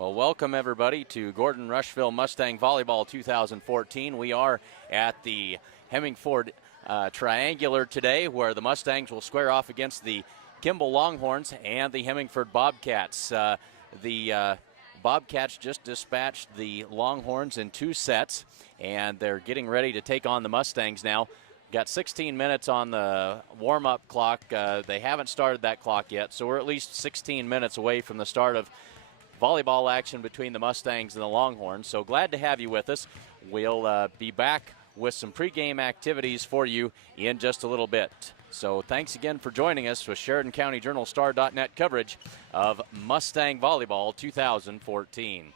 Well, welcome everybody to Gordon-Rushville Mustang Volleyball 2014. We are at the Hemingford Triangular today, where the Mustangs will square off against the Kimball Longhorns and the Hemingford Bobcats. The Bobcats just dispatched the Longhorns in 2 sets, and they're getting ready to take on the Mustangs now. Got 16 minutes on the warm-up clock. They haven't started that clock yet, so we're at least 16 minutes away from the start of volleyball action between the Mustangs and the Longhorns. So glad to have you with us. We'll be back with some pregame activities for you in just a little bit. So thanks again for joining us with Sheridan County Journal Star.net coverage of Mustang Volleyball 2014.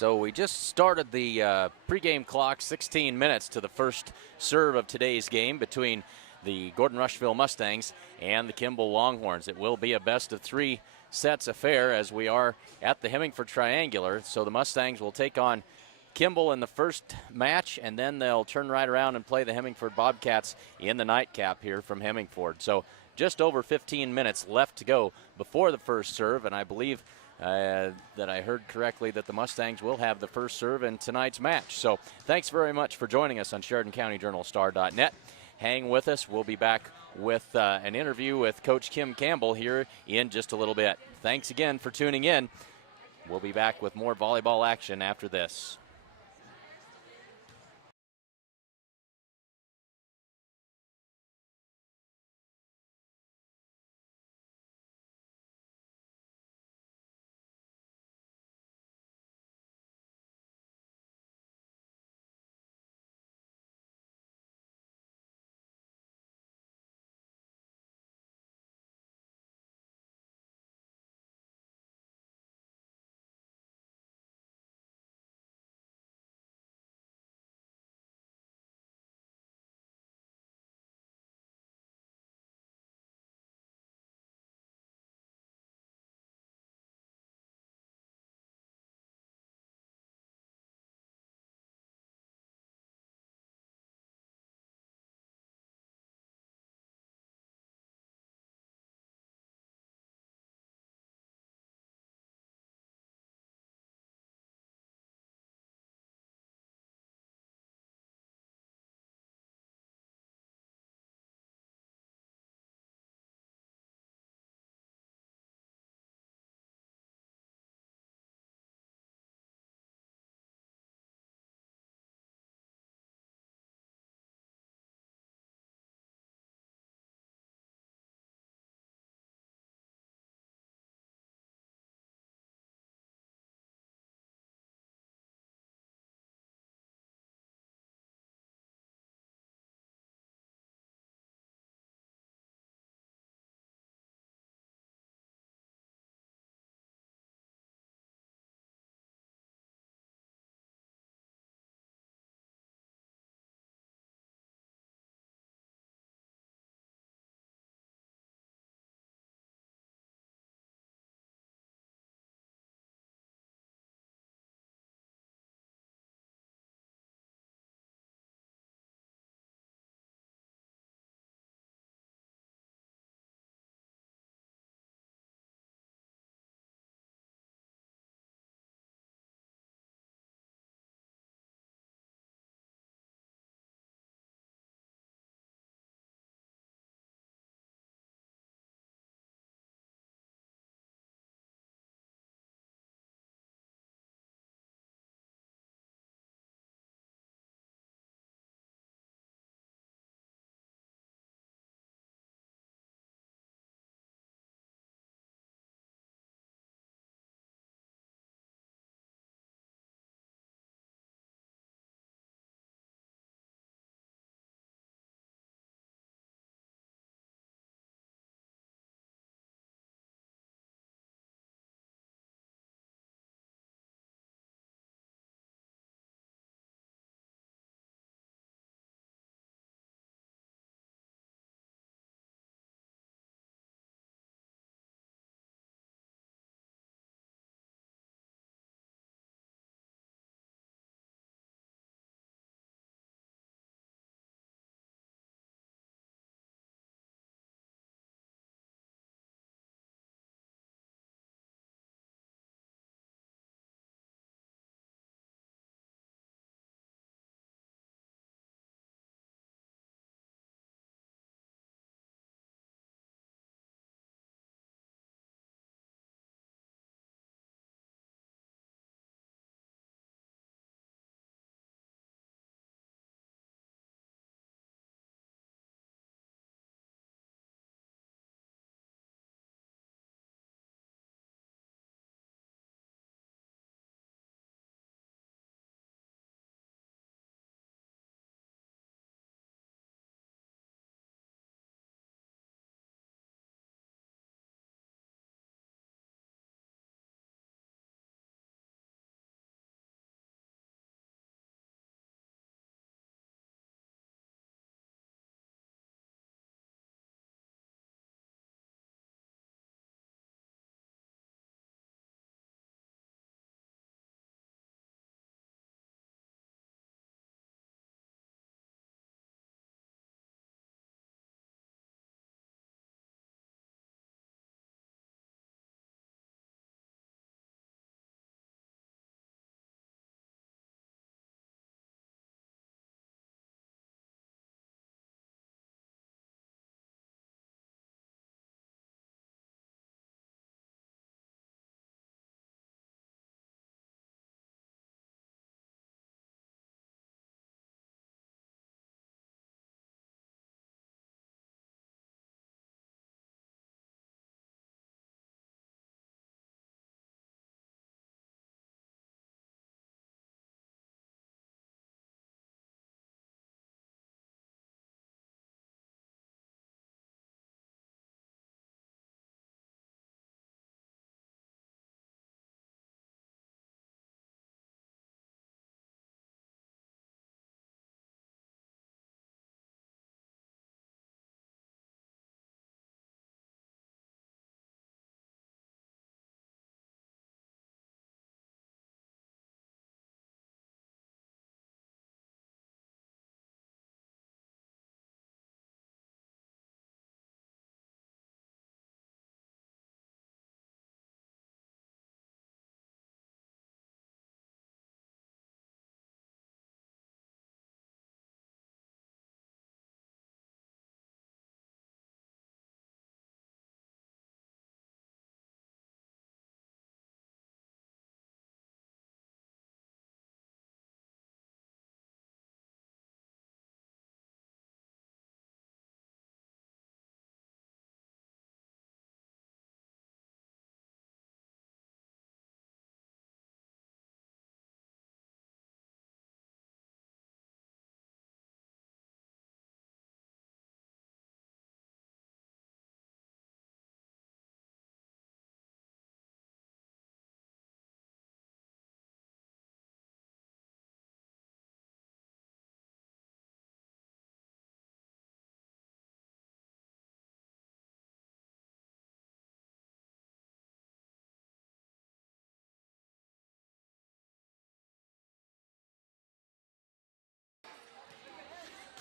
So we just started the pregame clock, 16 minutes to the first serve of today's game between the Gordon-Rushville Mustangs and the Kimball Longhorns. It will be a best-of-3 sets affair as we are at the Hemingford Triangular. So the Mustangs will take on Kimball in the first match, and then they'll turn right around and play the Hemingford Bobcats in the nightcap here from Hemingford. So just over 15 minutes left to go before the first serve, and I believe that I heard correctly that the Mustangs will have the first serve in tonight's match. So thanks very much for joining us on SheridanCountyJournalStar.net. Hang with us. We'll be back with an interview with Coach Kim Campbell here in just a little bit. Thanks again for tuning in. We'll be back with more volleyball action after this.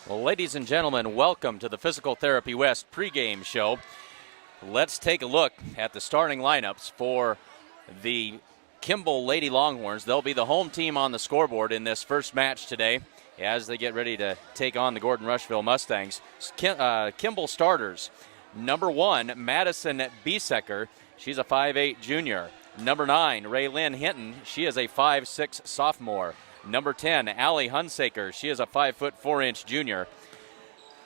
Well, ladies and gentlemen, welcome to the Physical Therapy West pregame show. Let's take a look at the starting lineups for the Kimball Lady Longhorns. They'll be the home team on the scoreboard in this first match today as they get ready to take on the Gordon-Rushville Mustangs. Kimball starters. Number 1, Madison Biesecker. She's a 5'8 junior. Number 9, Raylynn Hinton. She is a 5'6 sophomore. Number 10, Allie Hunsaker. She is a 5'4" junior.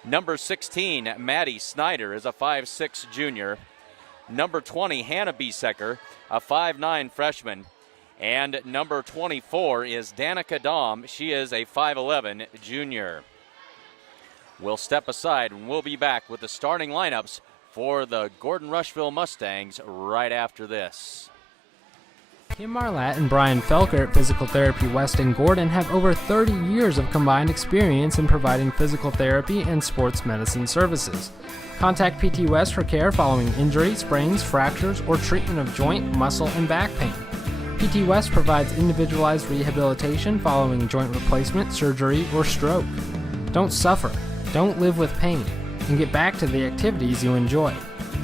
Number 16, Maddie Snyder is a 5'6 junior. Number 20, Hannah Biesecker, a 5'9 freshman. And number 24 is Danica Dahm. She is a 5'11 junior. We'll step aside and we'll be back with the starting lineups for the Gordon-Rushville Mustangs right after this. Kim Marlatt and Brian Felker at Physical Therapy West in Gordon have over 30 years of combined experience in providing physical therapy and sports medicine services. Contact PT West for care following injury, sprains, fractures, or treatment of joint, muscle, and back pain. PT West provides individualized rehabilitation following joint replacement, surgery, or stroke. Don't suffer, don't live with pain, and get back to the activities you enjoy.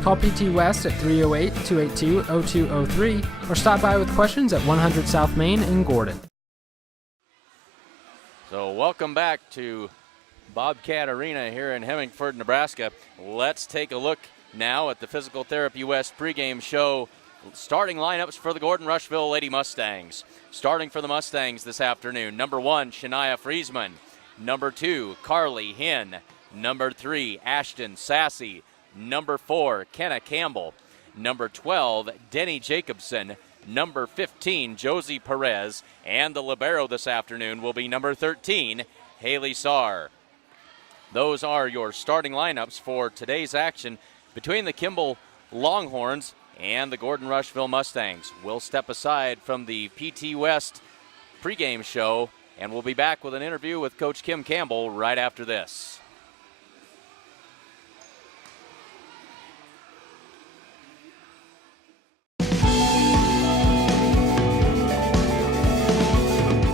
Call PT West at 308-282-0203 or stop by with questions at 100 South Main in Gordon. So welcome back to Bobcat Arena here in Hemingford, Nebraska. Let's take a look now at the Physical Therapy West pregame show starting lineups for the Gordon-Rushville Lady Mustangs. Starting for the Mustangs this afternoon, number 1, Shania Friesman. Number 2, Carly Hinn. Number 3, Ashton Sassy. Number 4, Kenna Campbell. Number 12, Denny Jacobson. Number 15, Josie Perez. And the libero this afternoon will be number 13, Haley Sarr. Those are your starting lineups for today's action between the Kimball Longhorns and the Gordon-Rushville Mustangs. We'll step aside from the PT West pregame show, and we'll be back with an interview with Coach Kim Campbell right after this.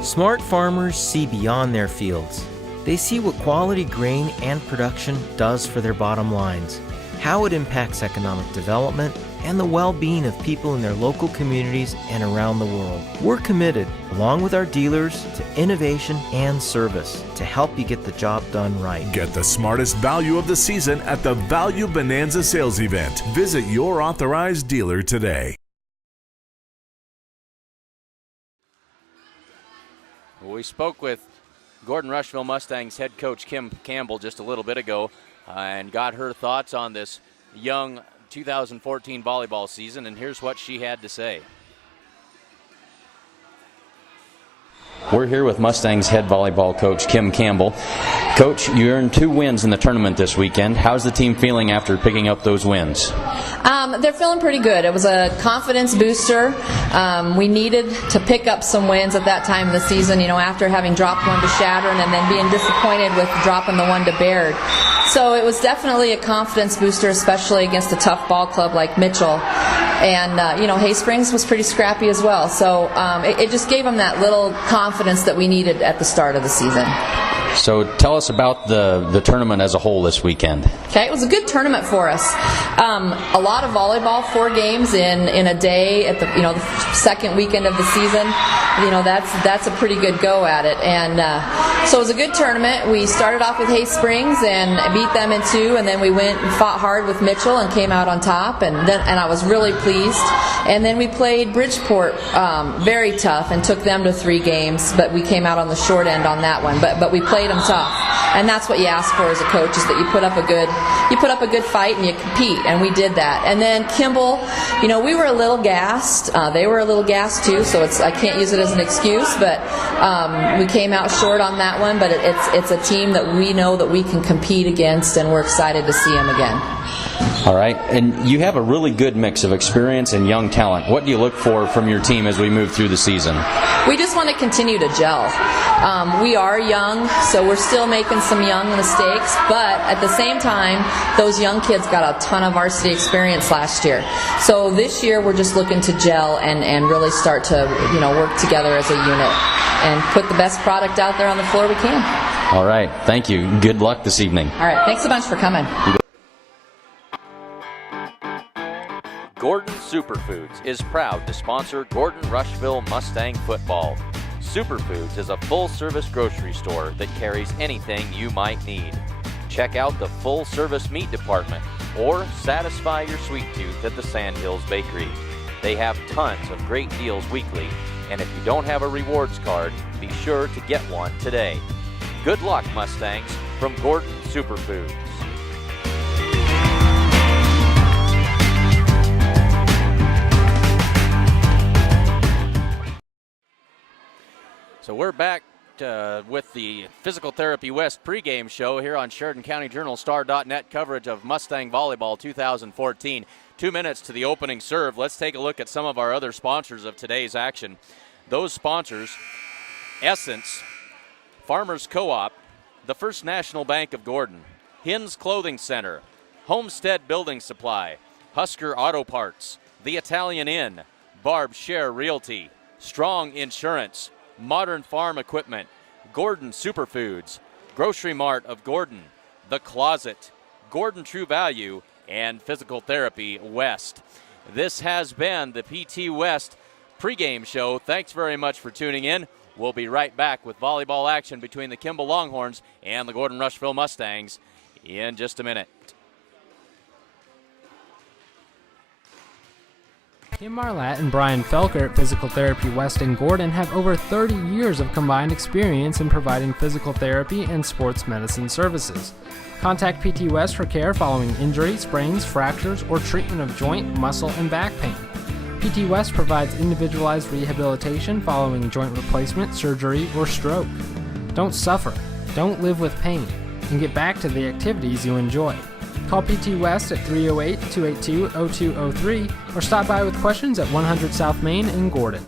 Smart farmers see beyond their fields. They see what quality grain and production does for their bottom lines, how it impacts economic development, and the well-being of people in their local communities and around the world. We're committed, along with our dealers, to innovation and service to help you get the job done right. Get the smartest value of the season at the Value Bonanza sales event. Visit your authorized dealer today. We spoke with Gordon-Rushville Mustangs head coach Kim Campbell just a little bit ago and got her thoughts on this young 2014 volleyball season, and here's what she had to say. We're here with Mustangs head volleyball coach Kim Campbell. Coach, you earned 2 wins in the tournament this weekend. How's the team feeling after picking up those wins? They're feeling pretty good. It was a confidence booster. We needed to pick up some wins at that time of the season, after having dropped one to Sheridan and then being disappointed with dropping the one to Baird. So it was definitely a confidence booster, especially against a tough ball club like Mitchell. And, Hay Springs was pretty scrappy as well. So it just gave them that little confidence that we needed at the start of the season. So tell us about the tournament as a whole this weekend. Okay, it was a good tournament for us. A lot of volleyball, 4 games in a day at the second weekend of the season. That's a pretty good go at it. And so it was a good tournament. We started off with Hay Springs and beat them in 2, and then we went and fought hard with Mitchell and came out on top. And I was really pleased. And then we played Bridgeport very tough and took them to 3 games, but we came out on the short end on that one. But we played them tough, and that's what you ask for as a coach, is that you put up a good fight and you compete, and we did that. And then Kimball, we were a little gassed. They were a little gassed too, so I can't use it as an excuse, but we came out short on that one. But it's a team that we know that we can compete against, and we're excited to see them again. All right, and you have a really good mix of experience and young talent. What do you look for from your team as we move through the season? We just want to continue to gel. We are young, so we're still making some young mistakes, but at the same time, those young kids got a ton of varsity experience last year. So this year, we're just looking to gel and really start to work together as a unit and put the best product out there on the floor we can. All right. Thank you. Good luck this evening. All right. Thanks a bunch for coming. Gordon Superfoods is proud to sponsor Gordon-Rushville Mustang football. Superfoods is a full-service grocery store that carries anything you might need. Check out the full-service meat department or satisfy your sweet tooth at the Sandhills Bakery. They have tons of great deals weekly, and if you don't have a rewards card, be sure to get one today. Good luck, Mustangs, from Gordon Superfoods. So we're back with the Physical Therapy West pregame show here on Sheridan County Journal Star.net coverage of Mustang Volleyball 2014. 2 minutes to the opening serve. Let's take a look at some of our other sponsors of today's action. Those sponsors: Essence, Farmers Co-op, the First National Bank of Gordon, Hins Clothing Center, Homestead Building Supply, Husker Auto Parts, The Italian Inn, Barb Share Realty, Strong Insurance, Modern Farm Equipment, Gordon Superfoods, Grocery Mart of Gordon, The Closet, Gordon True Value, and Physical Therapy West. This has been the PT West pregame show. Thanks very much for tuning in. We'll be right back with volleyball action between the Kimball Longhorns and the Gordon-Rushville Mustangs in just a minute. Kim Marlatt and Brian Felker at Physical Therapy West in Gordon have over 30 years of combined experience in providing physical therapy and sports medicine services. Contact PT West for care following injury, sprains, fractures, or treatment of joint, muscle, and back pain. PT West provides individualized rehabilitation following joint replacement, surgery, or stroke. Don't suffer, don't live with pain, and get back to the activities you enjoy. Call PT West at 308-282-0203 or stop by with questions at 100 South Main in Gordon.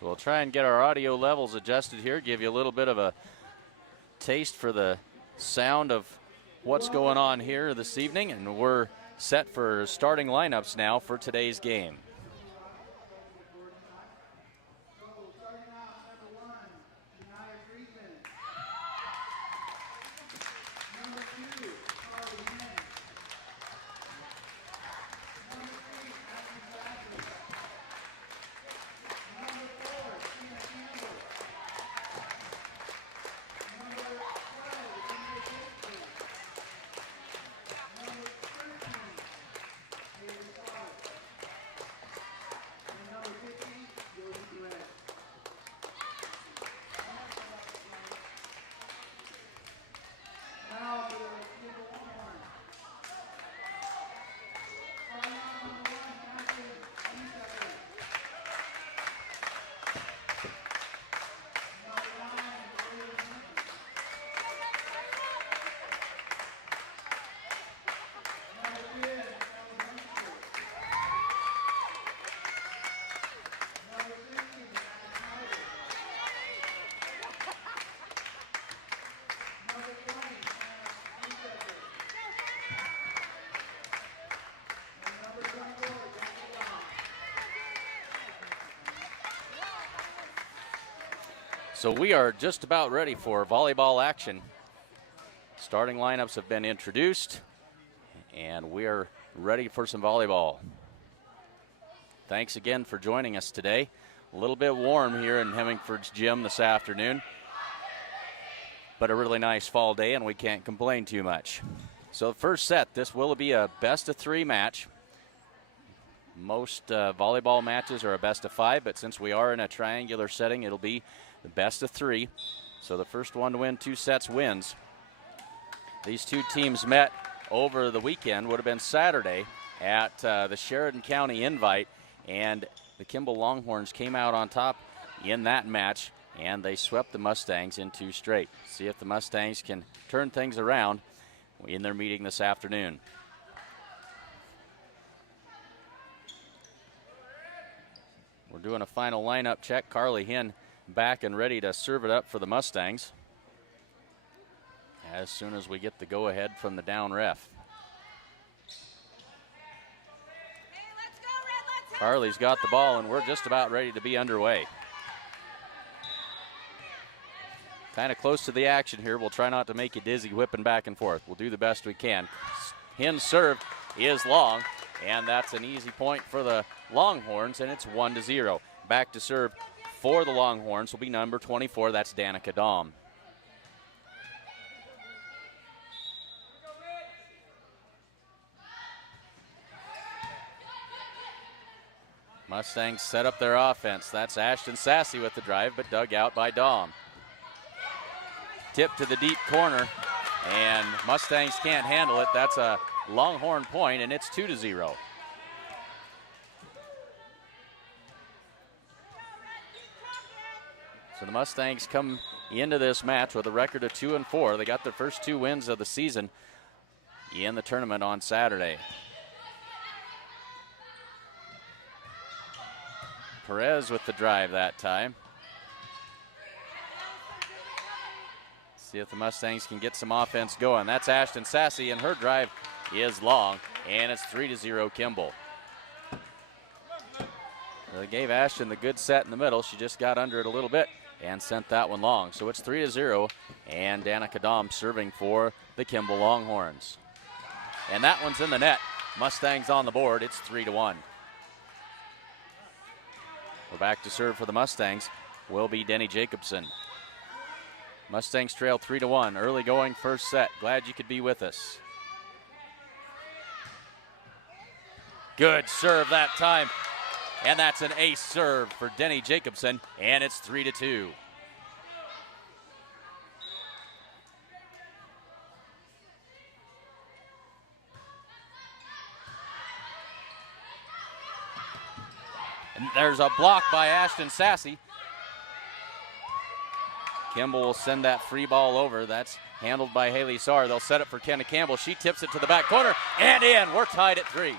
We'll try and get our audio levels adjusted here, give you a little bit of a taste for the sound of what's going on here this evening, and we're set for starting lineups now for today's game. So we are just about ready for volleyball action. Starting lineups have been introduced, and we are ready for some volleyball. Thanks again for joining us today. A little bit warm here in Hemingford's gym this afternoon, but a really nice fall day, and we can't complain too much. So the first set, this will be a best-of-3 match. Most volleyball matches are a best-of-5, but since we are in a triangular setting, it'll be the best-of-3. So the first one to win 2 sets wins. These two teams met over the weekend, would have been Saturday, at the Sheridan County Invite, and the Kimball Longhorns came out on top in that match, and they swept the Mustangs in 2 straight. See if the Mustangs can turn things around in their meeting this afternoon. We're doing a final lineup check. Carly Hinn back and ready to serve it up for the Mustangs as soon as we get the go-ahead from the down ref. Carly's got the ball, and we're just about ready to be underway. Kind of close to the action here. We'll try not to make you dizzy whipping back and forth. We'll do the best we can. Hinn's serve is long, and that's an easy point for the Longhorns, and it's 1-0. Back to serve for the Longhorns will be number 24. That's Danica Dahm. Mustangs set up their offense. That's Ashton Sassy with the drive, but dug out by Dahm. Tip to the deep corner, and Mustangs can't handle it. That's a Longhorn point, and it's 2-0. So the Mustangs come into this match with a record of 2-4. They got their first 2 wins of the season in the tournament on Saturday. Perez with the drive that time. See if the Mustangs can get some offense going. That's Ashton Sassy, and her drive is long, and it's 3-0 Kimball. So they gave Ashton the good set in the middle. She just got under it a little bit and sent that one long. So it's 3-0, and Danica Dahm serving for the Kimball Longhorns. And that one's in the net. Mustangs on the board. It's 3-1. We're back to serve for the Mustangs will be Denny Jacobson. Mustangs trail 3-1. Early going first set. Glad you could be with us. Good serve that time. And that's an ace serve for Denny Jacobson, and it's 3-2. And there's a block by Ashton Sassy. Kimball will send that free ball over. That's handled by Haley Saar. They'll set it for Kenna Campbell. She tips it to the back corner and in. We're tied at 3.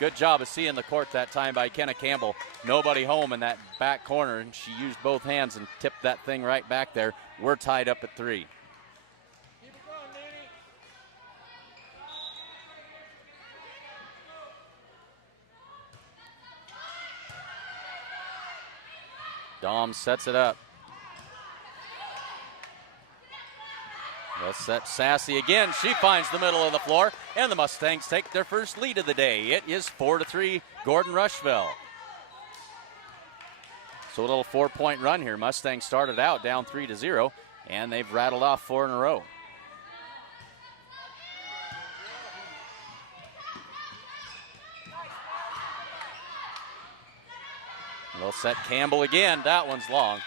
Good job of seeing the court that time by Kenna Campbell. Nobody home in that back corner, and she used both hands and tipped that thing right back there. We're tied up at 3. Keep it going, Nene. Dahm sets it up. They'll set Sassy again. She finds the middle of the floor, and the Mustangs take their first lead of the day. It is 4-3 Gordon-Rushville. So a little 4-point run here. Mustangs started out down 3-0, and they've rattled off 4 in a row. They'll set Campbell again. That one's long.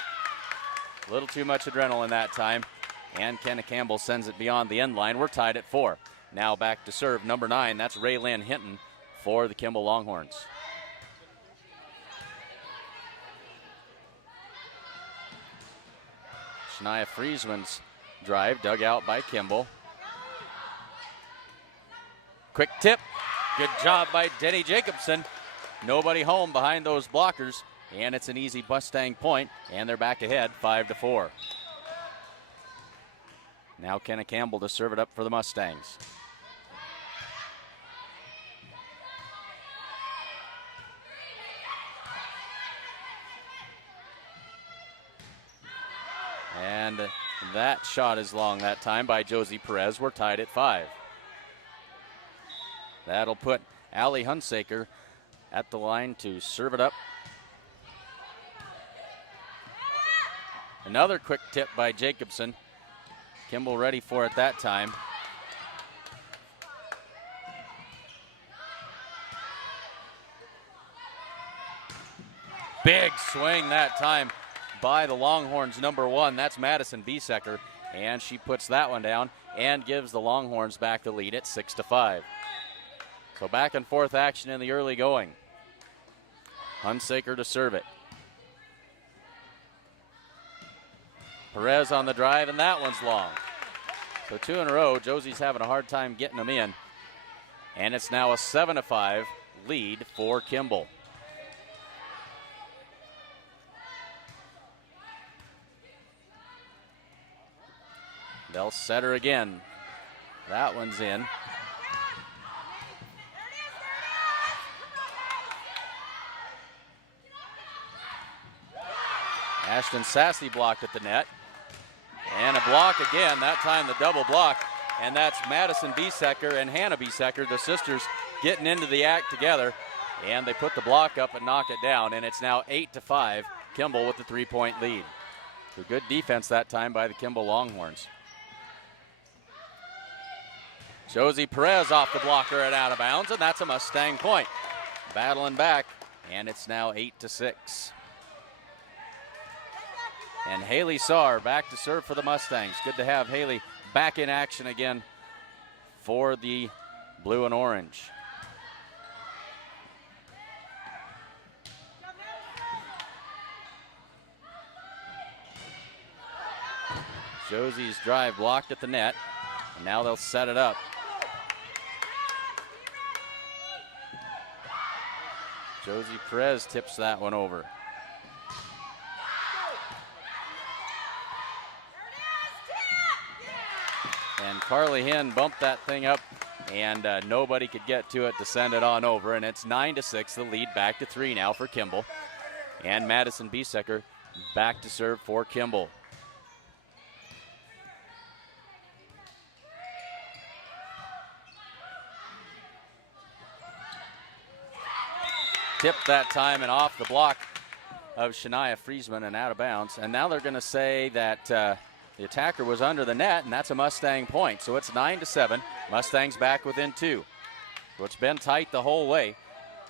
A little too much adrenaline that time. And Kenna Campbell sends it beyond the end line. We're tied at 4. Now back to serve number 9. That's Raylynn Hinton for the Kimball Longhorns. Shania Friesman's drive dug out by Kimball. Quick tip. Good job by Denny Jacobson. Nobody home behind those blockers. And it's an easy Mustang point. And they're back ahead 5-4. Now Kenna Campbell to serve it up for the Mustangs. And that shot is long that time by Josie Perez. We're tied at 5. That'll put Allie Hunsaker at the line to serve it up. Another quick tip by Jacobson. Kimball ready for it that time. Big swing that time by the Longhorns number 1. That's Madison Biesecker. And she puts that one down and gives the Longhorns back the lead at 6-5. So back and forth action in the early going. Hunsaker to serve it. Perez on the drive, and that one's long. So 2 in a row. Josie's having a hard time getting them in. And it's now a 7-5 lead for Kimball. They'll set her again. That one's in. Ashton Sassy blocked at the net. And a block again, that time the double block. And that's Madison Biesecker and Hannah Biesecker, the sisters, getting into the act together. And they put the block up and knock it down. And it's now 8-5, Kimball with the 3-point lead. So good defense that time by the Kimball Longhorns. Josie Perez off the blocker and out of bounds, and that's a Mustang point. Battling back, and it's now 8-6. And Haley Saar back to serve for the Mustangs. Good to have Haley back in action again for the blue and orange. Josie's drive blocked at the net, and now they'll set it up. Josie Perez tips that one over. And Carly Hinn bumped that thing up, and nobody could get to it to send it on over. And it's 9-6, the lead back to 3 now for Kimball. And Madison Biesecker back to serve for Kimball. Tipped that time and off the block of Shania Friesman and out of bounds. And now they're going to say that the attacker was under the net, and that's a Mustang point. So it's 9-7. Mustangs back within 2. So it's been tight the whole way.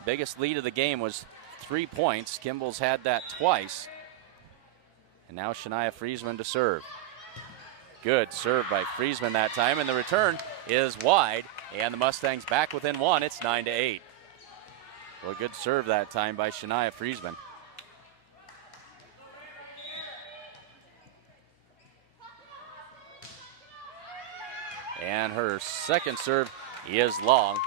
Biggest lead of the game was 3 points. Kimball's had that twice. And now Shania Friesman to serve. Good serve by Friesman that time, and the return is wide. And the Mustangs back within 1. It's 9-8. Well, good serve that time by Shania Friesman. And her second serve is long,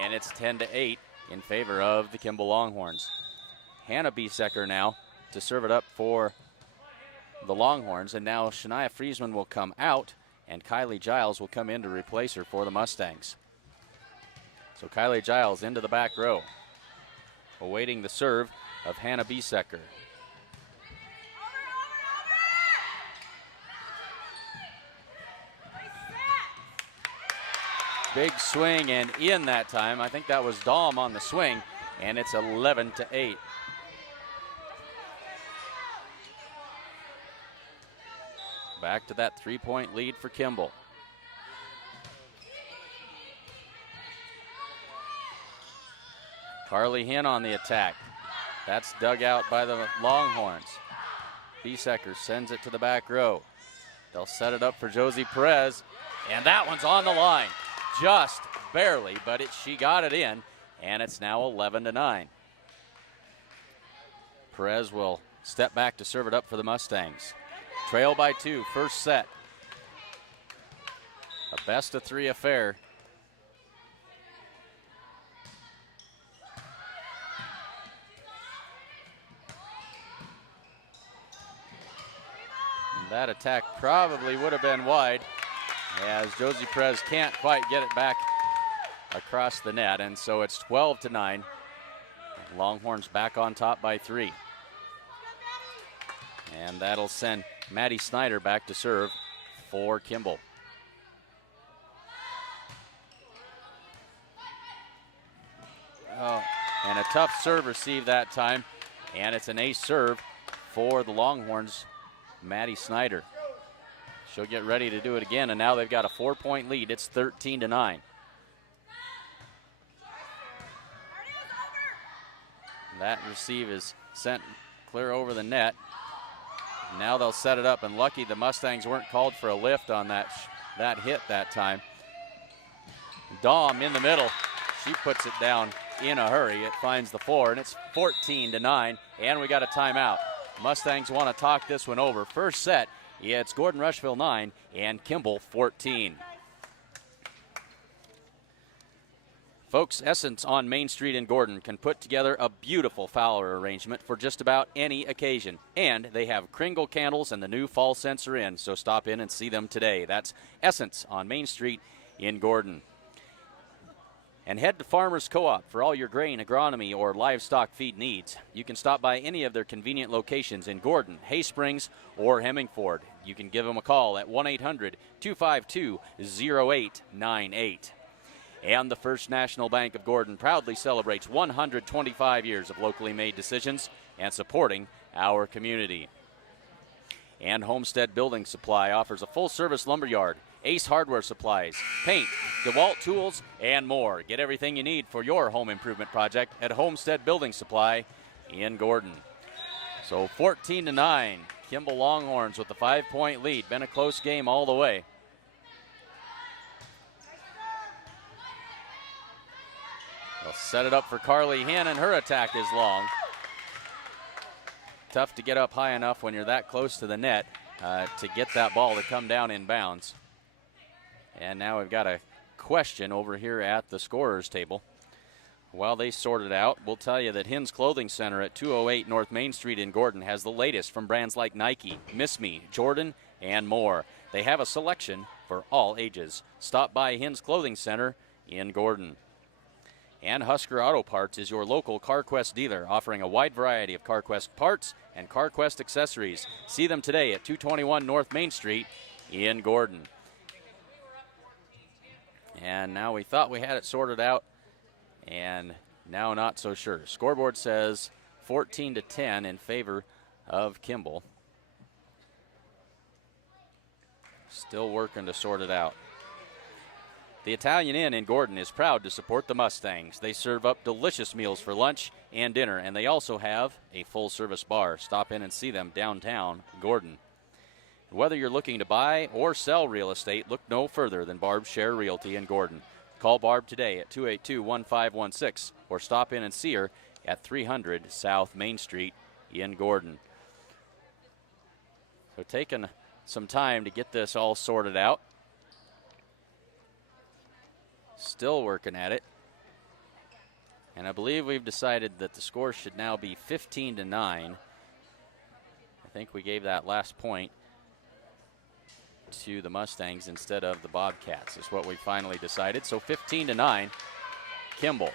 and it's 10-8 in favor of the Kimball Longhorns. Hannah Biesecker now to serve it up for the Longhorns, and now Shania Friesman will come out, and Kylie Giles will come in to replace her for the Mustangs. So Kylie Giles into the back row, awaiting the serve of Hannah Biesecker. Big swing and in that time. I think that was Dahm on the swing, and it's 11-8. Back to that 3-point lead for Kimball. Carly Hinn on the attack. That's dug out by the Longhorns. Biesecker sends it to the back row. They'll set it up for Josie Perez, and that one's on the line. Just barely, but she got it in, and it's now 11-9. Perez will step back to serve it up for the Mustangs. Trail by 2, first set. A best-of-3 affair. That attack probably would have been wide, as Josie Perez can't quite get it back across the net, and so it's 12-9. Longhorns back on top by 3. And that'll send Maddie Snyder back to serve for Kimball. Oh, and a tough serve received that time, and it's an ace serve for the Longhorns, Maddie Snyder. She'll get ready to do it again, and now they've got a 4-point lead. It's 13-9. That receive is sent clear over the net. Now they'll set it up, and lucky the Mustangs weren't called for a lift on that hit that time. Dahm in the middle. She puts it down in a hurry. It finds the floor, and it's 14-9, and we got a timeout. Mustangs want to talk this one over. First set, it's Gordon-Rushville 9 and Kimball 14. Folks, Essence on Main Street in Gordon can put together a beautiful flower arrangement for just about any occasion. And they have Kringle candles and the new fall scents are in, so stop in and see them today. That's Essence on Main Street in Gordon. And head to Farmers Co-op for all your grain, agronomy, or livestock feed needs. You can stop by any of their convenient locations in Gordon, Hay Springs, or Hemingford. You can give them a call at 1-800-252-0898. And the First National Bank of Gordon proudly celebrates 125 years of locally made decisions and supporting our community. And Homestead Building Supply offers a full-service lumberyard, Ace Hardware Supplies, paint, DeWalt tools, and more. Get everything you need for your home improvement project at Homestead Building Supply in Gordon. So 14-9, Kimball Longhorns with the 5-point lead. Been a close game all the way. They'll set it up for Carly Hinn, and her attack is long. Tough to get up high enough when you're that close to the net to get that ball to come down in bounds. And now we've got a question over here at the scorer's table. While they sort it out, we'll tell you that Hinn's Clothing Center at 208 North Main Street in Gordon has the latest from brands like Nike, Miss Me, Jordan, and more. They have a selection for all ages. Stop by Hinn's Clothing Center in Gordon. And Husker Auto Parts is your local CarQuest dealer, offering a wide variety of CarQuest parts and CarQuest accessories. See them today at 221 North Main Street in Gordon. And now we thought we had it sorted out, and now not so sure. Scoreboard says 14-10 in favor of Kimball. Still working to sort it out. The Italian Inn in Gordon is proud to support the Mustangs. They serve up delicious meals for lunch and dinner, and they also have a full-service bar. Stop in and see them downtown Gordon. Whether you're looking to buy or sell real estate, look no further than Barb's Share Realty in Gordon. Call Barb today at 282-1516 or stop in and see her at 300 South Main Street in Gordon. So taking some time to get this all sorted out. Still working at it. And I believe we've decided that the score should now be 15-9. I think we gave that last point to the Mustangs instead of the Bobcats is what we finally decided. So 15-9, Kimball.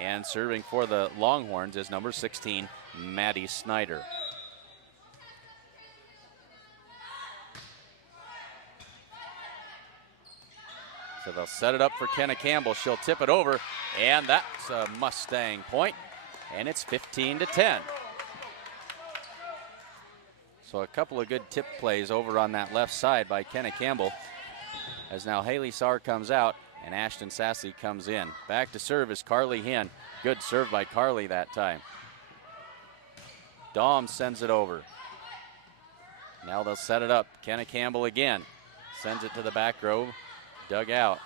And serving for the Longhorns is number 16, Maddie Snyder. So they'll set it up for Kenna Campbell. She'll tip it over, and that's a Mustang point, and it's 15-10. So a couple of good tip plays over on that left side by Kenna Campbell, as now Haley Sarr comes out and Ashton Sassy comes in. Back to serve is Carly Hinn. Good serve by Carly that time. Dahm sends it over. Now they'll set it up. Kenna Campbell again. Sends it to the back row. Dug out.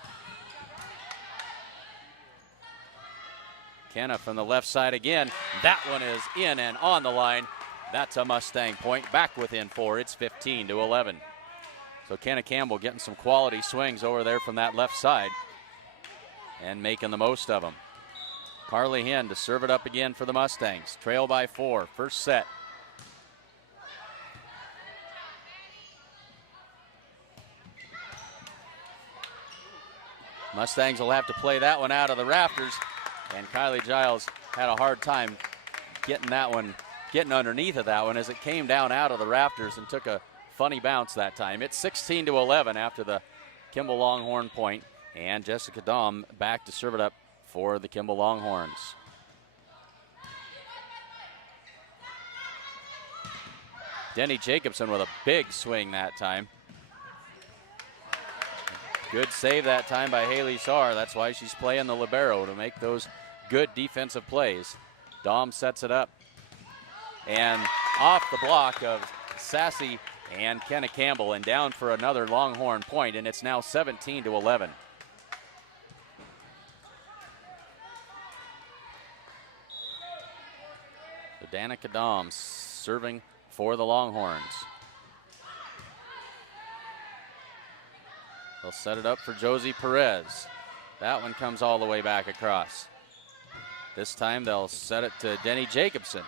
Kenna from the left side again. That one is in and on the line. That's a Mustang point. Back within 4. It's 15-11. So Kenna Campbell getting some quality swings over there from that left side and making the most of them. Carly Hinn to serve it up again for the Mustangs. Trail by 4. First set. Mustangs will have to play that one out of the rafters, and Kylie Giles had a hard time getting underneath of that one as it came down out of the rafters and took a funny bounce that time. It's 16-11 after the Kimball Longhorn point, and Jessica Dahm back to serve it up for the Kimball Longhorns. Denny Jacobson with a big swing that time. Good save that time by Haley Sarr. That's why she's playing the libero, to make those good defensive plays. Dahm sets it up. And off the block of Sassy and Kenna Campbell, and down for another Longhorn point, and it's now 17-11. So Danica Dahm serving for the Longhorns. They'll set it up for Josie Perez. That one comes all the way back across. This time they'll set it to Denny Jacobson.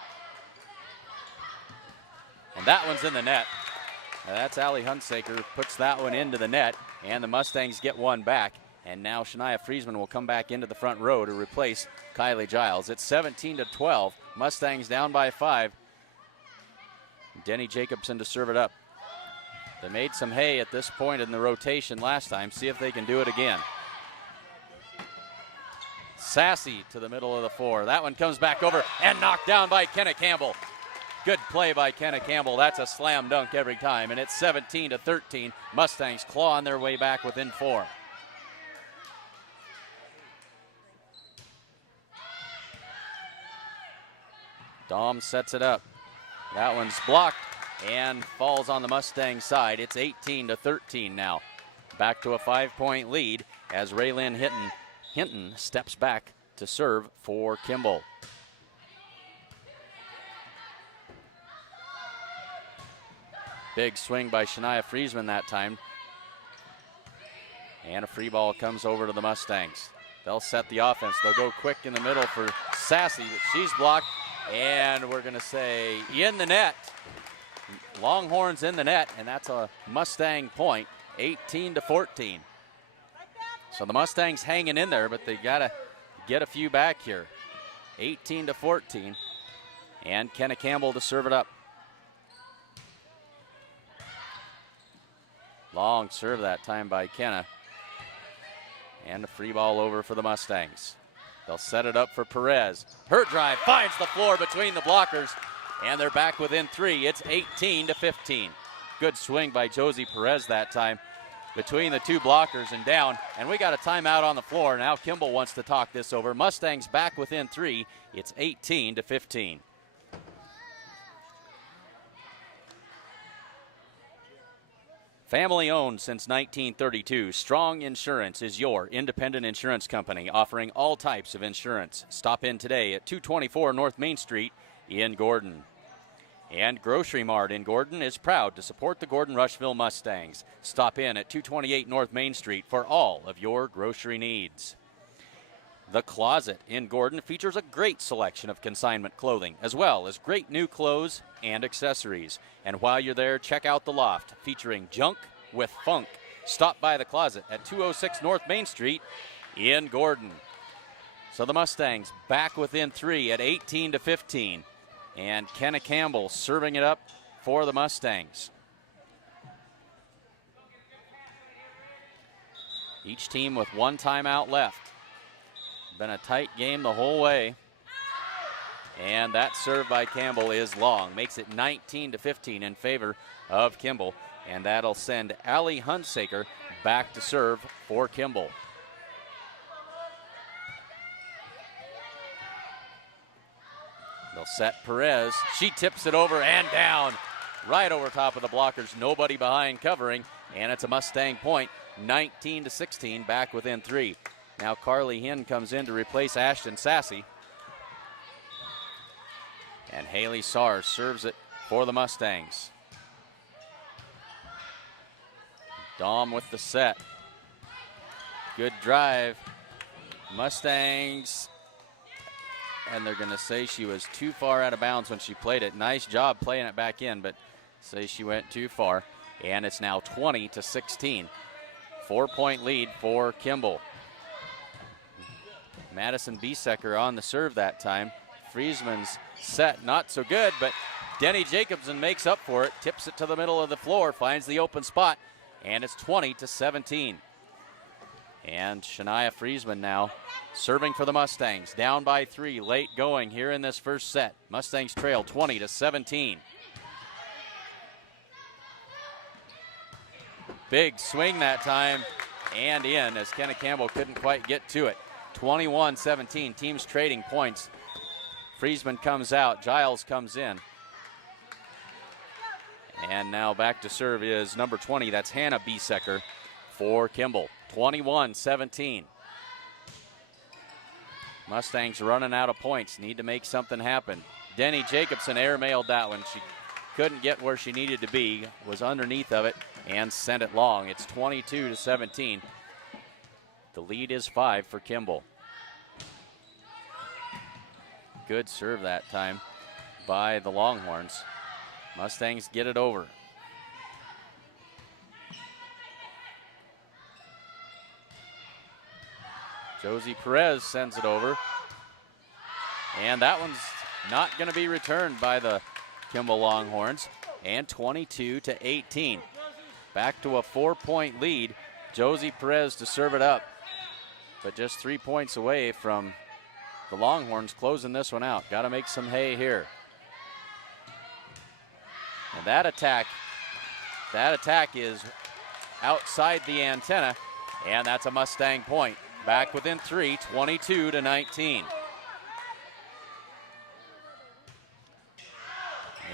And that one's in the net. Now that's Allie Hunsaker, puts that one into the net, and the Mustangs get one back. And now Shania Friesman will come back into the front row to replace Kylie Giles. It's 17-12. Mustangs down by 5. Denny Jacobson to serve it up. They made some hay at this point in the rotation last time. See if they can do it again. Sassy to the middle of the floor. That one comes back over and knocked down by Kenna Campbell. Good play by Kenna Campbell. That's a slam dunk every time. And it's 17-13. Mustangs clawing their way back within 4. Dom sets it up. That one's blocked and falls on the Mustang side. It's 18-13 now. Back to a 5-point lead as Raylyn Hinton steps back to serve for Kimball. Big swing by Shania Friesman that time. And a free ball comes over to the Mustangs. They'll set the offense. They'll go quick in the middle for Sassy, but she's blocked. And we're going to say in the net. Longhorns in the net, and that's a Mustang point, 18-14. So the Mustangs hanging in there, but they got to get a few back here. 18-14. And Kenna Campbell to serve it up. Long serve that time by Kenna. And a free ball over for the Mustangs. They'll set it up for Perez. Her drive finds the floor between the blockers, and they're back within 3. It's 18-15. Good swing by Josie Perez that time between the two blockers and down. And we got a timeout on the floor. Now Kimball wants to talk this over. Mustangs back within 3. It's 18-15. Family owned since 1932, Strong Insurance is your independent insurance company offering all types of insurance. Stop in today at 224 North Main Street in Gordon. And Grocery Mart in Gordon is proud to support the Gordon-Rushville Mustangs. Stop in at 228 North Main Street for all of your grocery needs. The Closet in Gordon features a great selection of consignment clothing, as well as great new clothes and accessories. And while you're there, check out The Loft, featuring junk with funk. Stop by The Closet at 206 North Main Street in Gordon. So the Mustangs back within 3 at 18-15. And Kenna Campbell serving it up for the Mustangs. Each team with one timeout left. Been a tight game the whole way. And that serve by Campbell is long. Makes it 19-15 in favor of Kimball. And that'll send Allie Hunsaker back to serve for Kimball. They'll set Perez. She tips it over and down. Right over top of the blockers. Nobody behind covering. And it's a Mustang point. 19-16, back within 3. Now Carly Hinn comes in to replace Ashton Sassy. And Haley Sars serves it for the Mustangs. Dom with the set. Good drive. Mustangs, and they're going to say she was too far out of bounds when she played it. Nice job playing it back in, but say she went too far. And it's now 20-16. 4-point lead for Kimball. Madison Biesecker on the serve that time. Friesman's set, not so good, but Denny Jacobson makes up for it. Tips it to the middle of the floor, finds the open spot, and it's 20-17. And Shania Friesman now serving for the Mustangs. Down by 3, late going here in this first set. Mustangs trail 20-17. Big swing that time and in as Kenna Campbell couldn't quite get to it. 21-17, teams trading points. Friesman comes out, Giles comes in. And now back to serve is number 20, that's Hannah Biesecker for Kimball. 21-17. Mustangs running out of points, need to make something happen. Denny Jacobson airmailed that one. She couldn't get where she needed to be, was underneath of it, and sent it long. It's 22-17. The lead is 5 for Kimball. Good serve that time by the Longhorns. Mustangs get it over. Josie Perez sends it over. And that one's not going to be returned by the Kimball Longhorns. And 22-18. Back to a 4-point lead. Josie Perez to serve it up. But just 3 points away from the Longhorns closing this one out. Got to make some hay here. And that attack is outside the antenna, and that's a Mustang point. Back within 3, 22-19.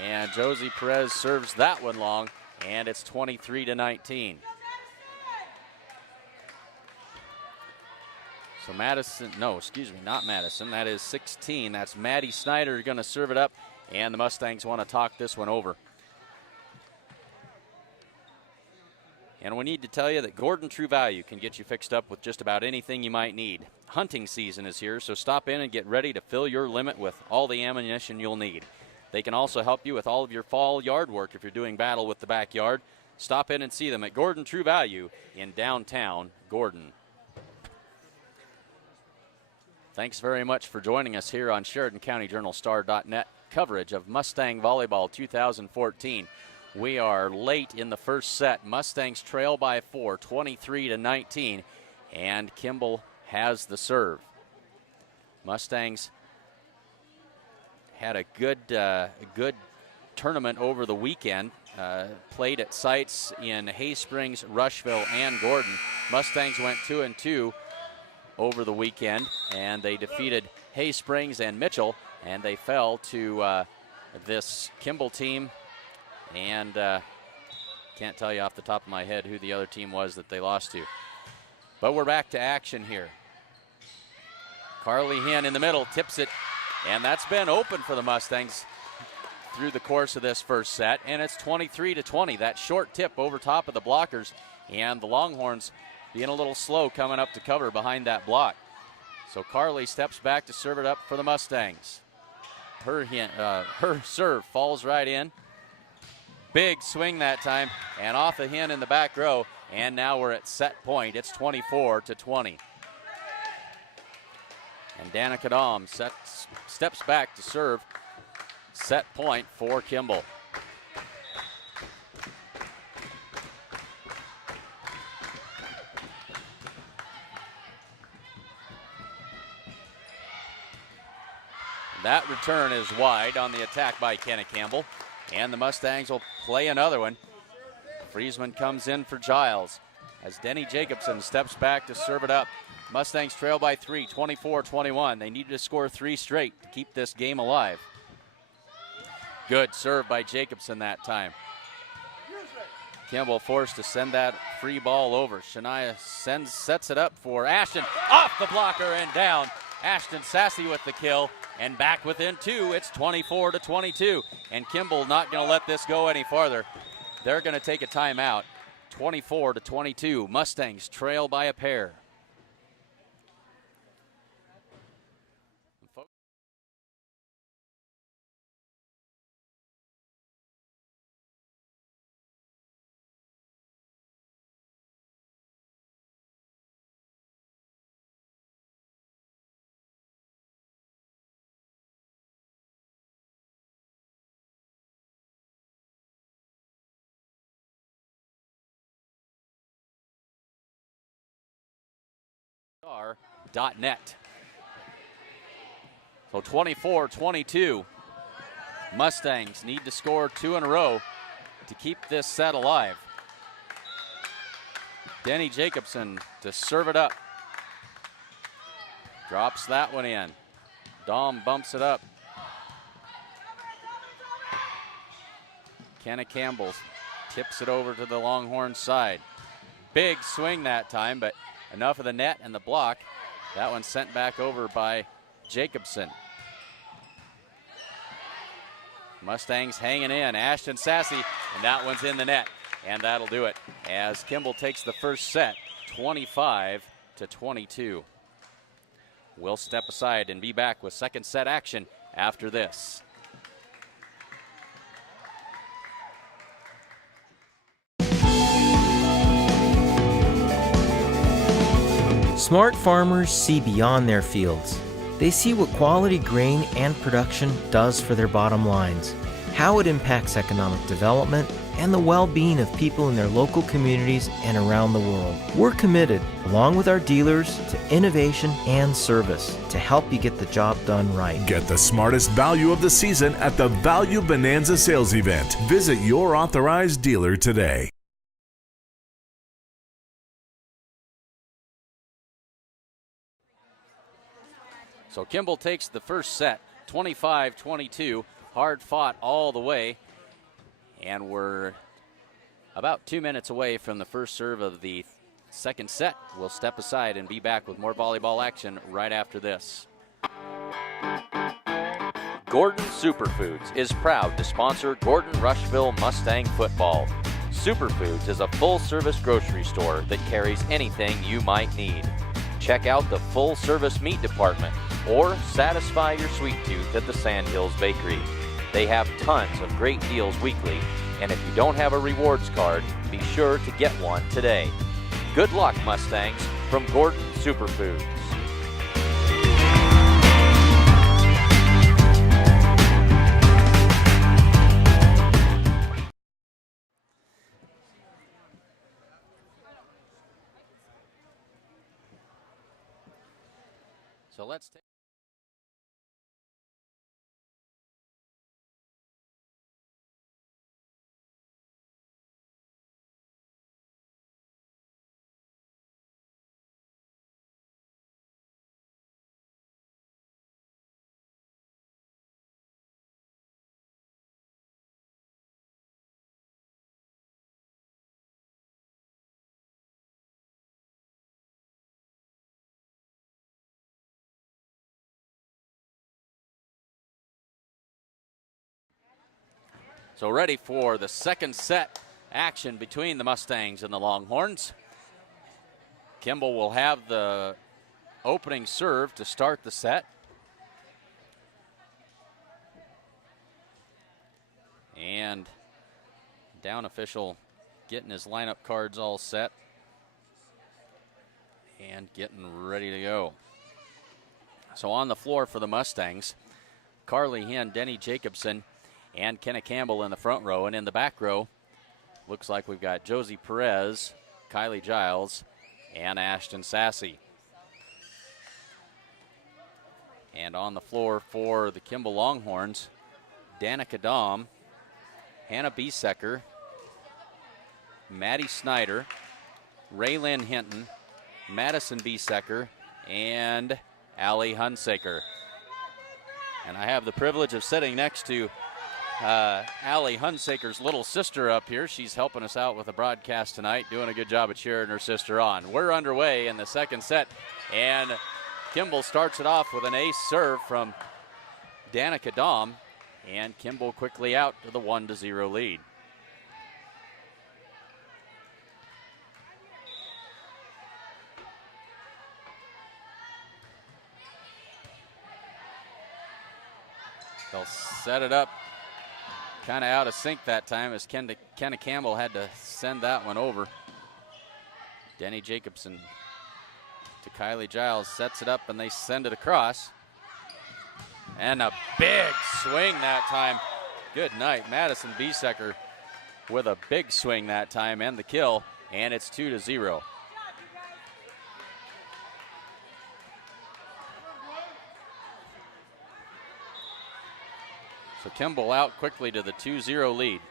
And Josie Perez serves that one long, and it's 23-19. So not Madison. That is 16. That's Maddie Snyder going to serve it up, and the Mustangs want to talk this one over. And we need to tell you that Gordon True Value can get you fixed up with just about anything you might need. Hunting season is here, so stop in and get ready to fill your limit with all the ammunition you'll need. They can also help you with all of your fall yard work if you're doing battle with the backyard. Stop in and see them at Gordon True Value in downtown Gordon. Thanks very much for joining us here on Sheridan County Journal Star.net coverage of Mustang Volleyball 2014. We are late in the first set. Mustangs trail by 4, 23-19, and Kimball has the serve. Mustangs had a good tournament over the weekend. Played at sites in Hay Springs, Rushville, and Gordon. Mustangs went 2-2 over the weekend, and they defeated Hay Springs and Mitchell, and they fell to this Kimball team. And can't tell you off the top of my head who the other team was that they lost to. But we're back to action here. Carly Hinn in the middle tips it, and that's been open for the Mustangs through the course of this first set, and it's 23-20. That short tip over top of the blockers, and the Longhorns being a little slow coming up to cover behind that block. So Carly steps back to serve it up for the Mustangs. Her serve falls right in. Big swing that time, and off a Hinn in the back row, and now we're at set point. It's 24-20. And Danica Dahm steps back to serve set point for Kimball. That return is wide on the attack by Kenna Campbell. And the Mustangs will play another one. Friesman comes in for Giles as Denny Jacobson steps back to serve it up. Mustangs trail by 3, 24-21. They needed to score 3 straight to keep this game alive. Good serve by Jacobson that time. Kimball forced to send that free ball over. Shania sets it up for Ashton. Off the blocker and down. Ashton Sassy with the kill, and back within 2. It's 24-22, and Kimball not going to let this go any farther. They're going to take a timeout. 24-22. Mustangs trail by a pair. Star.net. So 24-22. Mustangs need to score 2 in a row to keep this set alive. Denny Jacobson to serve it up. Drops that one in. Dahm bumps it up. Kenna Campbell tips it over to the Longhorn side. Big swing that time, but enough of the net and the block. That one sent back over by Jacobson. Mustangs hanging in. Ashton Sassy, and that one's in the net. And that'll do it as Kimball takes the first set, 25-21. 22. We'll step aside and be back with second set action after this. Smart farmers see beyond their fields. They see what quality grain and production does for their bottom lines, how it impacts economic development, and the well-being of people in their local communities and around the world. We're committed, along with our dealers, to innovation and service to help you get the job done right. Get the smartest value of the season at the Value Bonanza sales event. Visit your authorized dealer today. So Kimball takes the first set, 25-22, hard fought all the way. And we're about 2 minutes away from the first serve of the second set. We'll step aside and be back with more volleyball action right after this. Gordon Superfoods is proud to sponsor Gordon-Rushville Mustang football. Superfoods is a full-service grocery store that carries anything you might need. Check out the full-service meat department or satisfy your sweet tooth at the Sandhills Bakery. They have tons of great deals weekly, and if you don't have a rewards card, be sure to get one today. Good luck, Mustangs, from Gordon Superfoods. So let's take So ready for the second set action between the Mustangs and the Longhorns. Kimball will have the opening serve to start the set. And down official getting his lineup cards all set and getting ready to go. So on the floor for the Mustangs, Carly Hinn, Denny Jacobson, and Kenna Campbell in the front row. And in the back row, looks like we've got Josie Perez, Kylie Giles, and Ashton Sassy. And on the floor for the Kimball Longhorns, Danica Dahm, Hannah Biesecker, Maddie Snyder, Raylyn Hinton, Madison Biesecker, and Allie Hunsaker. And I have the privilege of sitting next to Allie Hunsaker's little sister up here. She's helping us out with the broadcast tonight, doing a good job at cheering her sister on. We're underway in the second set, and Kimball starts it off with an ace serve from Danica Dahm, and Kimball quickly out to the 1-0 lead. They'll set it up kind of out of sync that time as Kenna Campbell had to send that one over. Denny Jacobson to Kylie Giles, sets it up and they send it across. And a big swing that time. Good night, Madison Biesecker with a big swing that time and the kill, and it's 2-0. So Kimball out quickly to the 2-0 lead.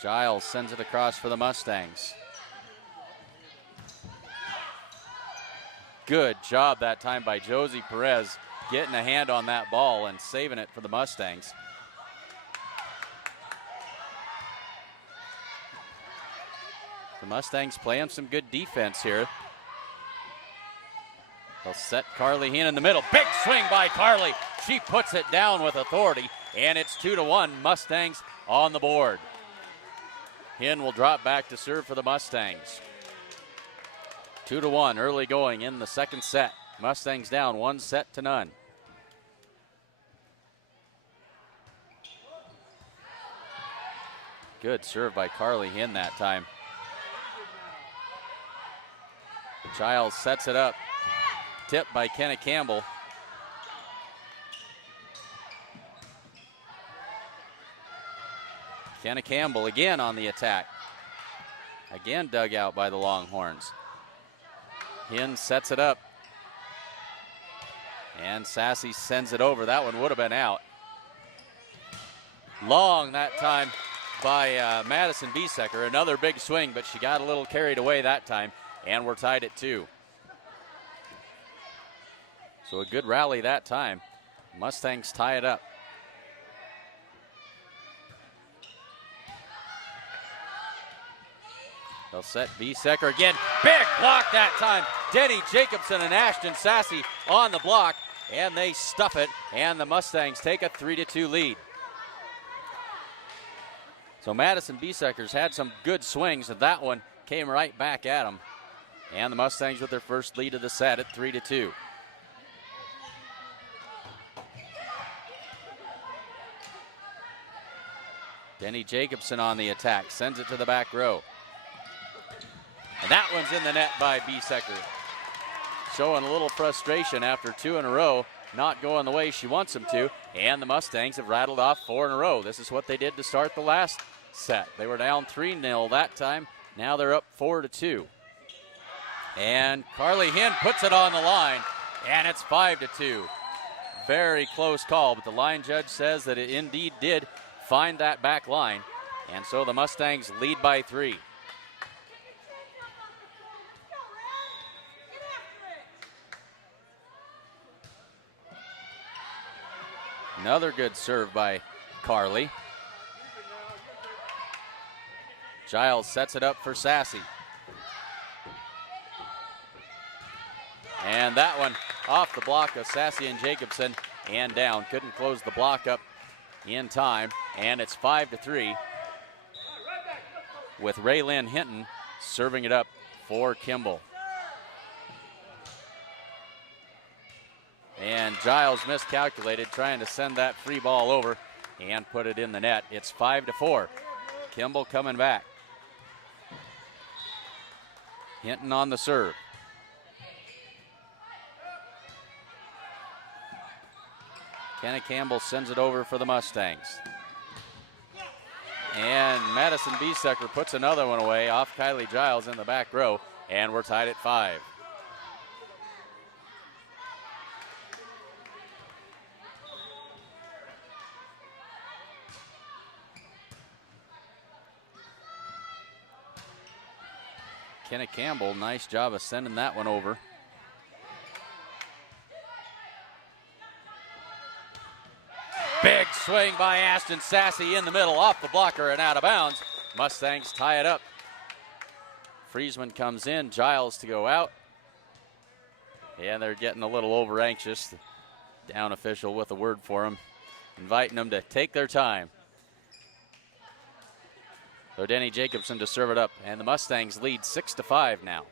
Giles sends it across for the Mustangs. Good job that time by Josie Perez, getting a hand on that ball and saving it for the Mustangs. The Mustangs playing some good defense here. They'll set Carly Hinn in the middle. Big swing by Carly. She puts it down with authority, and it's 2-1 Mustangs on the board. Hinn will drop back to serve for the Mustangs. 2-1 early going in the second set. Mustangs down 1-0. Good serve by Carly Hinn that time. Giles sets it up. Tipped by Kenna Campbell. Kenna Campbell again on the attack. Again dug out by the Longhorns. Hinn sets it up. And Sassy sends it over. That one would have been out. Long that time by Madison Biesecker. Another big swing, but she got a little carried away that time. And we're tied at 2. So a good rally that time. Mustangs tie it up. They'll set Biesecker again. Big block that time. Denny Jacobson and Ashton Sassy on the block, and they stuff it, and the Mustangs take a 3-2 lead. So Madison Biesecker's had some good swings, and that one came right back at them. And the Mustangs with their first lead of the set at 3-2. Denny Jacobson on the attack, sends it to the back row. And that one's in the net by Biesecker. Showing a little frustration after 2 in a row, not going the way she wants them to. And the Mustangs have rattled off 4 in a row. This is what they did to start the last set. They were down 3-0 that time. Now they're up 4-2. And Carly Hinn puts it on the line, and it's 5-2. Very close call, but the line judge says that it indeed did find that back line. And so the Mustangs lead by 3. Another good serve by Carly. Giles sets it up for Sassy. And that one off the block of Sassy and Jacobson and down. Couldn't close the block up in time. And it's 5-3 with Raylyn Hinton serving it up for Kimball. And Giles miscalculated, trying to send that free ball over and put it in the net. It's 5-4. Kimball coming back. Hinton on the serve. Kenna Campbell sends it over for the Mustangs. And Madison Biesecker puts another one away off Kylie Giles in the back row, and we're tied at 5. Kenna Campbell, nice job of sending that one over. Big swing by Ashton Sassy in the middle, off the blocker and out of bounds. Mustangs tie it up. Friesman comes in, Giles to go out. Yeah, they're getting a little over anxious. The down official with a word for them, inviting them to take their time. So Denny Jacobson to serve it up, and the Mustangs lead 6-5 now.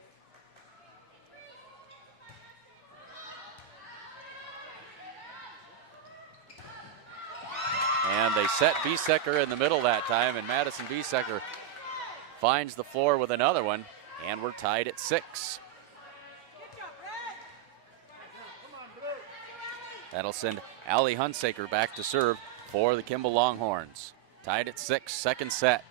And they set Biesecker in the middle that time, and Madison Biesecker finds the floor with another one, and we're tied at 6. That'll send Allie Hunsaker back to serve for the Kimball Longhorns. Tied at 6, second set.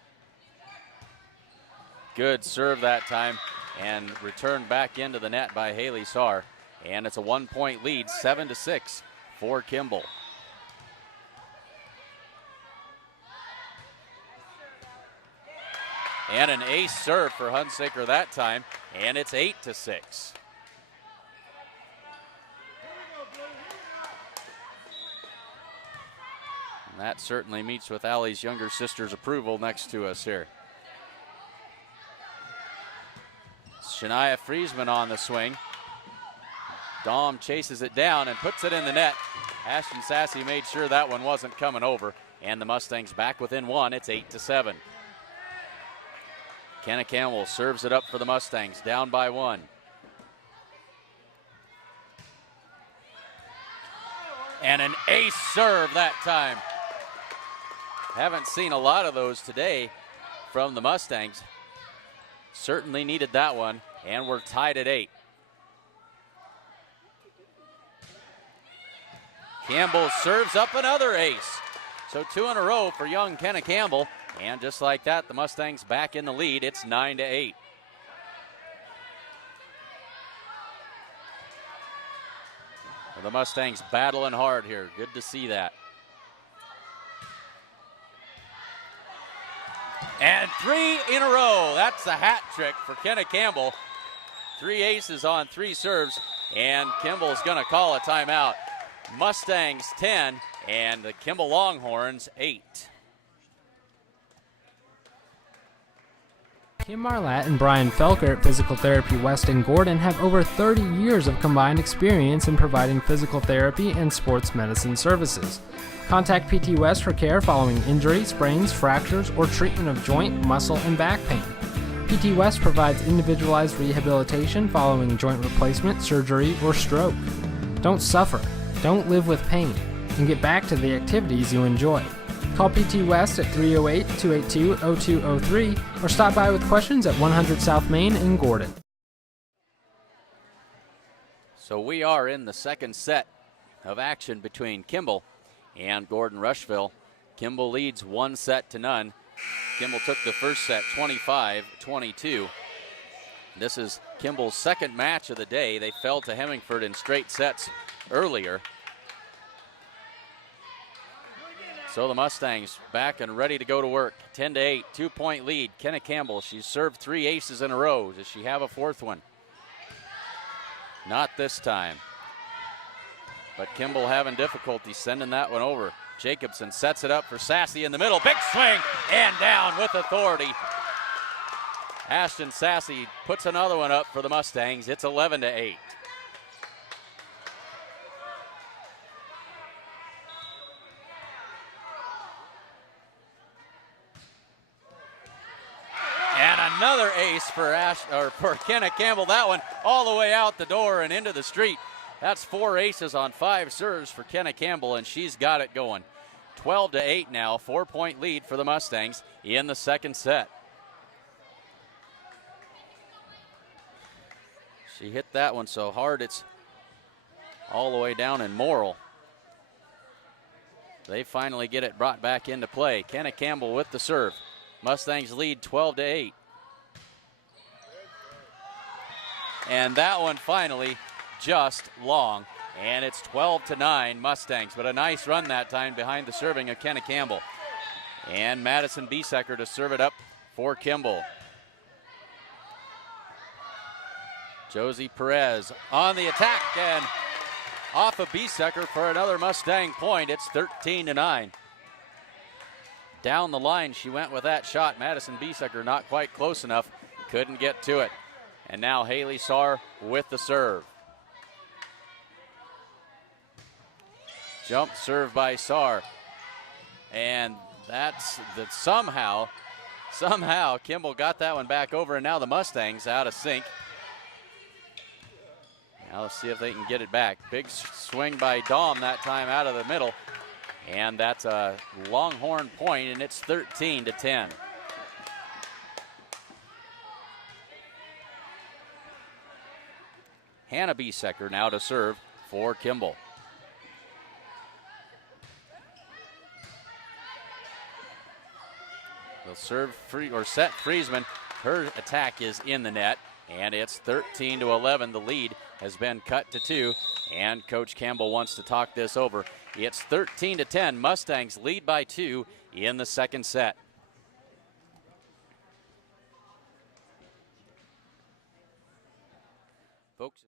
Good serve that time, and returned back into the net by Haley Saar. And it's a 1-point lead, 7-6 for Kimball. And an ace serve for Hunsaker that time, and it's 8-6. And that certainly meets with Allie's younger sister's approval next to us here. Shania Friesman on the swing. Dahm chases it down and puts it in the net. Ashton Sassy made sure that one wasn't coming over, and the Mustangs back within 1. It's 8-7. Kenna Campbell serves it up for the Mustangs, down by 1. And an ace serve that time. Haven't seen a lot of those today from the Mustangs. Certainly needed that one, and we're tied at 8. Campbell serves up another ace. So 2 in a row for young Kenna Campbell. And just like that, the Mustangs back in the lead. It's 9-8. The Mustangs battling hard here. Good to see that. And 3 in a row. That's a hat trick for Kenna Campbell. 3 aces on 3 serves. And Kimball's going to call a timeout. Mustangs 10 and the Kimball Longhorns 8. Kim Marlatt and Brian Felker at Physical Therapy West in Gordon have over 30 years of combined experience in providing physical therapy and sports medicine services. Contact PT West for care following injury, sprains, fractures, or treatment of joint, muscle, and back pain. PT West provides individualized rehabilitation following joint replacement, surgery, or stroke. Don't suffer, don't live with pain, and get back to the activities you enjoy. Call PT West at 308-282-0203 or stop by with questions at 100 South Main in Gordon. So we are in the second set of action between Kimball and Gordon-Rushville. Kimball leads 1-0. Kimball took the first set 25-22. This is Kimball's second match of the day. They fell to Hemingford in straight sets earlier. So the Mustangs back and ready to go to work. 10-8, 2-point lead. Kenna Campbell, she's served 3 aces in a row. Does she have a 4th one? Not this time. But Kimball having difficulty sending that one over. Jacobson sets it up for Sassy in the middle. Big swing and down with authority. Ashton Sassy puts another one up for the Mustangs. It's 11-8. And another ace for Kenna Campbell. That one all the way out the door and into the street. That's 4 aces on 5 serves for Kenna Campbell, and she's got it going. 12-8 now, 4-point lead for the Mustangs in the second set. She hit that one so hard it's all the way down in Morrill. They finally get it brought back into play. Kenna Campbell with the serve. Mustangs lead 12-8. And that one finally just long. And it's 12-9 Mustangs, but a nice run that time behind the serving of Kenna Campbell. And Madison Biesecker to serve it up for Kimball. Josie Perez on the attack and off of Biesecker for another Mustang point. It's 13-9. Down the line she went with that shot. Madison Biesecker not quite close enough. Couldn't get to it. And now Haley Saar with the serve. Jump serve by Saar. And that's somehow Kimball got that one back over, and now the Mustangs out of sync. Now let's see if they can get it back. Big swing by Dahm that time out of the middle. And that's a Longhorn point, and it's 13-10. Hannah Biesecker now to serve for Kimball. They'll serve set Friesman. Her attack is in the net, and it's 13-11. The lead has been cut to 2, and Coach Campbell wants to talk this over. It's 13-10. Mustangs lead by 2 in the second set. Folks.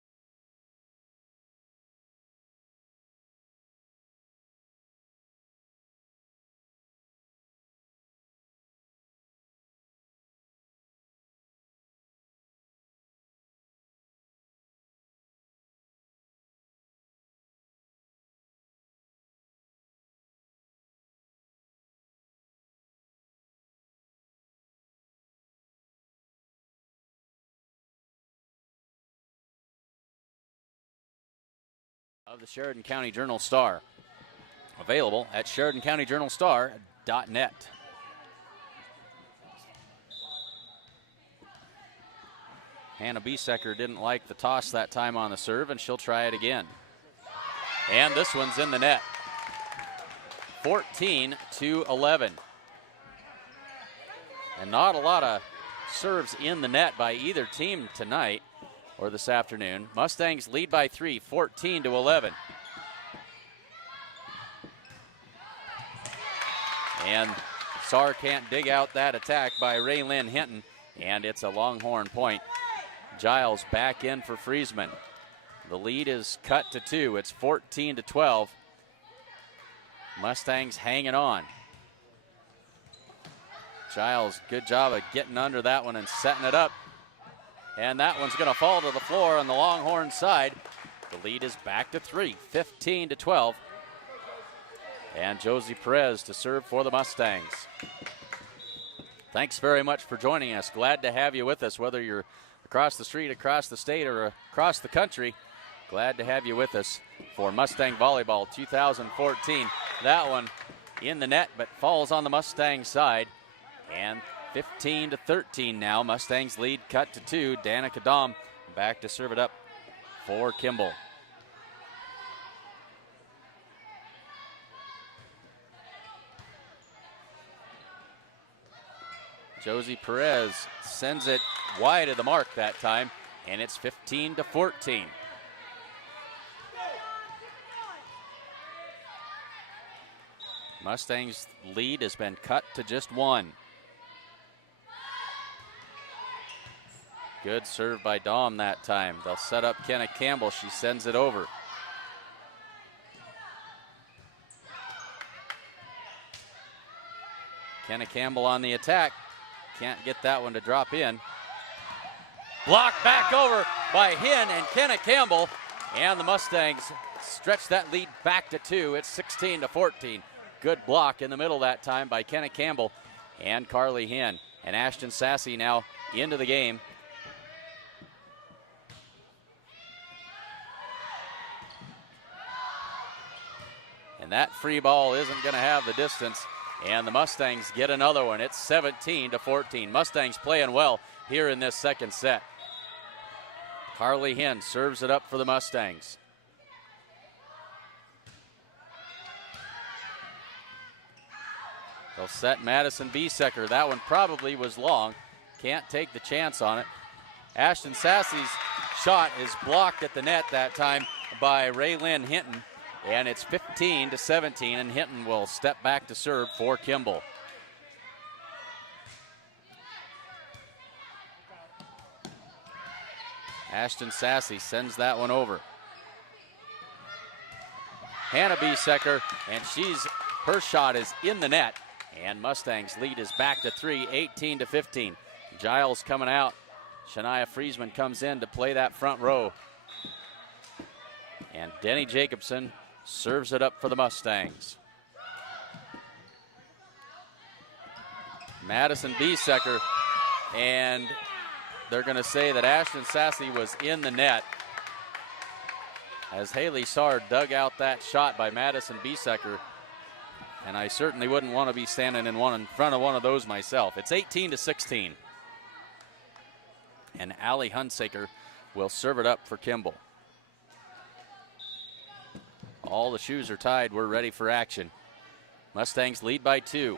Of the Sheridan County Journal Star. Available at SheridanCountyJournalStar.net. Hannah Biesecker didn't like the toss that time on the serve, and she'll try it again. And this one's in the net. 14-11. And not a lot of serves in the net by either team tonight or this afternoon. Mustangs lead by 3, 14-11. And Sar can't dig out that attack by Raylyn Hinton, and it's a Longhorn point. Giles back in for Friesman. The lead is cut to 2. It's 14-12. Mustangs hanging on. Giles, good job of getting under that one and setting it up. And that one's going to fall to the floor on the Longhorn side. The lead is back to 3, 15-12. And Josie Perez to serve for the Mustangs. Thanks very much for joining us. Glad to have you with us, whether you're across the street, across the state, or across the country. Glad to have you with us for Mustang Volleyball 2014. That one in the net, but falls on the Mustang side. And 15-13 now. Mustangs lead cut to 2. Danica Dom back to serve it up for Kimball. Josie Perez sends it wide of the mark that time, and it's 15-14. Mustangs' lead has been cut to just 1. Good serve by Dom that time. They'll set up Kenna Campbell. She sends it over. Kenna Campbell on the attack. Can't get that one to drop in. Blocked back over by Hinn and Kenna Campbell. And the Mustangs stretch that lead back to 2. It's 16-14. Good block in the middle that time by Kenna Campbell and Carly Hinn. And Ashton Sassy now into the game. And that free ball isn't going to have the distance. And the Mustangs get another one. It's 17-14. Mustangs playing well here in this second set. Carly Hinn serves it up for the Mustangs. They'll set Madison Biesecker. That one probably was long. Can't take the chance on it. Ashton Sassy's shot is blocked at the net that time by Raylyn Hinton. And it's 15-17, and Hinton will step back to serve for Kimball. Ashton Sassy sends that one over. Hannah Biesecker, and her shot is in the net. And Mustangs lead is back to 3, 18-15. Giles coming out. Shania Friesman comes in to play that front row. And Denny Jacobson serves it up for the Mustangs. Madison Biesecker, and they're going to say that Ashton Sassy was in the net as Haley Sard dug out that shot by Madison Biesecker. And I certainly wouldn't want to be standing in front of one of those myself. It's 18-16. And Allie Hunsaker will serve it up for Kimball. All the shoes are tied. We're ready for action. Mustangs lead by 2.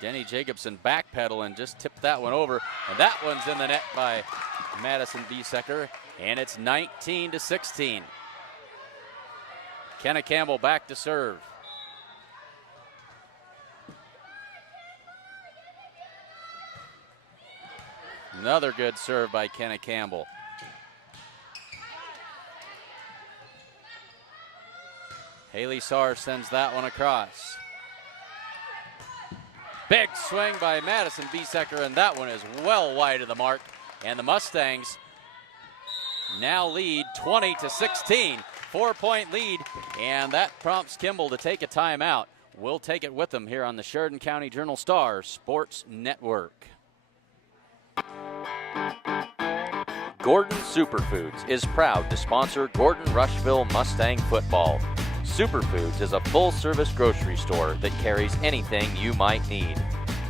Denny Jacobson backpedaling, just tipped that one over. And that one's in the net by Madison Biesecker. And it's 19-16. Kenna Campbell back to serve. Another good serve by Kenna Campbell. Haley Sar sends that one across. Big swing by Madison Biesecker, and that one is well wide of the mark. And the Mustangs now lead 20-16. 4-point lead, and that prompts Kimball to take a timeout. We'll take it with them here on the Sheridan County Journal Star Sports Network. Gordon Superfoods is proud to sponsor Gordon-Rushville Mustang football. Superfoods is a full-service grocery store that carries anything you might need.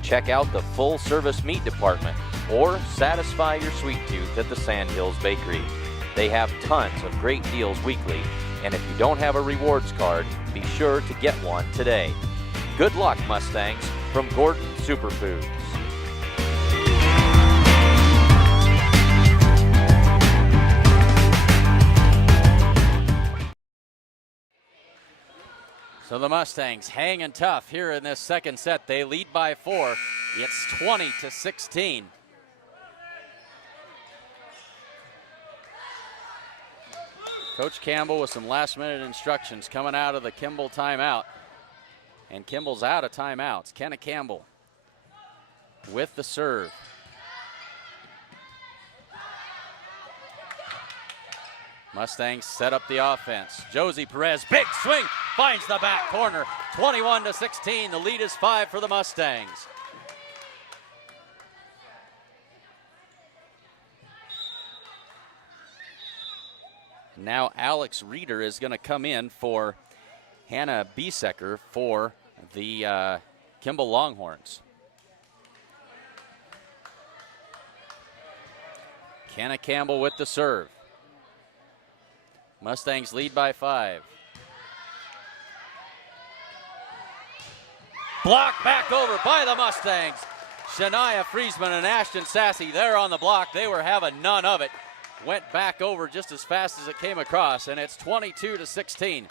Check out the full-service meat department or satisfy your sweet tooth at the Sandhills Bakery. They have tons of great deals weekly, and if you don't have a rewards card, be sure to get one today. Good luck, Mustangs, from Gordon Superfoods. So the Mustangs hanging tough here in this second set. They lead by 4. It's 20-16. Coach Campbell with some last-minute instructions coming out of the Kimball timeout. And Kimball's out of timeouts. Kenna Campbell with the serve. Mustangs set up the offense. Josie Perez, big swing, finds the back corner. 21-16, the lead is 5 for the Mustangs. Now Alex Reeder is going to come in for Hannah Biesecker for the Kimball Longhorns. Kenna Campbell with the serve. Mustangs lead by 5. Blocked back over by the Mustangs. Shania Friesman and Ashton Sassy there on the block. They were having none of it. Went back over just as fast as it came across, and it's 22-16.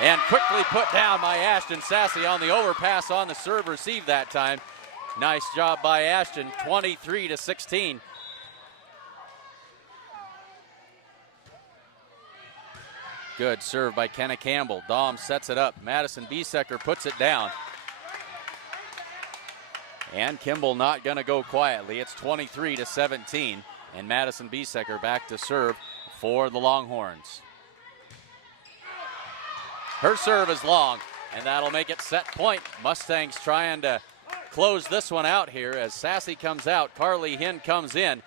And quickly put down by Ashton Sassy on the overpass on the serve receive that time. Nice job by Ashton, 23-16. Good serve by Kenna Campbell. Dahm sets it up. Madison Biesecker puts it down. And Kimball not going to go quietly. It's 23-17. And Madison Biesecker back to serve for the Longhorns. Her serve is long, and that'll make it set point. Mustangs trying to close this one out here as Sassy comes out. Carly Hinn comes in.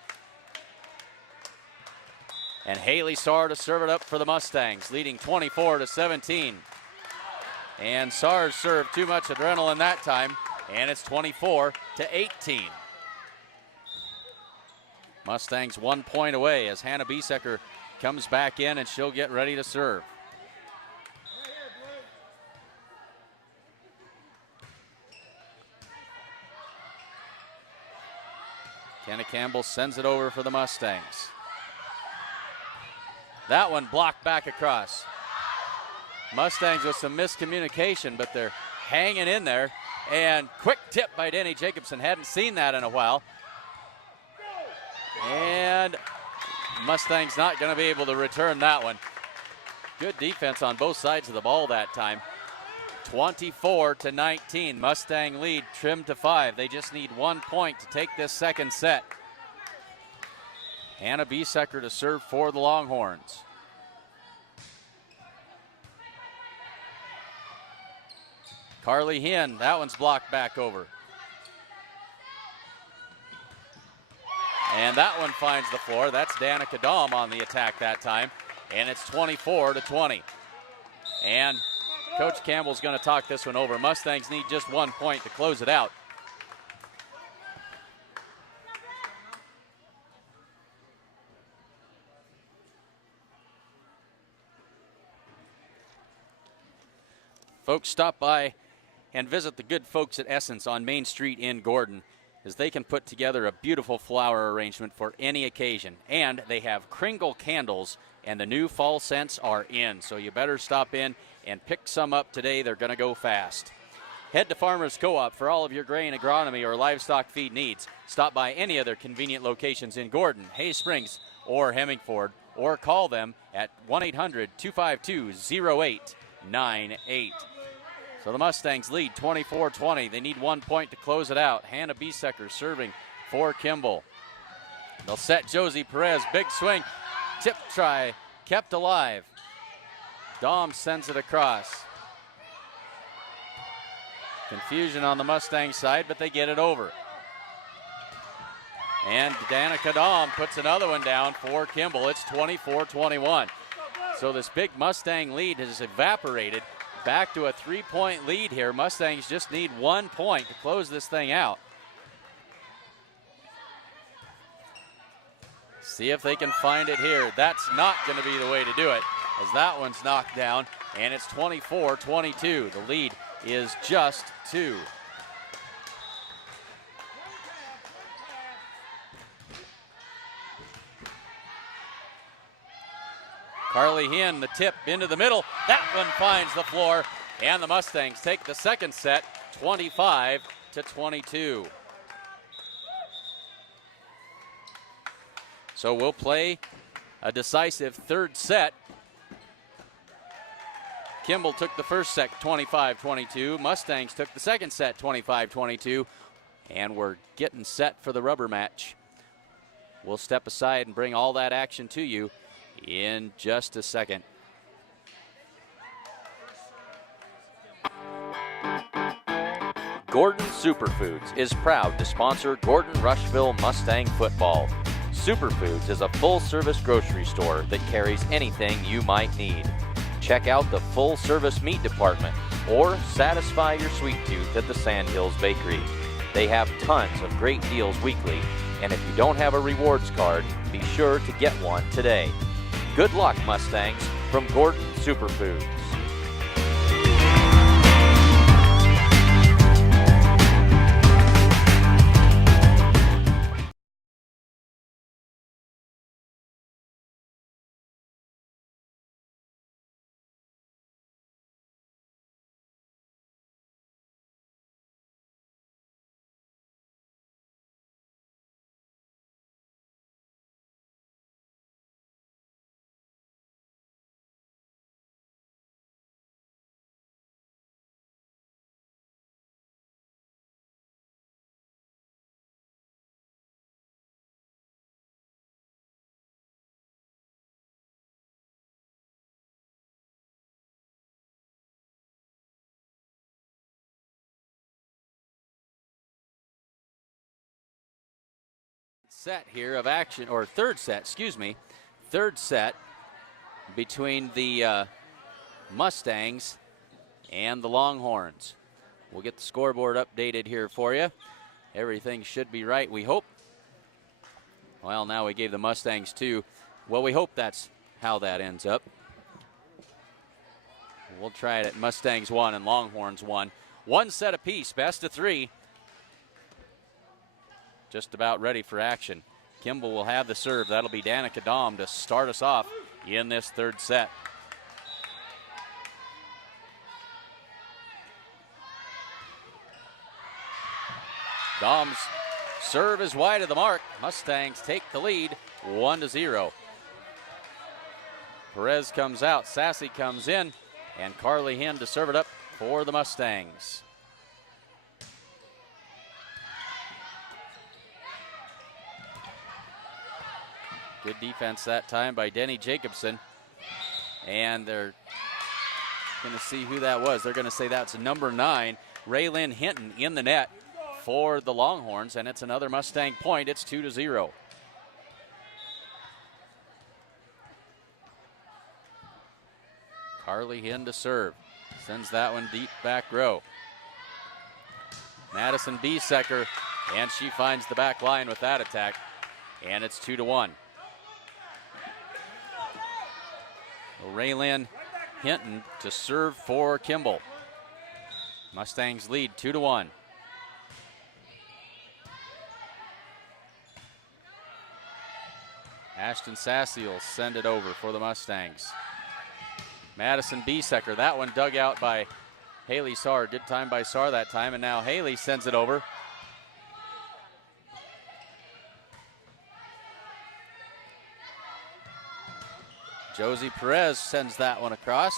And Haley Saar to serve it up for the Mustangs, leading 24-17. And Saar's served too much adrenaline that time, and it's 24-18. Mustangs 1 point away as Hannah Biesecker comes back in, and she'll get ready to serve. Kenna Campbell sends it over for the Mustangs. That one blocked back across. Mustangs with some miscommunication, but they're hanging in there. And quick tip by Denny Jacobson. Hadn't seen that in a while. And Mustangs not going to be able to return that one. Good defense on both sides of the ball that time. 24-19. Mustang lead trimmed to 5. They just need 1 point to take this second set. Hannah Biesecker to serve for the Longhorns. Carly Hinn, that one's blocked back over. And that one finds the floor. That's Danica Dahm on the attack that time. And it's 24-20. And Coach Campbell's going to talk this one over. Mustangs need just 1 point to close it out. Folks, stop by and visit the good folks at Essence on Main Street in Gordon, as they can put together a beautiful flower arrangement for any occasion. And they have Kringle candles, and the new fall scents are in, so you better stop in and pick some up today. They're going to go fast. Head to Farmers Co-op for all of your grain, agronomy, or livestock feed needs. Stop by any other convenient locations in Gordon, Hay Springs, or Hemingford, or call them at 1-800-252-0898. So the Mustangs lead 24-20. They need 1 point to close it out. Hannah Biesecker serving for Kimball. They'll set Josie Perez. Big swing. Tip try. Kept alive. Dahm sends it across. Confusion on the Mustang side, but they get it over. And Danica Dahm puts another one down for Kimball. It's 24-21. So this big Mustang lead has evaporated. Back to a 3-point lead here. Mustangs just need 1 point to close this thing out. See if they can find it here. That's not going to be the way to do it, as that one's knocked down, and it's 24-22. The lead is just 2. Carly Hinn, the tip into the middle. That one finds the floor, and the Mustangs take the second set, 25-22. So we'll play a decisive third set. Kimball took the first set 25-22. Mustangs took the second set 25-22. And we're getting set for the rubber match. We'll step aside and bring all that action to you in just a second. Gordon Superfoods is proud to sponsor Gordon-Rushville Mustang football. Superfoods is a full-service grocery store that carries anything you might need. Check out the full-service meat department or satisfy your sweet tooth at the Sandhills Bakery. They have tons of great deals weekly, and if you don't have a rewards card, be sure to get one today. Good luck, Mustangs, from Gordon Superfoods. Set here of action, or third set between the Mustangs and the Longhorns. We'll get the scoreboard updated here for you. Everything should be right, we hope. Well, now we gave the Mustangs 2. Well, we hope that's how that ends up. We'll try it at Mustangs 1 and Longhorns 1. 1 set apiece, best of 3. Just about ready for action. Kimball will have the serve. That'll be Danica Dahm to start us off in this third set. Dahm's serve is wide of the mark. Mustangs take the lead 1-0. Perez comes out, Sassy comes in, and Carly Hinn to serve it up for the Mustangs. Good defense that time by Denny Jacobson. And they're going to see who that was. They're going to say that's number 9, Raylyn Hinton, in the net for the Longhorns. And it's another Mustang point. It's 2-0. Carly Hinn to serve. Sends that one deep back row. Madison Biesecker, and she finds the back line with that attack. And it's 2-1. Raylyn Hinton to serve for Kimball. Mustangs lead 2-1. Ashton Sassy will send it over for the Mustangs. Madison Biesecker, that one dug out by Haley Saar. Good time by Saar that time, and now Haley sends it over. Josie Perez sends that one across.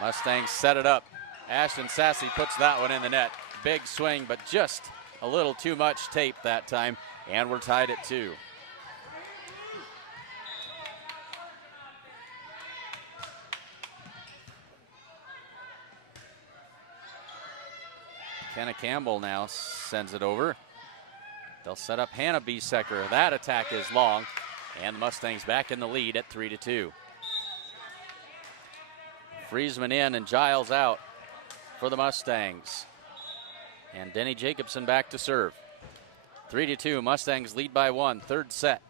Mustangs set it up. Ashton Sassy puts that one in the net. Big swing, but just a little too much tape that time, and we're tied at 2. Kenna Campbell now sends it over. They'll set up Hannah Biesecker. That attack is long, and the Mustangs back in the lead at 3-2. Friesman in and Giles out for the Mustangs. And Denny Jacobson back to serve. 3-2, Mustangs lead by 1, third set.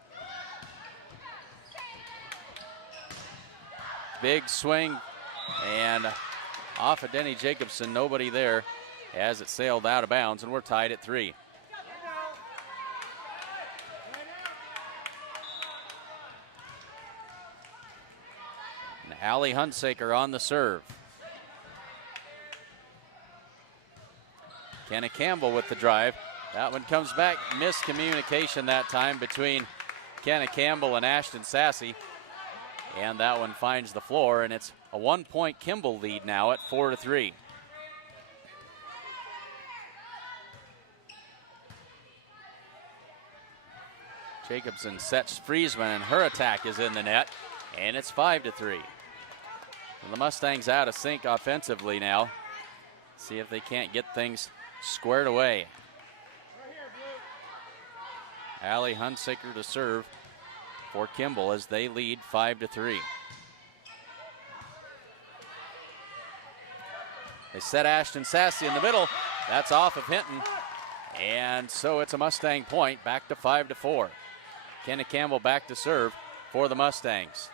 Big swing, and off of Denny Jacobson, nobody there as it sailed out of bounds, and we're tied at 3. And Allie Hunsaker on the serve. Kenna Campbell with the drive. That one comes back. Miscommunication that time between Kenna Campbell and Ashton Sassy. And that one finds the floor, and it's a 1-point Kimball lead now at 4-3. Jacobson sets Friesman, and her attack is in the net, and it's 5-3. And the Mustangs out of sync offensively now. See if they can't get things squared away. Allie Hunsaker to serve for Kimball as they lead 5-3. They set Ashton Sassy in the middle. That's off of Hinton. And so it's a Mustang point, back to 5-4. Kenna Campbell back to serve for the Mustangs.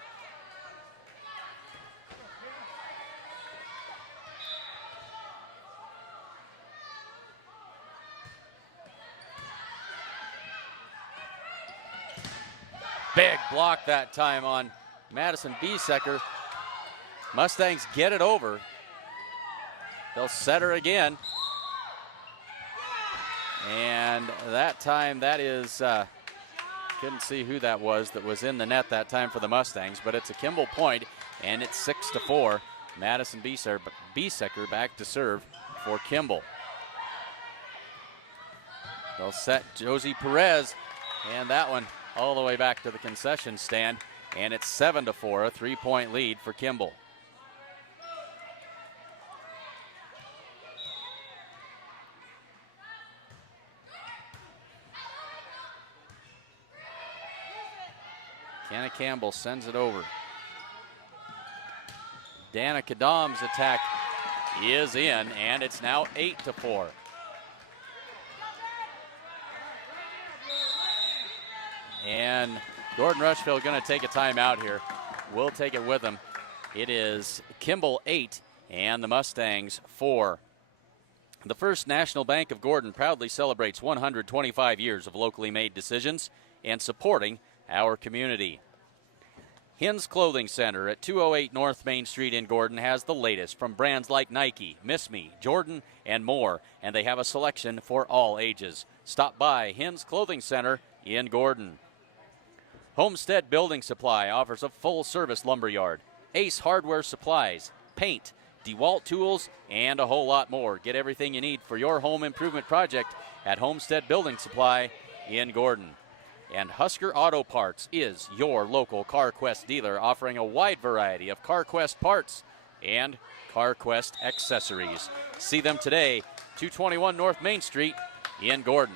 Big block that time on Madison Biesecker. Mustangs get it over. They'll set her again. And that time, that is, couldn't see who that was in the net that time for the Mustangs, but it's a Kimball point, and it's 6-4. Madison Biesecker back to serve for Kimball. They'll set Josie Perez, and that one all the way back to the concession stand, and it's 7-4, a 3-point lead for Kimball. Kenna Campbell sends it over. Danica Dom's attack is in, and it's now 8-4. And Gordon-Rushville going to take a timeout here. We'll take it with them. It is Kimball 8 and the Mustangs 4. The First National Bank of Gordon proudly celebrates 125 years of locally made decisions and supporting our community. Hins Clothing Center at 208 North Main Street in Gordon has the latest from brands like Nike, Miss Me, Jordan, and more, and they have a selection for all ages. Stop by Hins Clothing Center in Gordon. Homestead Building Supply offers a full-service lumberyard, Ace Hardware Supplies, paint, DeWalt tools, and a whole lot more. Get everything you need for your home improvement project at Homestead Building Supply in Gordon. And Husker Auto Parts is your local CarQuest dealer, offering a wide variety of CarQuest parts and CarQuest accessories. See them today, 221 North Main Street in Gordon.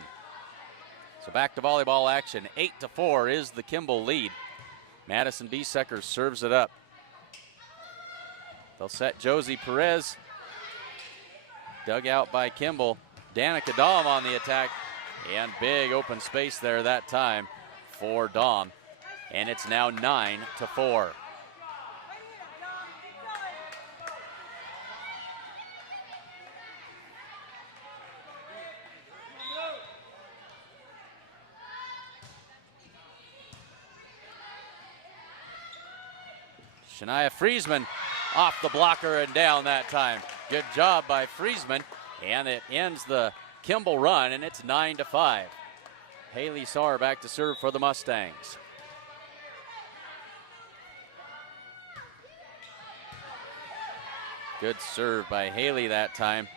So back to volleyball action. 8-4 is the Kimball lead. Madison Biesecker serves it up. They'll set Josie Perez. Dug out by Kimball. Danica Dom on the attack. And big open space there that time for Dom. And it's now 9-4. Shania Friesman off the blocker and down that time. Good job by Friesman, and it ends the Kimball run, and it's 9-5. Haley Saar back to serve for the Mustangs. Good serve by Haley that time.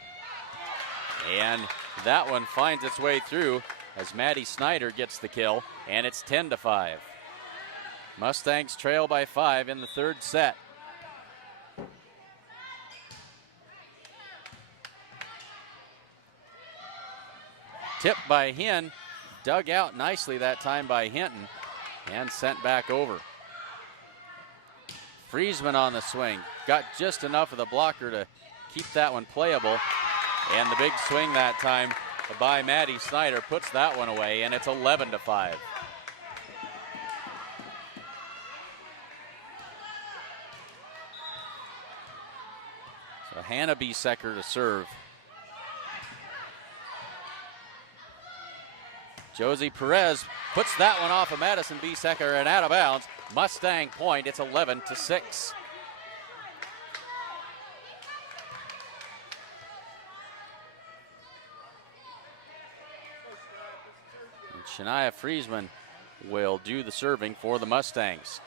And that one finds its way through as Maddie Snyder gets the kill, and it's 10-5. Mustangs trail by 5 in the third set. tipped by Hinn, dug out nicely that time by Hinton, and sent back over. Friesman on the swing, got just enough of the blocker to keep that one playable, and the big swing that time by Maddie Snyder puts that one away, and it's 11-5. So Hannah Biesecker to serve. Josie Perez puts that one off of Madison Biesecker and out of bounds. Mustang point, it's 11-6. And Shania Friesman will do the serving for the Mustangs.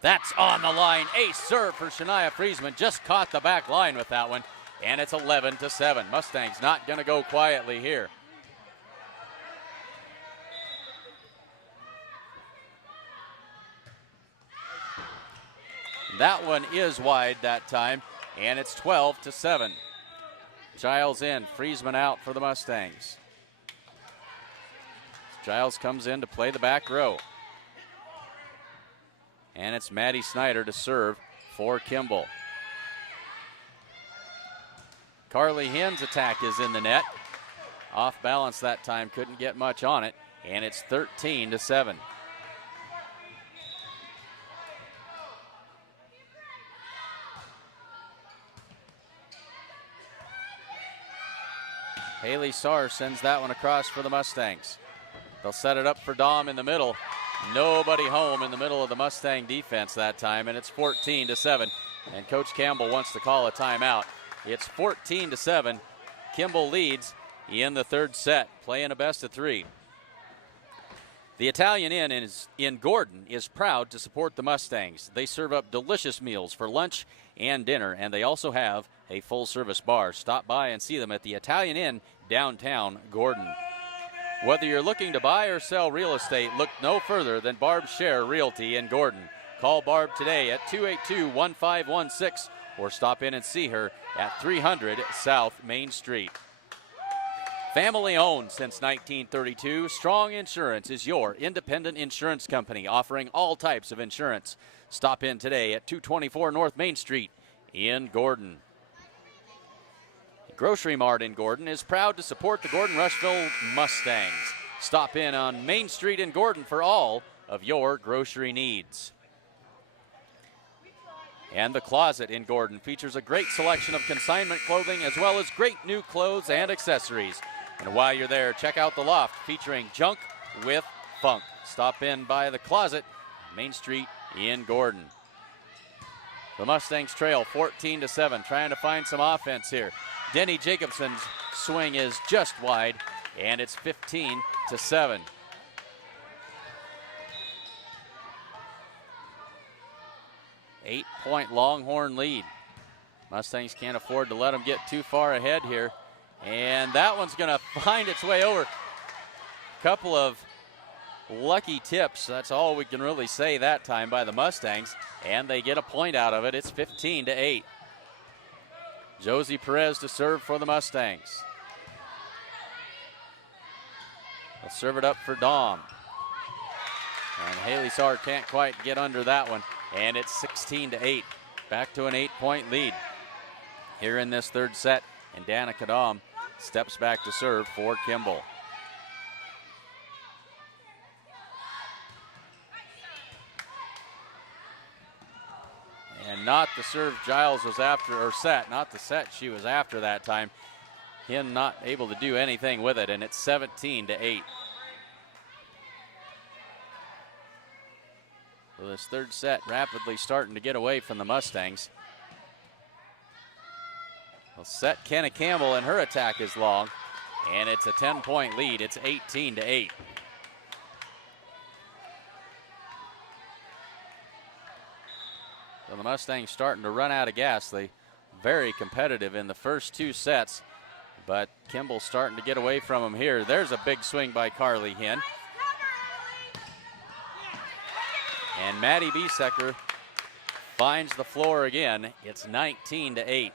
That's on the line. Ace serve for Shania Friesman. Just caught the back line with that one. And it's 11-7. Mustangs not going to go quietly here. That one is wide that time, and it's 12-7. Giles in, Friesman out for the Mustangs. Giles comes in to play the back row. And it's Maddie Snyder to serve for Kimball. Carly Hinn's attack is in the net. Off balance that time, couldn't get much on it, and it's 13-7. Haley Sarr sends that one across for the Mustangs. They'll set it up for Dahm in the middle. Nobody home in the middle of the Mustang defense that time, and it's 14-7. And Coach Campbell wants to call a timeout. It's 14-7. Kimball leads in the third set, playing a best of three. The Italian Inn in Gordon is proud to support the Mustangs. They serve up delicious meals for lunch and dinner, and they also have a full-service bar. Stop by and see them at the Italian Inn, downtown Gordon. Whether you're looking to buy or sell real estate, look no further than Barb Share Realty in Gordon. Call Barb today at 282-1516 or stop in and see her at 300 South Main Street. Family owned since 1932, Strong Insurance is your independent insurance company offering all types of insurance. Stop in today at 224 North Main Street in Gordon. Grocery Mart in Gordon is proud to support the Gordon-Rushville Mustangs. Stop in on Main Street in Gordon for all of your grocery needs. And the Closet in Gordon features a great selection of consignment clothing as well as great new clothes and accessories. And while you're there, check out the Loft featuring Junk with Funk. Stop in by the Closet, Main Street in Gordon. The Mustangs trail 14-7, trying to find some offense here. Denny Jacobson's swing is just wide, and it's 15-7. Eight-point Longhorn lead. Mustangs can't afford to let them get too far ahead here. And that one's going to find its way over. Couple of lucky tips. That's all we can really say that time by the Mustangs. And they get a point out of it. It's 15-8. Josie Perez to serve for the Mustangs. They'll serve it up for Dahm. And Haley Sarr can't quite get under that one. And it's 16-8. Back to an 8-point lead here in this third set. And Danica Dahm steps back to serve for Kimball. And not the serve Giles was after, or set, not the set she was after that time. Hinn not able to do anything with it, and it's 17-8. So this third set rapidly starting to get away from the Mustangs. Well, set Kenna Campbell, and her attack is long, and it's a 10-point lead. It's 18-8. So the Mustangs starting to run out of gas. They very competitive in the first two sets, but Kimball starting to get away from them here. There's a big swing by Carly Hinn. And Maddie Biesecker finds the floor again. It's 19-8.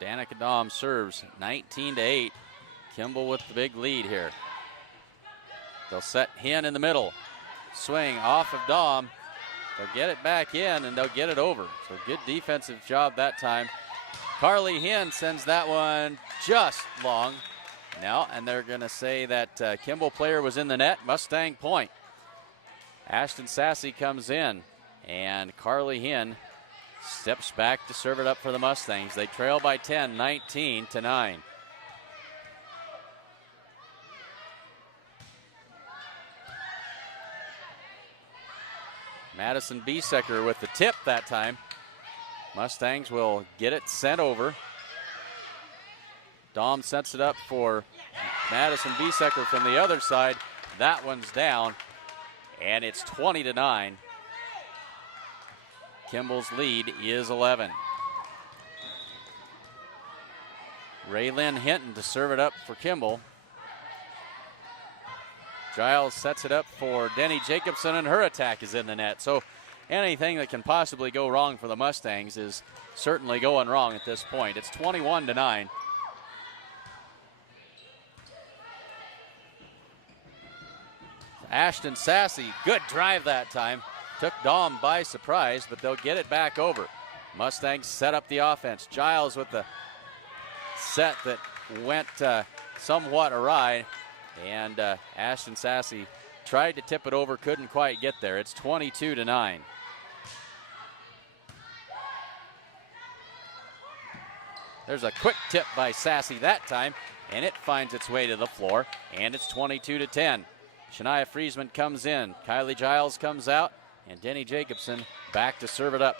Danica Dahm serves 19-8. Kimball with the big lead here. They'll set Hen in the middle. Swing off of Dahm. They'll get it back in and they'll get it over. So good defensive job that time. Carly Hen sends that one just long. Now, and they're going to say that Kimball player was in the net. Mustang point. Ashton Sassy comes in and Carly Hen steps back to serve it up for the Mustangs. They trail by 10, 19-9. Madison Biesecker with the tip that time. Mustangs will get it sent over. Dahm sets it up for Madison Biesecker from the other side. That one's down, and it's 20-9. Kimball's lead is 11. Raylyn Hinton to serve it up for Kimball. Giles sets it up for Denny Jacobson, and her attack is in the net. So anything that can possibly go wrong for the Mustangs is certainly going wrong at this point. It's 21-9. Ashton Sassy, good drive that time. Took Dahm by surprise, but they'll get it back over. Mustangs set up the offense. Giles with the set that went somewhat awry. And Ashton Sassy tried to tip it over, couldn't quite get there. It's 22-9. There's a quick tip by Sassy that time, and it finds its way to the floor, and it's 22-10. Shania Friesman comes in, Kylie Giles comes out, and Denny Jacobson back to serve it up.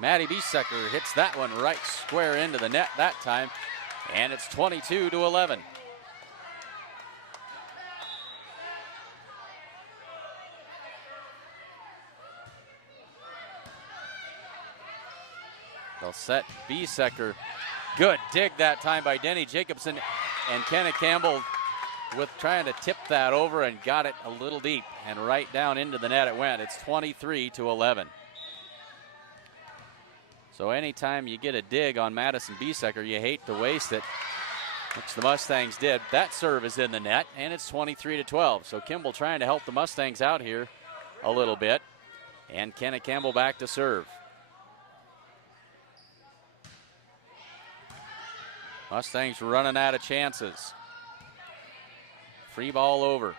Maddie Biesecker hits that one right square into the net that time, and it's 22-11. They'll set Biesecker. Good dig that time by Denny Jacobson, and Kenna Campbell with trying to tip that over and got it a little deep, and right down into the net it went. It's 23-11. So anytime you get a dig on Madison Biesecker, you hate to waste it, which the Mustangs did. That serve is in the net, and it's 23-12. So Kimball trying to help the Mustangs out here a little bit, and Kenna Campbell back to serve. Mustangs running out of chances. Free ball over.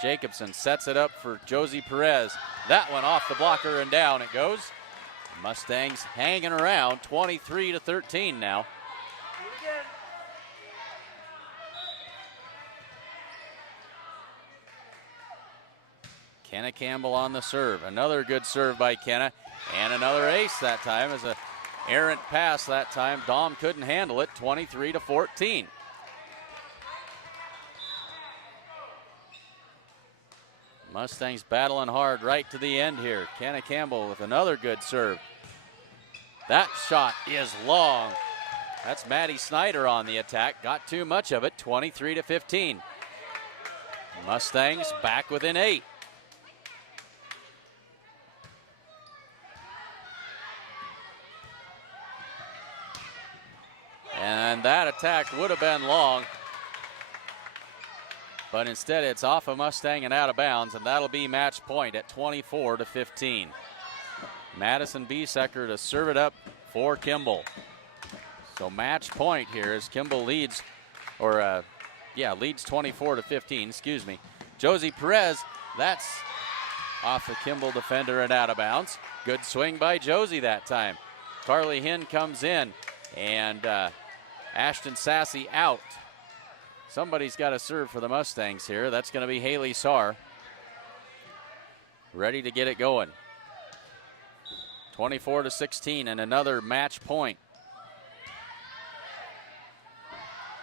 Jacobson sets it up for Josie Perez. That one off the blocker and down it goes. Mustangs hanging around, 23-13 now. Kenna Campbell on the serve. Another good serve by Kenna, and another ace that time as a errant pass that time. Dahm couldn't handle it, 23-14. Mustangs battling hard right to the end here. Kenna Campbell with another good serve. That shot is long. That's Maddie Snyder on the attack. Got too much of it, 23-15. Mustangs back within 8. And that attack would have been long, but instead it's off a Mustang and out of bounds, and that'll be match point at 24-15. Madison Biesecker to serve it up for Kimball. So match point here as Kimball leads, leads 24-15, excuse me. Josie Perez, that's off the Kimball defender and out of bounds. Good swing by Josie that time. Carly Hen comes in, and Ashton Sassy out. Somebody's got to serve for the Mustangs here. That's going to be Haley Sarr. Ready to get it going. 24-16 and another match point.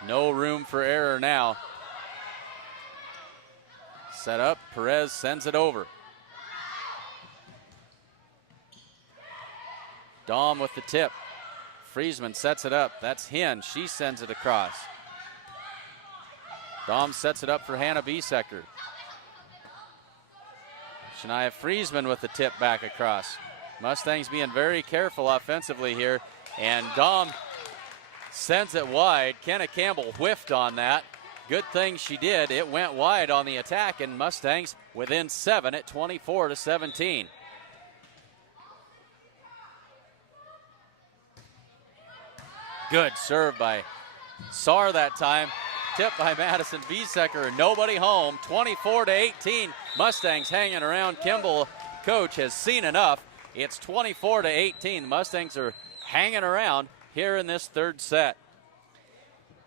No room for error now. Set up, Perez sends it over. Dahm with the tip. Friesman sets it up. That's Hen. She sends it across. Dahm sets it up for Hannah Biesecker. Shania Friesman with the tip back across. Mustangs being very careful offensively here, and Dom sends it wide. Kenna Campbell whiffed on that. Good thing she did. It went wide on the attack, and Mustangs within 7 at 24-17. Good serve by Saar that time. Tip by Madison Biesecker, and nobody home. 24-18. Mustangs hanging around. Kimball, coach, has seen enough. It's 24-18. The Mustangs are hanging around here in this third set.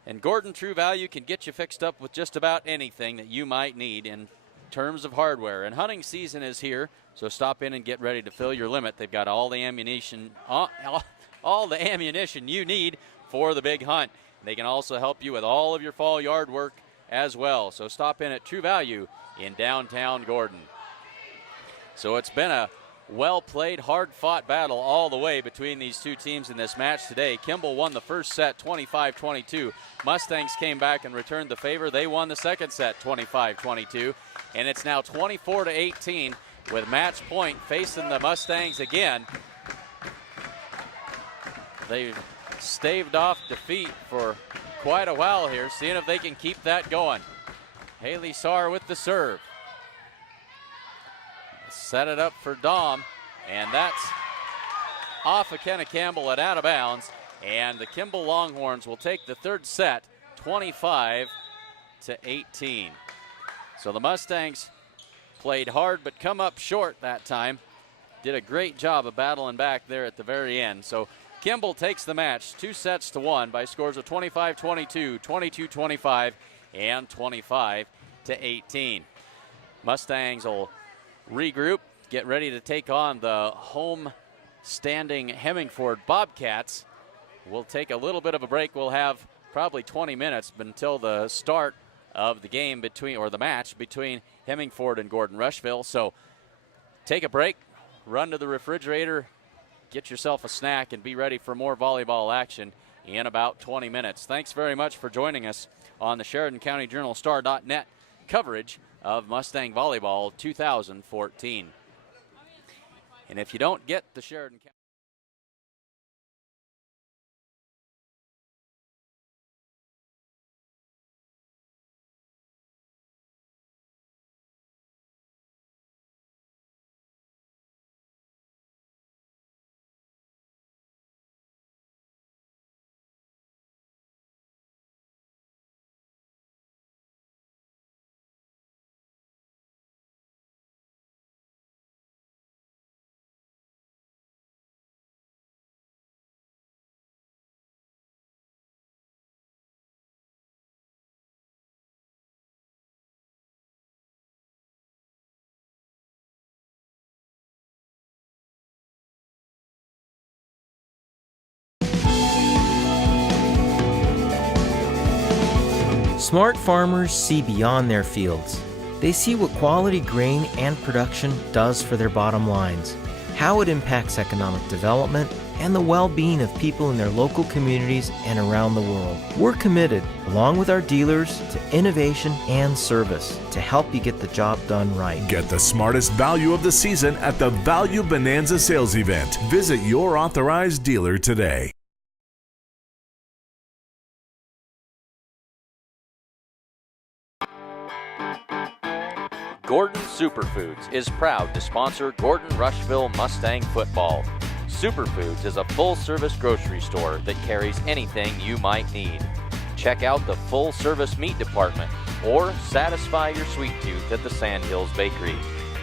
And Gordon True Value can get you fixed up with just about anything that you might need in terms of hardware. And hunting season is here, so stop in and get ready to fill your limit. They've got all the ammunition, all the ammunition you need for the big hunt. They can also help you with all of your fall yard work as well. So stop in at True Value in downtown Gordon. So it's been a well-played, hard-fought battle all the way between these two teams in this match today. Kimball won the first set 25-22. Mustangs came back and returned the favor. They won the second set 25-22. And it's now 24-18 with match point facing the Mustangs again. They've staved off defeat for quite a while here, seeing if they can keep that going. Haley Saar with the serve. Set it up for Dom, and that's off of Kenna Campbell and out of bounds. And the Kimball Longhorns will take the third set 25-18. So the Mustangs played hard but come up short that time. Did a great job of battling back there at the very end. So Kimball takes the match 2-1 by scores of 25-22, 22-25, and 25-18. Mustangs will regroup, get ready to take on the home standing Hemingford Bobcats. We'll take a little bit of a break. We'll have probably 20 minutes until the start of the game the match between Hemingford and Gordon-Rushville. So take a break, run to the refrigerator, get yourself a snack, and be ready for more volleyball action in about 20 minutes. Thanks very much for joining us on the Sheridan County Journal Star.net coverage of Mustang Volleyball 2014. And if you don't get the Sheridan County Smart farmers see beyond their fields. They see what quality grain and production does for their bottom lines, how it impacts economic development, and the well-being of people in their local communities and around the world. We're committed, along with our dealers, to innovation and service to help you get the job done right. Get the smartest value of the season at the Value Bonanza sales event. Visit your authorized dealer today. Gordon Superfoods is proud to sponsor Gordon-Rushville Mustang football. Superfoods is a full-service grocery store that carries anything you might need. Check out the full-service meat department or satisfy your sweet tooth at the Sandhills Bakery.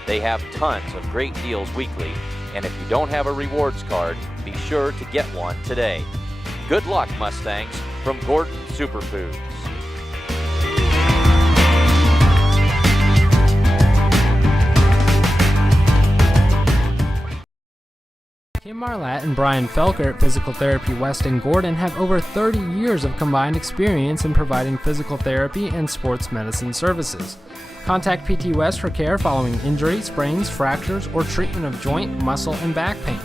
They have tons of great deals weekly, and if you don't have a rewards card, be sure to get one today. Good luck, Mustangs, from Gordon Superfoods. Kim Marlatt and Brian Felker at Physical Therapy West in Gordon have over 30 years of combined experience in providing physical therapy and sports medicine services. Contact PT West for care following injury, sprains, fractures, or treatment of joint, muscle, and back pain.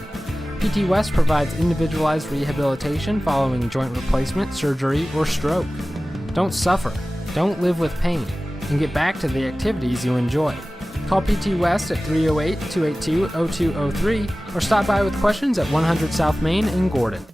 PT West provides individualized rehabilitation following joint replacement, surgery, or stroke. Don't suffer, don't live with pain, and get back to the activities you enjoy. Call PT West at 308-282-0203 or stop by with questions at 100 South Main in Gordon.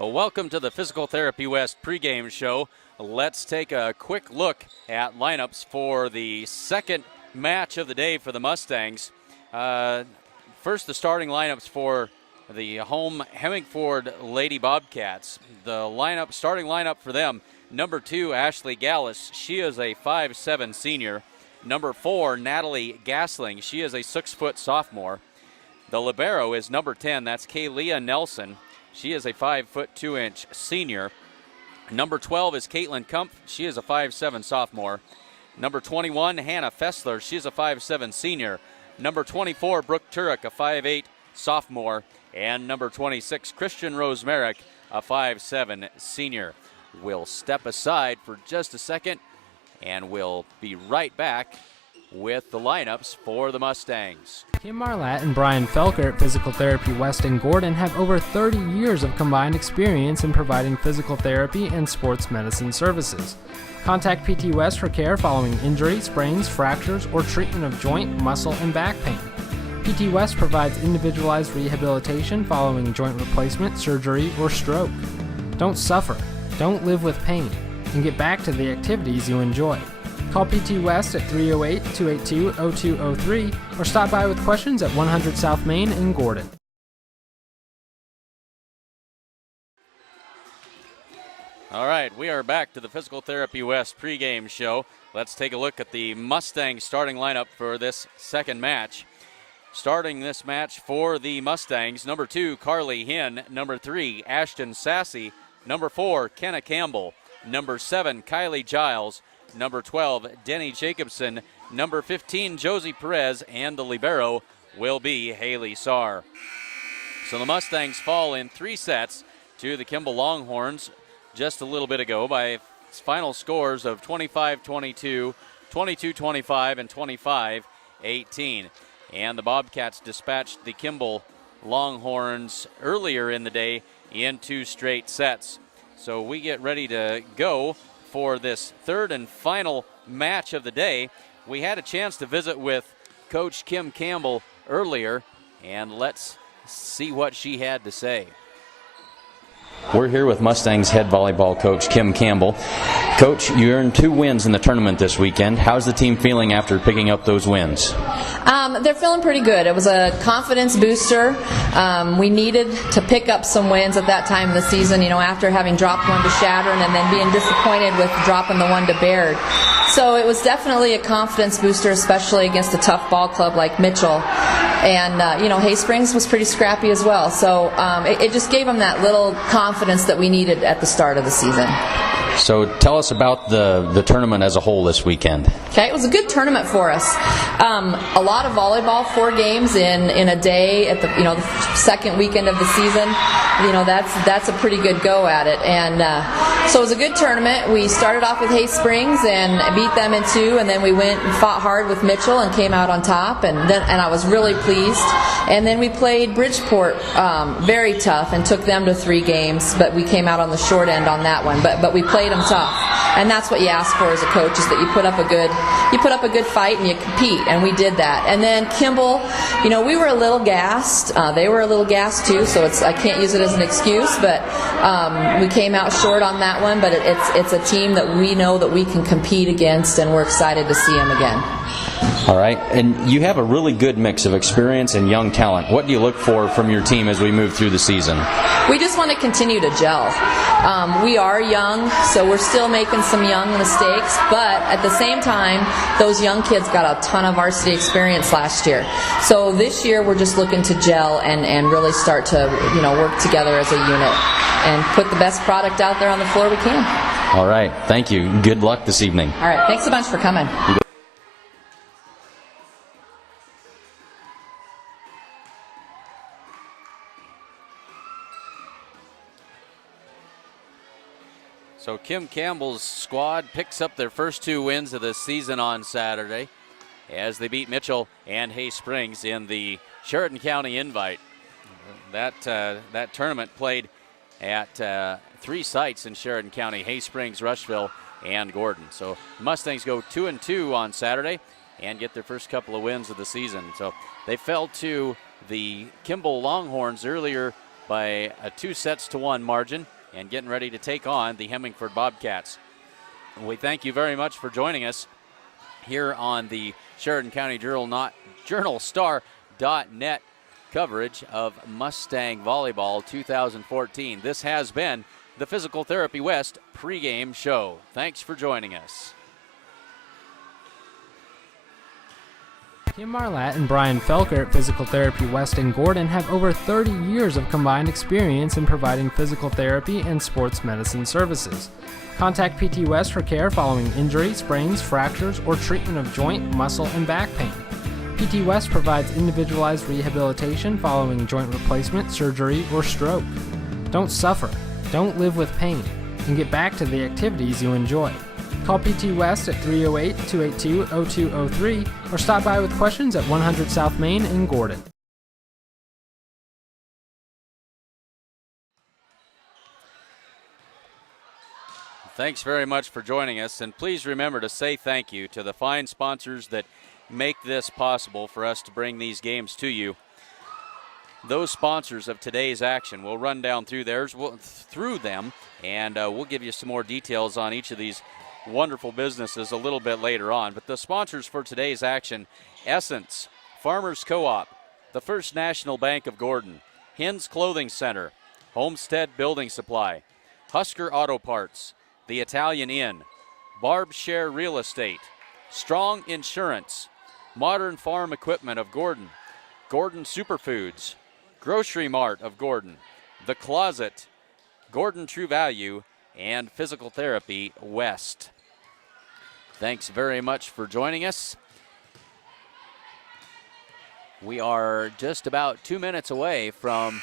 Well, welcome to the Physical Therapy West pregame show. Let's take a quick look at lineups for the second match of the day for the Mustangs. First, the starting lineups for the home Hemingford Lady Bobcats. The starting lineup for them: number 2, Ashley Gallus. She is a 5'7" senior. Number 4, Natalie Gasling. She is a 6-foot sophomore. The libero is number 10. That's Kaylia Nelson. She is a 5'2" senior. Number 12 is Caitlin Kumpf. She is a 5'7" sophomore. Number 21, Hannah Fessler. She is a 5'7" senior. Number 24, Brooke Turek, a 5'8" sophomore. And number 26, Christian Rosemerick, a 5'7" senior. We'll step aside for just a second, and we'll be right back with the lineups for the Mustangs. Kim Marlatt and Brian Felker at Physical Therapy West in Gordon have over 30 years of combined experience in providing physical therapy and sports medicine services. Contact PT West for care following injury, sprains, fractures, or treatment of joint, muscle, and back pain. PT West provides individualized rehabilitation following joint replacement, surgery, or stroke. Don't suffer, don't live with pain, and get back to the activities you enjoy. Call PT West at 308-282-0203 or stop by with questions at 100 South Main in Gordon. All right, we are back to the Physical Therapy West pregame show. Let's take a look at the Mustangs starting lineup for this second match. Starting this match for the Mustangs: number 2, Carly Hinn. Number 3, Ashton Sassy. Number 4, Kenna Campbell. Number 7, Kylie Giles. Number 12, Denny Jacobson. Number 15, Josie Perez. And the libero will be Haley Sarr. So the Mustangs fall in 3 sets to the Kimball Longhorns just a little bit ago by final scores of 25-22, 22-25, and 25-18. And the Bobcats dispatched the Kimball Longhorns earlier in the day in 2 straight sets. So we get ready to go for this third and final match of the day. We had a chance to visit with Coach Kim Campbell earlier, and let's see what she had to say. We're here with Mustangs head volleyball coach Kim Campbell. Coach, you earned 2 wins in the tournament this weekend. How's the team feeling after picking up those wins? They're feeling pretty good. It was a confidence booster. We needed to pick up some wins at that time of the season, after having dropped one to Sheridan and then being disappointed with dropping the one to Baird. So it was definitely a confidence booster, especially against a tough ball club like Mitchell. And, Haysprings was pretty scrappy as well. So it just gave them that little confidence that we needed at the start of the season. So tell us about the tournament as a whole this weekend. Okay, it was a good tournament for us. A lot of volleyball, 4 games in a day at the second weekend of the season. That's a pretty good go at it. And so it was a good tournament. We started off with Haysprings and beat them in 2, and then we went and fought hard with Mitchell and came out on top. And I was really pleased. And then we played Bridgeport very tough and took them to 3 games, but we came out on the short end on that one. But we played them tough, and that's what you ask for as a coach, is that you put up a good fight and you compete, and we did that. And then Kimball, we were a little gassed. They were a little gassed too, so I can't use it as an excuse, but we came out short on that one. But it's a team that we know that we can compete against, and we're excited to see them again. All right, and you have a really good mix of experience and young talent. What do you look for from your team as we move through the season? We just want to continue to gel. We are young, so we're still making some young mistakes, but at the same time, those young kids got a ton of varsity experience last year. So this year, we're just looking to gel and really start to work together as a unit and put the best product out there on the floor we can. All right, thank you. Good luck this evening. All right, thanks a bunch for coming. So Kim Campbell's squad picks up their first 2 wins of the season on Saturday as they beat Mitchell and Haysprings in the Sheridan County Invite. That tournament played at 3 sites in Sheridan County: Haysprings, Rushville, and Gordon. So the Mustangs go 2-2 on Saturday and get their first couple of wins of the season. So they fell to the Kimball Longhorns earlier by a 2-1 margin and getting ready to take on the Hemingford Bobcats. We thank you very much for joining us here on the Sheridan County Journal Star.net coverage of Mustang Volleyball 2014. This has been the Physical Therapy West pregame show. Thanks for joining us. Kim Marlatt and Brian Felker at Physical Therapy West in Gordon have over 30 years of combined experience in providing physical therapy and sports medicine services. Contact PT West for care following injury, sprains, fractures, or treatment of joint, muscle, and back pain. PT West provides individualized rehabilitation following joint replacement, surgery, or stroke. Don't suffer, don't live with pain, and get back to the activities you enjoy. Call PT West at 308-282-0203 or stop by with questions at 100 South Main in Gordon. Thanks very much for joining us, and please remember to say thank you to the fine sponsors that make this possible for us to bring these games to you. Those sponsors of today's action, we'll run down through them, and we'll give you some more details on each of these wonderful businesses a little bit later on. But the sponsors for today's action: Essence, Farmers Co-op, the First National Bank of Gordon, Hens Clothing Center, Homestead Building Supply, Husker Auto Parts, the Italian Inn, Barb Share Real Estate, Strong Insurance, Modern Farm Equipment of Gordon, Gordon Superfoods, Grocery Mart of Gordon, The Closet, Gordon True Value, and Physical Therapy West. Thanks very much for joining us. We are just about 2 minutes away from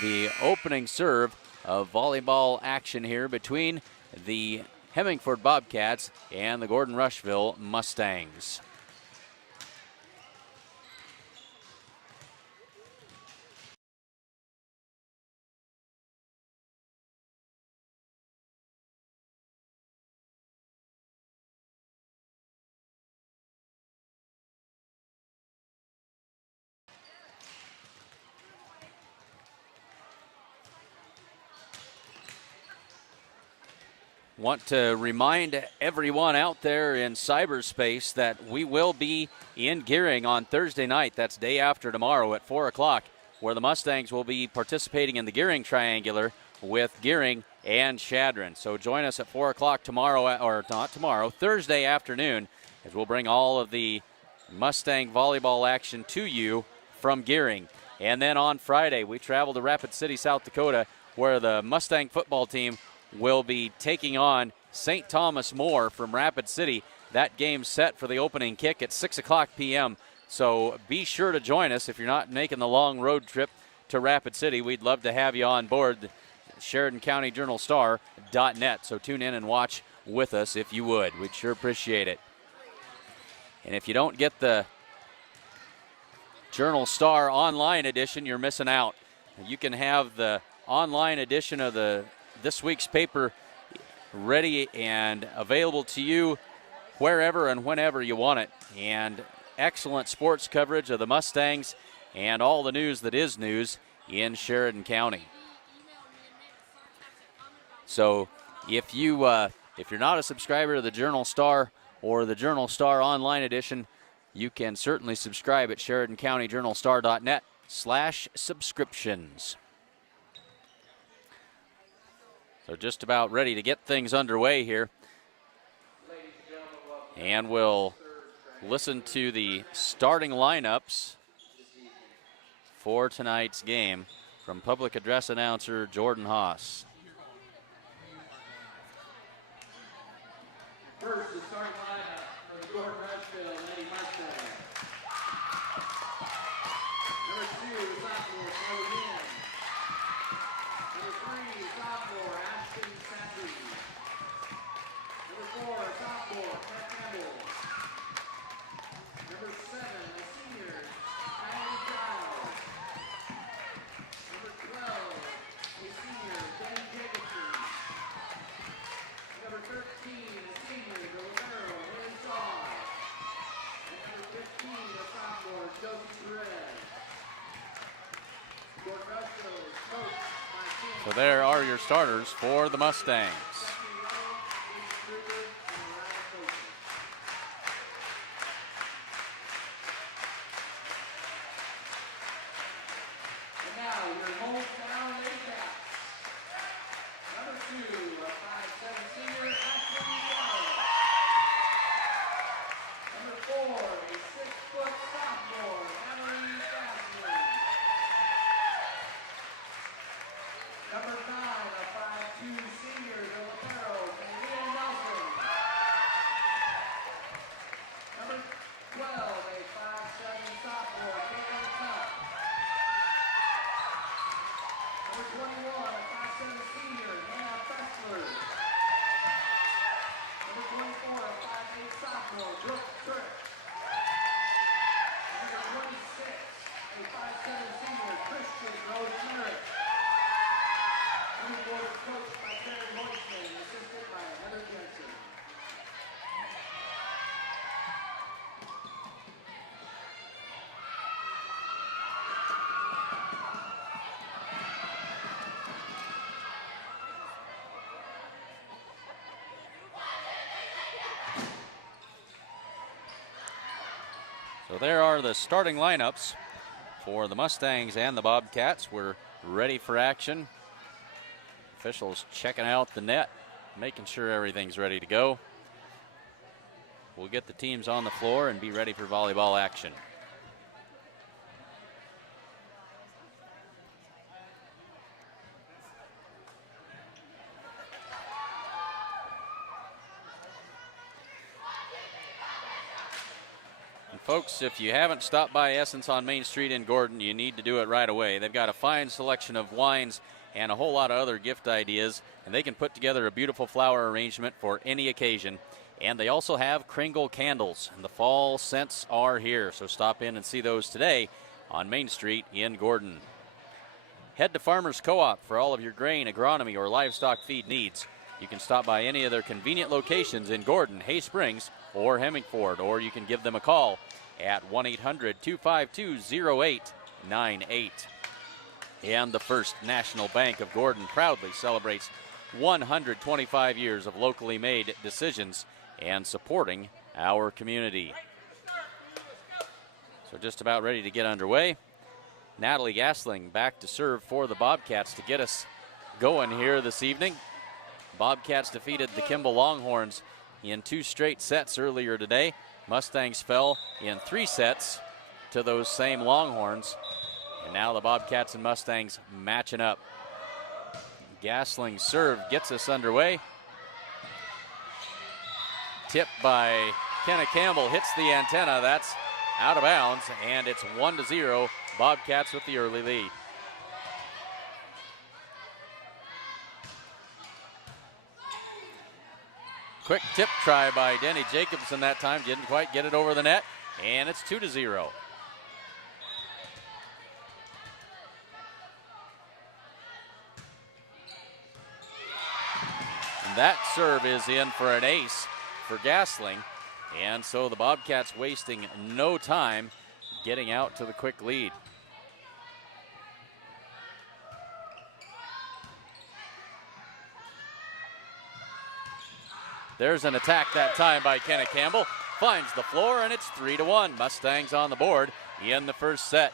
the opening serve of volleyball action here between the Hemingford Bobcats and the Gordon-Rushville Mustangs. Want to remind everyone out there in cyberspace that we will be in Gearing on Thursday night. That's day after tomorrow at 4 o'clock, where the Mustangs will be participating in the Gearing Triangular with Gearing and Shadron. So join us at 4 o'clock tomorrow, or not tomorrow, Thursday afternoon, as we'll bring all of the Mustang volleyball action to you from Gearing. And then on Friday, we travel to Rapid City, South Dakota, where the Mustang football team will be taking on St. Thomas More from Rapid City. That game's set for the opening kick at 6 o'clock p.m. So be sure to join us if you're not making the long road trip to Rapid City. We'd love to have you on board the Sheridan County Journal Star.net. So tune in and watch with us if you would. We'd sure appreciate it. And if you don't get the Journal Star online edition, you're missing out. You can have the online edition of this week's paper ready and available to you wherever and whenever you want it. And excellent sports coverage of the Mustangs and all the news that is news in Sheridan County. So if you're not a subscriber to the Journal Star or the Journal Star online edition, you can certainly subscribe at SheridanCountyJournalStar.net/subscriptions. So just about ready to get things underway here. And we'll listen to the starting lineups for tonight's game from public address announcer Jordan Haas. First, the starting lineup for the Gordon-Rushville Lady Mustang. Number 2, sophomore Chloe Lynn. Number 3, sophomore Ashton Sassy. Number 4, sophomore Kat Campbell. Number 7, a senior Kylie Giles. Number 12, a senior Jenny Jacobson. Number 13, a senior Romero Lynn Shaw. And number 15, a sophomore Josie Perez. Gordon-Rushville So there are your starters for the Mustangs. And now your hometown Lady Cats. Number 2, a 5'7" senior, Ashley Young. Number 4, a 6-foot sophomore, Emily Gasly. Number 9, a 5'2" senior, the libero, Kalia Nelson. Number 12, a 5'7" sophomore, Caitlin Tuck. Number 21, a 5'7" senior, Hannah Fessler. Number 24, a 5'8" sophomore, Brooke Trick. Number 26, a 5'7" senior, Christian Rose Merritt. Board coached by Terry Hoytman, assisted by Heather Jensen. So there are the starting lineups for the Mustangs and the Bobcats. We're ready for action. Officials checking out the net, making sure everything's ready to go. We'll get the teams on the floor and be ready for volleyball action. And folks, if you haven't stopped by Essence on Main Street in Gordon, you need to do it right away. They've got a fine selection of wines and a whole lot of other gift ideas, and they can put together a beautiful flower arrangement for any occasion. And they also have Kringle candles, and the fall scents are here, so stop in and see those today on Main Street in Gordon. Head to Farmers Co-op for all of your grain, agronomy, or livestock feed needs. You can stop by any of their convenient locations in Gordon, Hay Springs, or Hemingford, or you can give them a call at 1-800-252-0898. And the First National Bank of Gordon proudly celebrates 125 years of locally made decisions and supporting our community. So just about ready to get underway. Natalie Gasling back to serve for the Bobcats to get us going here this evening. Bobcats defeated the Kimball Longhorns in 2 straight sets earlier today. Mustangs fell in 3 sets to those same Longhorns. And now the Bobcats and Mustangs matching up. Gasling's serve gets us underway. Tipped by Kenna Campbell, hits the antenna. That's out of bounds, and it's 1-0. Bobcats with the early lead. Quick tip try by Denny Jacobson that time. Didn't quite get it over the net, and it's 2-0. That serve is in for an ace for Gasling, and so the Bobcats wasting no time getting out to the quick lead. There's an attack that time by Kenna Campbell, finds the floor, and it's 3-1. Mustangs on the board in the first set.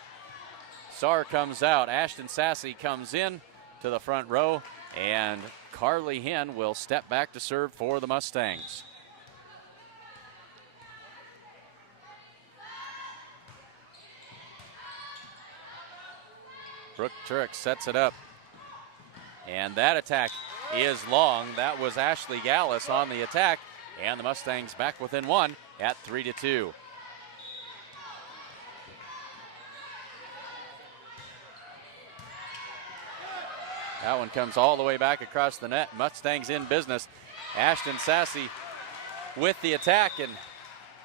Sar comes out, Ashton Sassy comes in to the front row, and Carly Hinn will step back to serve for the Mustangs. Brooke Turek sets it up. And that attack is long. That was Ashley Gallus on the attack. And the Mustangs back within 1 at 3-2. That one comes all the way back across the net. Mustangs in business. Ashton Sassy with the attack, and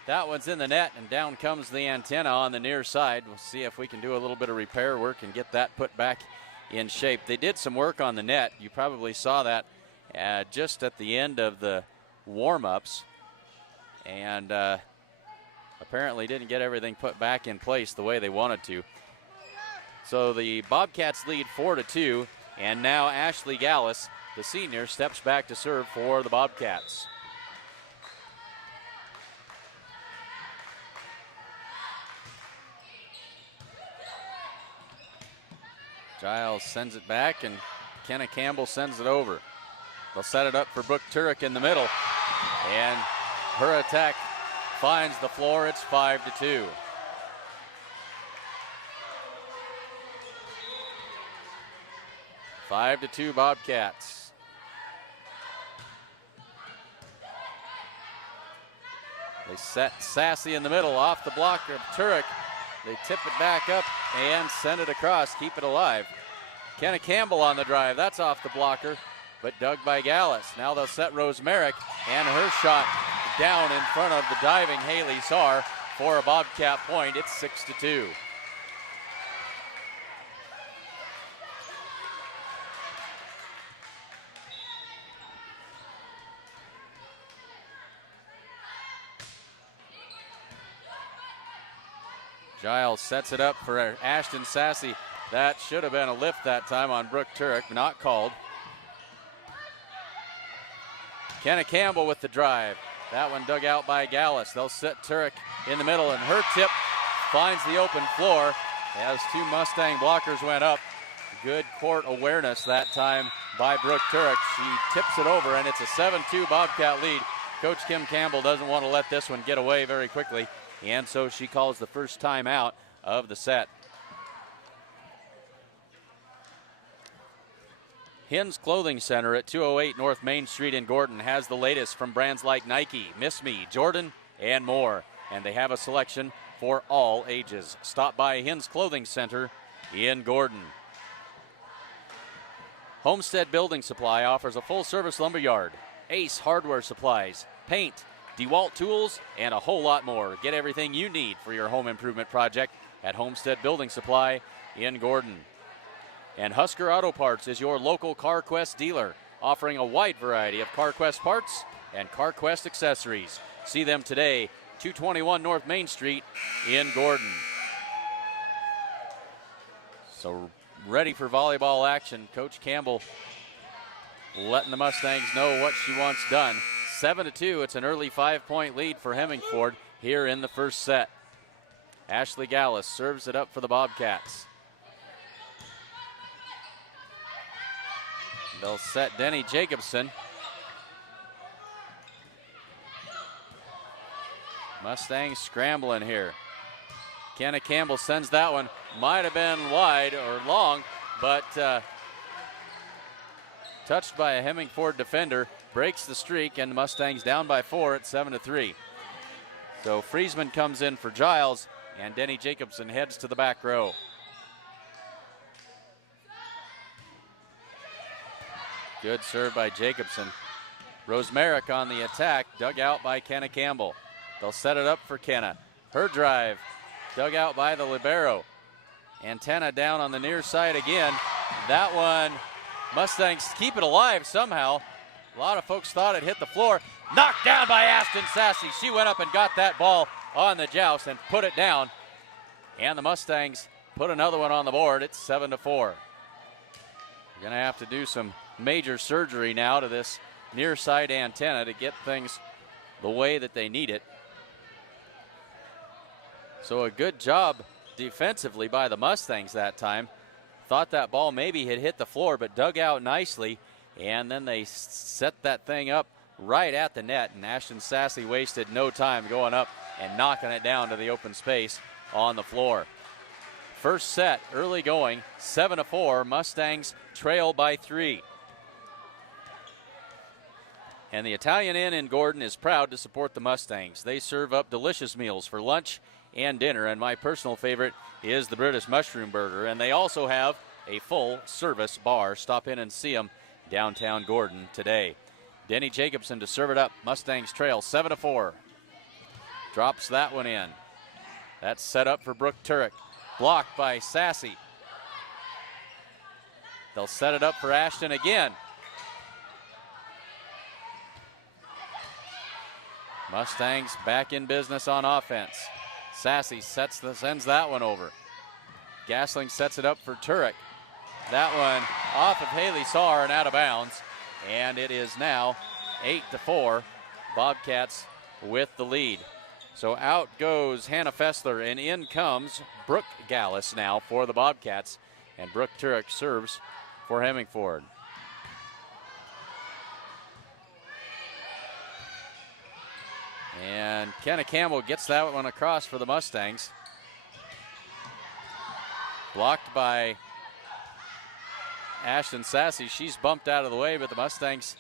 that one's in the net, and down comes the antenna on the near side. We'll see if we can do a little bit of repair work and get that put back in shape. They did some work on the net. You probably saw that just at the end of the warm-ups, and apparently didn't get everything put back in place the way they wanted to. So the Bobcats lead 4-2, and now Ashley Gallus, the senior, steps back to serve for the Bobcats. Giles sends it back, and Kenna Campbell sends it over. They'll set it up for Brooke Turek in the middle, and her attack finds the floor. It's 5-2. Five to 2 Bobcats. They set Sassy in the middle off the block of Turek. They tip it back up and send it across, keep it alive. Kenna Campbell on the drive. That's off the blocker, but dug by Gallus. Now they'll set Rose Merrick, and her shot down in front of the diving Haley Saar for a Bobcat point. It's 6-2. Giles sets it up for Ashton Sassy. That should have been a lift that time on Brooke Turek, not called. Kenna Campbell with the drive. That one dug out by Gallus. They'll set Turek in the middle, and her tip finds the open floor as 2 Mustang blockers went up. Good court awareness that time by Brooke Turek. She tips it over, and it's a 7-2 Bobcat lead. Coach Kim Campbell doesn't want to let this one get away very quickly, and so she calls the first time out of the set. Hins Clothing Center at 208 North Main Street in Gordon has the latest from brands like Nike, Miss Me, Jordan, and more. And they have a selection for all ages. Stop by Hins Clothing Center in Gordon. Homestead Building Supply offers a full-service lumber yard, Ace Hardware Supplies, paint, DeWalt tools, and a whole lot more. Get everything you need for your home improvement project at Homestead Building Supply in Gordon. And Husker Auto Parts is your local CarQuest dealer, offering a wide variety of CarQuest parts and CarQuest accessories. See them today, 221 North Main Street in Gordon. So ready for volleyball action. Coach Campbell letting the Mustangs know what she wants done. 7-2, it's an early 5-point lead for Hemingford here in the first set. Ashley Gallus serves it up for the Bobcats. They'll set Denny Jacobson. Mustangs scrambling here. Kenna Campbell sends that one. Might have been wide or long, but touched by a Hemingford defender. Breaks the streak, and the Mustangs down by 4 at 7-3. So Friesman comes in for Giles, and Denny Jacobson heads to the back row. Good serve by Jacobson. Rose Merrick on the attack, dug out by Kenna Campbell. They'll set it up for Kenna. Her drive, dug out by the libero. Antenna down on the near side again. That one, Mustangs keep it alive somehow. A lot of folks thought it hit the floor. Knocked down by Ashton Sassy. She went up and got that ball on the joust and put it down. And the Mustangs put another one on the board. It's 7-4. We're going to have to do some major surgery now to this near side antenna to get things the way that they need it. So a good job defensively by the Mustangs that time. Thought that ball maybe had hit the floor, but dug out nicely, and then they set that thing up right at the net, and Ashton Sassy wasted no time going up and knocking it down to the open space on the floor. First set early going, 7-4. Mustangs trail by 3. And the Italian Inn in Gordon is proud to support the Mustangs. They serve up delicious meals for lunch and dinner, and my personal favorite is the British Mushroom Burger. And they also have a full-service bar. Stop in and see them downtown Gordon today. Denny Jacobson to serve it up. Mustangs trail 7-4. Drops that one in. That's set up for Brooke Turek. Blocked by Sassy. They'll set it up for Ashton again. Mustangs back in business on offense. Sassy sends that one over. Gasling sets it up for Turek. That one off of Haley Saar and out of bounds. And it is now 8-4. Bobcats with the lead. So out goes Hannah Fessler, and in comes Brooke Gallus now for the Bobcats. And Brooke Turek serves for Hemingford. And Kenna Campbell gets that one across for the Mustangs. Blocked by Ashton Sassy. She's bumped out of the way, but the Mustangs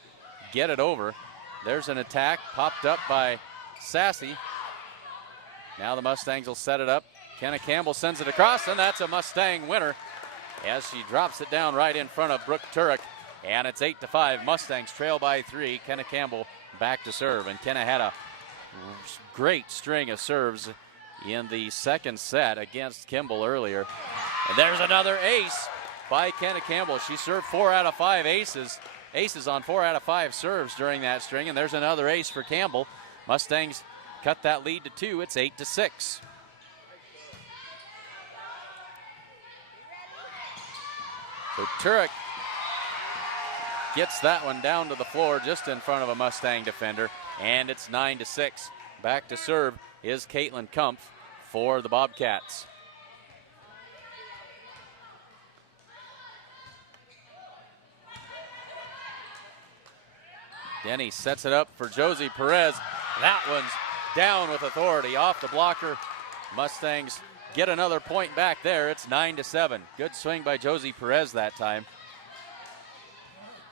get it over. There's an attack popped up by Sassy. Now the Mustangs will set it up. Kenna Campbell sends it across, and that's a Mustang winner as she drops it down right in front of Brooke Turek. And it's 8-5. Mustangs trail by 3. Kenna Campbell back to serve. And Kenna had a great string of serves in the second set against Kimball earlier. And there's another ace by Kenna Campbell. She served 4 out of 5 aces on 4 out of 5 serves during that string. And there's another ace for Campbell. Mustangs cut that lead to 2. It's 8-6. So Turek gets that one down to the floor just in front of a Mustang defender, and it's 9-6. Back to serve is Caitlin Kumpf for the Bobcats. Denny sets it up for Josie Perez. That one's down with authority off the blocker. Mustangs get another point back there. It's 9-7. Good swing by Josie Perez that time.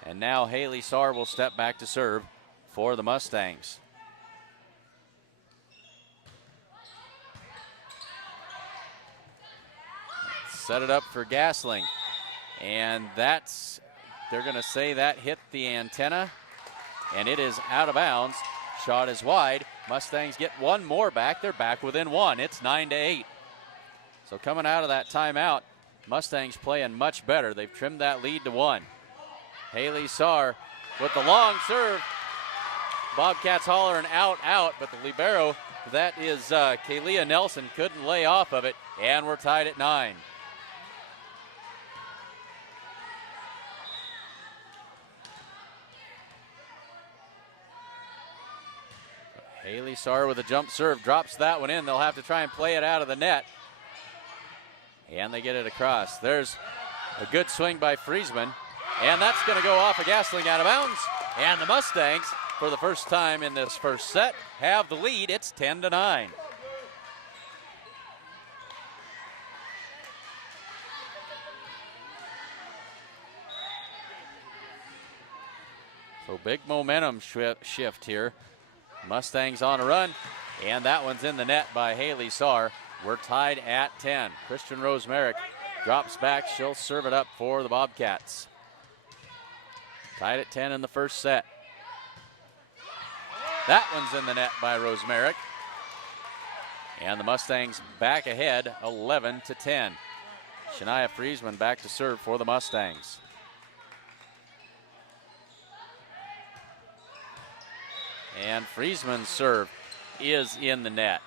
And now Haley Saar will step back to serve for the Mustangs. Set it up for Gasling. And they're going to say that hit the antenna. And it is out of bounds. Shot is wide. Mustangs get one more back. They're back within 1. It's 9-8. So coming out of that timeout, Mustangs playing much better. They've trimmed that lead to 1. Haley Saar with the long serve. Bobcats hollering out, but the libero, that is Kalia Nelson, couldn't lay off of it, and we're tied at 9. Haley Saar with a jump serve, drops that one in. They'll have to try and play it out of the net. And they get it across. There's a good swing by Friesman. And that's going to go off of Gasling out of bounds. And the Mustangs, for the first time in this first set, have the lead. It's 10-9. So big momentum shift here. Mustangs on a run, and that one's in the net by Haley Saar. We're tied at 10. Christian Rosemerick drops back. She'll serve it up for the Bobcats. Tied at 10 in the first set. That one's in the net by Rosemerick. And the Mustangs back ahead 11-10. Shania Friesman back to serve for the Mustangs. And Friesman's serve is in the net.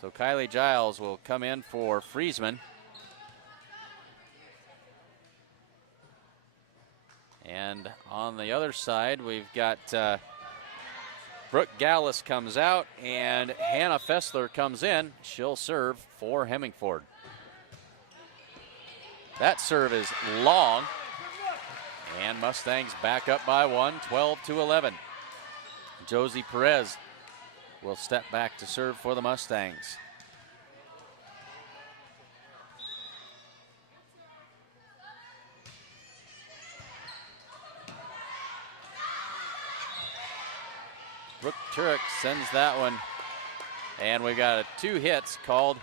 So Kylie Giles will come in for Friesman. And on the other side, we've got Brooke Gallus comes out, and Hannah Fessler comes in. She'll serve for Hemingford. That serve is long. And Mustangs back up by 1, 12-11. Josie Perez will step back to serve for the Mustangs. Brooke Turek sends that one, and we got 2 hits called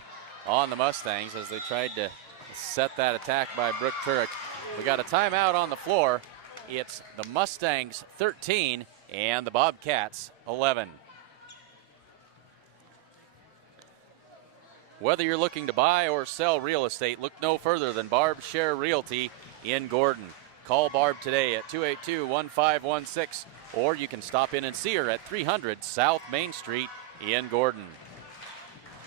on the Mustangs as they tried to set that attack by Brooke Turek. We got a timeout on the floor. It's the Mustangs 13 and the Bobcats 11. Whether you're looking to buy or sell real estate, look no further than Barb Share Realty in Gordon. Call Barb today at 282-1516, or you can stop in and see her at 300 South Main Street in Gordon.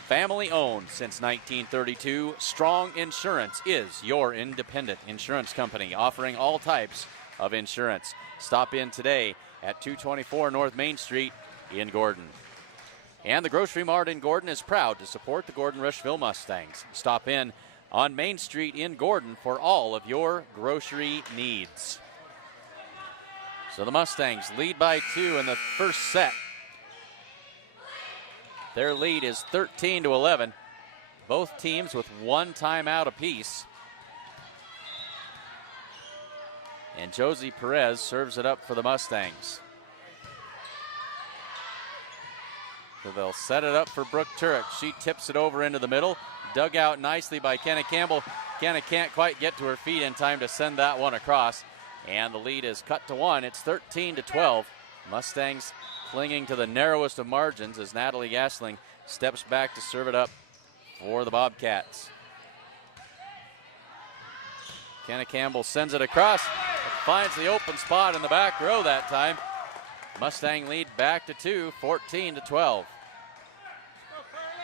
Family owned since 1932, Strong Insurance is your independent insurance company offering all types of insurance. Stop in today at 224 North Main Street in Gordon. And the Grocery Mart in Gordon is proud to support the Gordon-Rushville Mustangs. Stop in on Main Street in Gordon for all of your grocery needs. So the Mustangs lead by 2 in the first set. Their lead is 13-11. Both teams with 1 timeout apiece. And Josie Perez serves it up for the Mustangs. So they'll set it up for Brooke Turek. She tips it over into the middle. Dug out nicely by Kenna Campbell. Kenna can't quite get to her feet in time to send that one across. And the lead is cut to 1. It's 13-12. Mustangs clinging to the narrowest of margins as Natalie Gasling steps back to serve it up for the Bobcats. Kenna Campbell sends it across. Finds the open spot in the back row that time. Mustang lead back to 2, 14-12.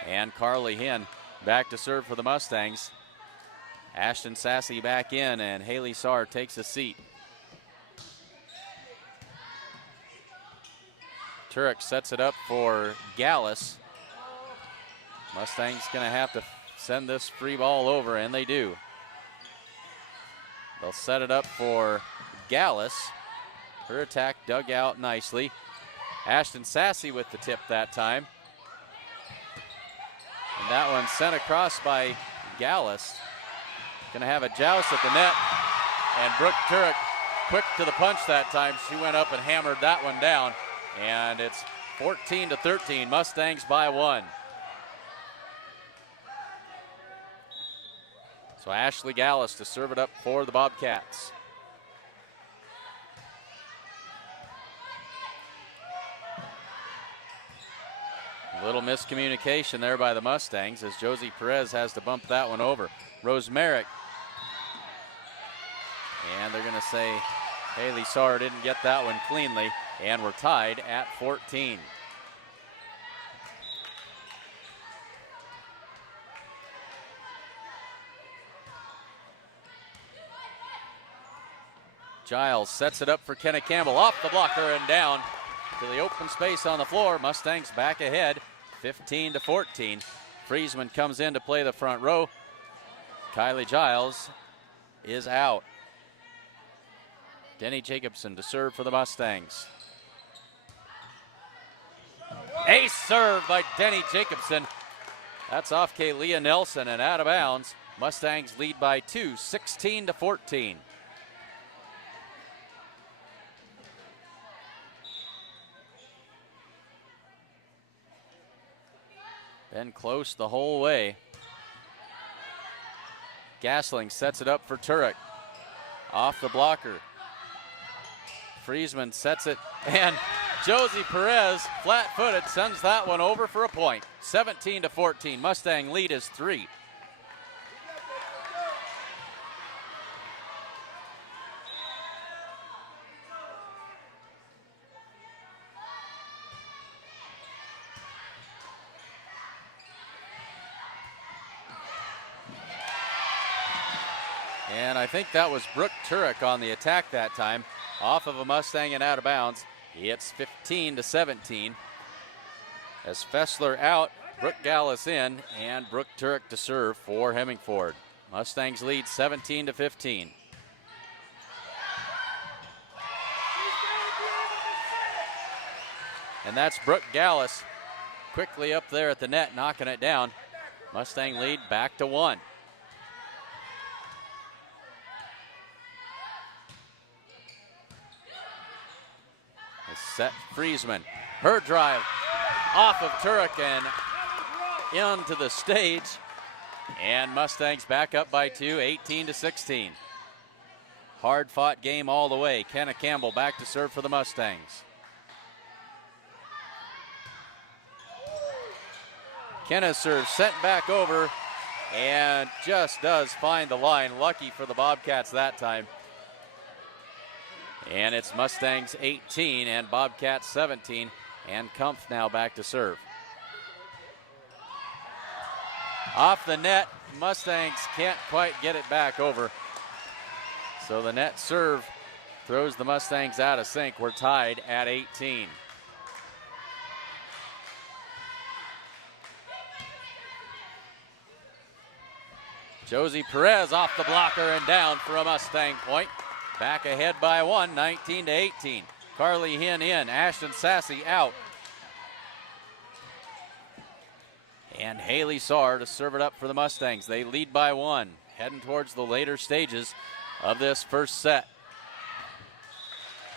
And Carly Hinn back to serve for the Mustangs. Ashton Sassy back in, and Haley Sarr takes a seat. Turek sets it up for Gallus. Mustangs gonna have to send this free ball over, and they do. They'll set it up for Gallus. Her attack dug out nicely. Ashton Sassy with the tip that time. And that one sent across by Gallus. Gonna have a joust at the net. And Brooke Turek quick to the punch that time. She went up and hammered that one down. And it's 14-13, Mustangs by 1. So Ashley Gallus to serve it up for the Bobcats. A little miscommunication there by the Mustangs as Josie Perez has to bump that one over. Rose Merrick. And they're gonna say Haley Sarr didn't get that one cleanly. And we're tied at 14. Giles sets it up for Kenna Campbell off the blocker and down to the open space on the floor. Mustangs back ahead, 15-14. Friesman comes in to play the front row. Kylie Giles is out. Denny Jacobson to serve for the Mustangs. Ace serve by Denny Jacobson. That's off Kaylia Nelson and out of bounds. Mustangs lead by 2, 16-14. Been close the whole way. Gasling sets it up for Turek. Off the blocker. Friesman sets it, and Josie Perez, flat-footed, sends that one over for a point. 17-14. Mustang lead is 3. And I think that was Brooke Turek on the attack that time. Off of a Mustang and out of bounds. It's 15-17. As Fessler out, Brooke Gallus in, and Brooke Turek to serve for Hemingford. Mustangs lead 17-15. And that's Brooke Gallus quickly up there at the net, knocking it down. Mustang lead back to 1. Set Friesman. Her drive off of Turek and into the stage. And Mustangs back up by 2, 18-16. Hard fought game all the way. Kenna Campbell back to serve for the Mustangs. Kenna serves sent back over and just does find the line. Lucky for the Bobcats that time. And it's Mustangs 18 and Bobcats 17. And Kumpf now back to serve. Off the net, Mustangs can't quite get it back over. So the net serve throws the Mustangs out of sync. We're tied at 18. Josie Perez off the blocker and down for a Mustang point. Back ahead by one, 19-18. Carly Hinn in, Ashton Sassy out. And Haley Saar to serve it up for the Mustangs. They lead by one, heading towards the later stages of this first set.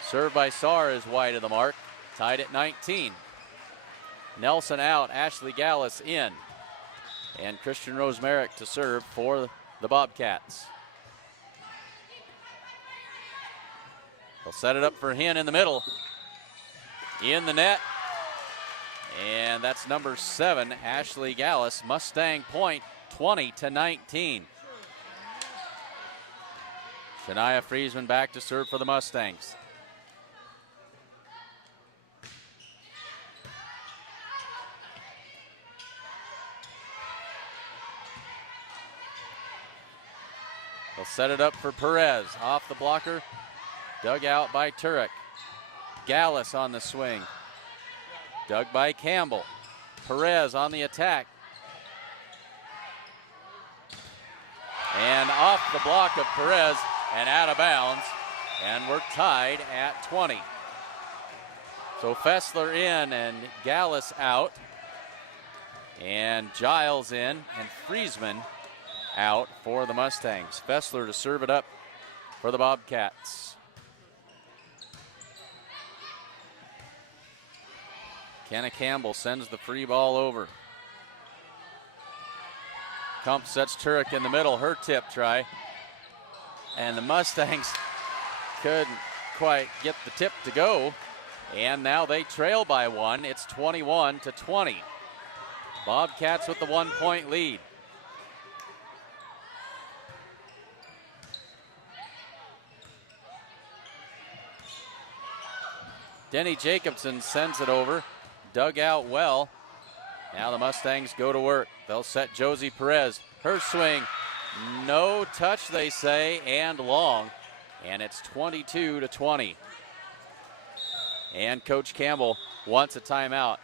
Serve by Saar is wide of the mark, tied at 19. Nelson out, Ashley Gallus in. And Christian Rosemerick to serve for the Bobcats. They'll set it up for Hinn in the middle. In the net. And that's number 7, Ashley Gallus. Mustang point, 20-19. Shania Friesman back to serve for the Mustangs. They'll set it up for Perez. Off the blocker, dug out by Turek. Gallus on the swing. Dug by Campbell. Perez on the attack. And off the block of Perez and out of bounds. And we're tied at 20. So Fessler in and Gallus out. And Giles in and Friesman out for the Mustangs. Fessler to serve it up for the Bobcats. Kenna Campbell sends the free ball over. Kump sets Turek in the middle, her tip try. And the Mustangs couldn't quite get the tip to go. And now they trail by one. It's 21-20. Bobcats with the 1-point lead. Denny Jacobson sends it over. Dug out well. Now the Mustangs go to work. They'll set Josie Perez. Her swing, no touch they say, and long. And it's 22-20. And Coach Campbell wants a timeout.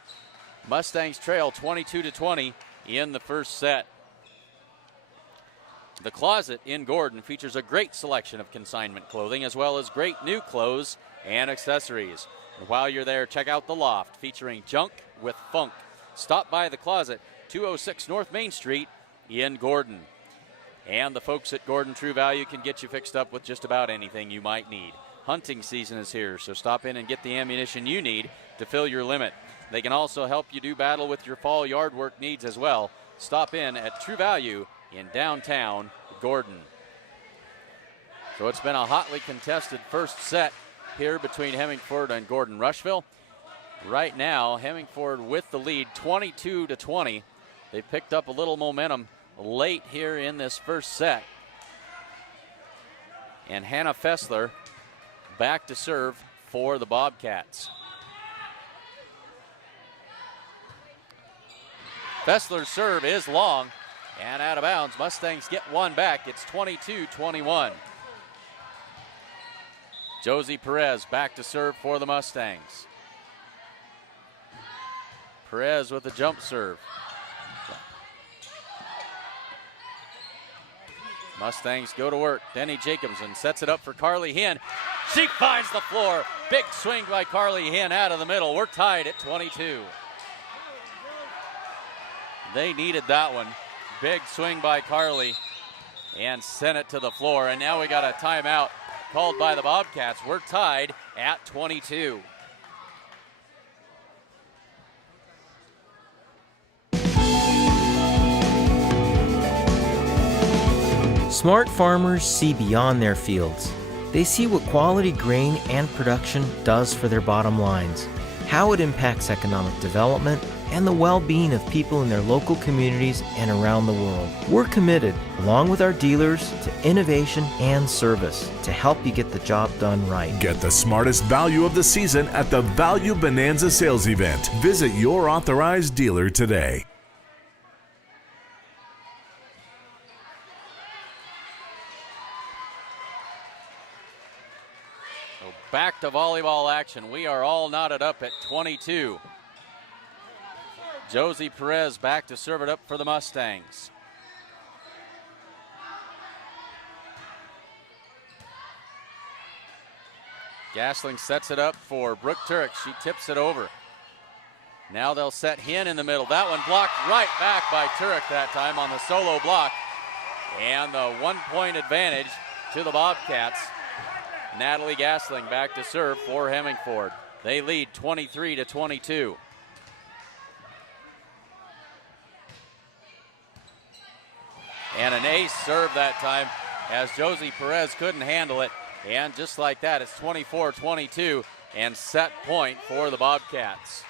Mustangs trail 22-20 in the first set. The Closet in Gordon features a great selection of consignment clothing as well as great new clothes and accessories. And while you're there, check out The Loft, featuring junk with funk. Stop by The Closet, 206 North Main Street in Gordon. And the folks at Gordon True Value can get you fixed up with just about anything you might need. Hunting season is here, so stop in and get the ammunition you need to fill your limit. They can also help you do battle with your fall yard work needs as well. Stop in at True Value in downtown Gordon. So it's been a hotly contested first set here between Hemingford and Gordon-Rushville. Right now, Hemingford with the lead, 22-20. They picked up a little momentum late here in this first set. And Hannah Fessler back to serve for the Bobcats. Fessler's serve is long and out of bounds. Mustangs get one back. It's 22-21. Josie Perez back to serve for the Mustangs. Perez with a jump serve. Mustangs go to work. Denny Jacobson sets it up for Carly Hinn. She finds the floor. Big swing by Carly Hinn out of the middle. We're tied at 22. They needed that one. Big swing by Carly and sent it to the floor. And now we got a timeout called by the Bobcats. We're tied at 22. Smart farmers see beyond their fields. They see what quality grain and production does for their bottom lines, how it impacts economic development, and the well-being of people in their local communities and around the world. We're committed, along with our dealers, to innovation and service to help you get the job done right. Get the smartest value of the season at the Value Bonanza sales event. Visit your authorized dealer today. back to volleyball action. We are all knotted up at 22. Josie Perez back to serve it up for the Mustangs. Gasling sets it up for Brooke Turek. She tips it over. Now they'll set Hinn in the middle. That one blocked right back by Turek that time on the solo block. And the 1-point advantage to the Bobcats. Natalie Gasling back to serve for Hemingford. They lead 23-22. And an ace serve that time as Josie Perez couldn't handle it. And just like that, it's 24-22 and set point for the Bobcats.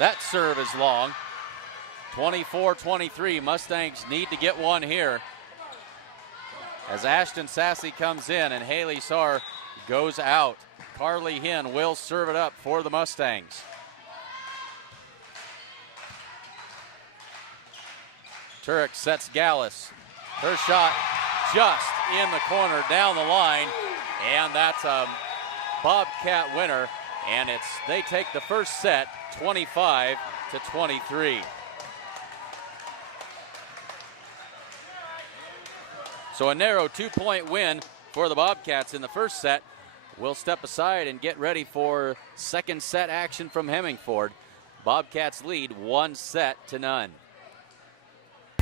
That serve is long. 24-23, Mustangs need to get one here. As Ashton Sassy comes in and Haley Sarr goes out. Carly Hinn will serve it up for the Mustangs. Turek sets Gallus. Her shot just in the corner down the line, and that's a Bobcat winner, and they take the first set 25-23. So a narrow 2-point win for the Bobcats in the first set. We'll step aside and get ready for second set action from Hemingford. Bobcats lead 1-0.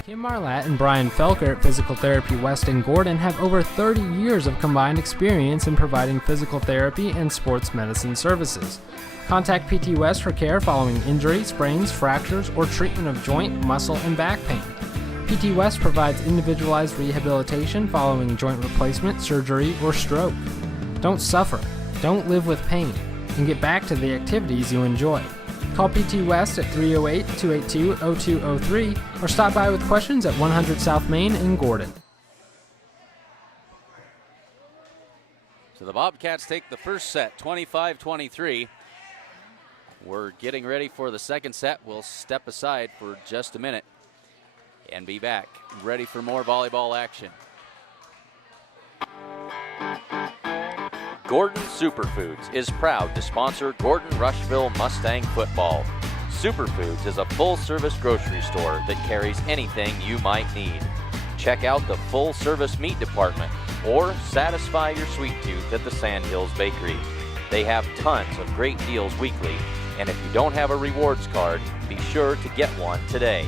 Kim Marlatt and Brian Felker at Physical Therapy West in Gordon have over 30 years of combined experience in providing physical therapy and sports medicine services. Contact PT West for care following injury, sprains, fractures, or treatment of joint, muscle, and back pain. PT West provides individualized rehabilitation following joint replacement, surgery, or stroke. Don't suffer, don't live with pain, and get back to the activities you enjoy. Call PT West at 308-282-0203 or stop by with questions at 100 South Main in Gordon. So the Bobcats take the first set, 25-23. We're getting ready for the second set. We'll step aside for just a minute and be back ready for more volleyball action. Gordon Superfoods is proud to sponsor Gordon-Rushville Mustang football. Superfoods is a full-service grocery store that carries anything you might need. Check out the full-service meat department or satisfy your sweet tooth at the Sandhills Bakery. They have tons of great deals weekly, and if you don't have a rewards card, be sure to get one today.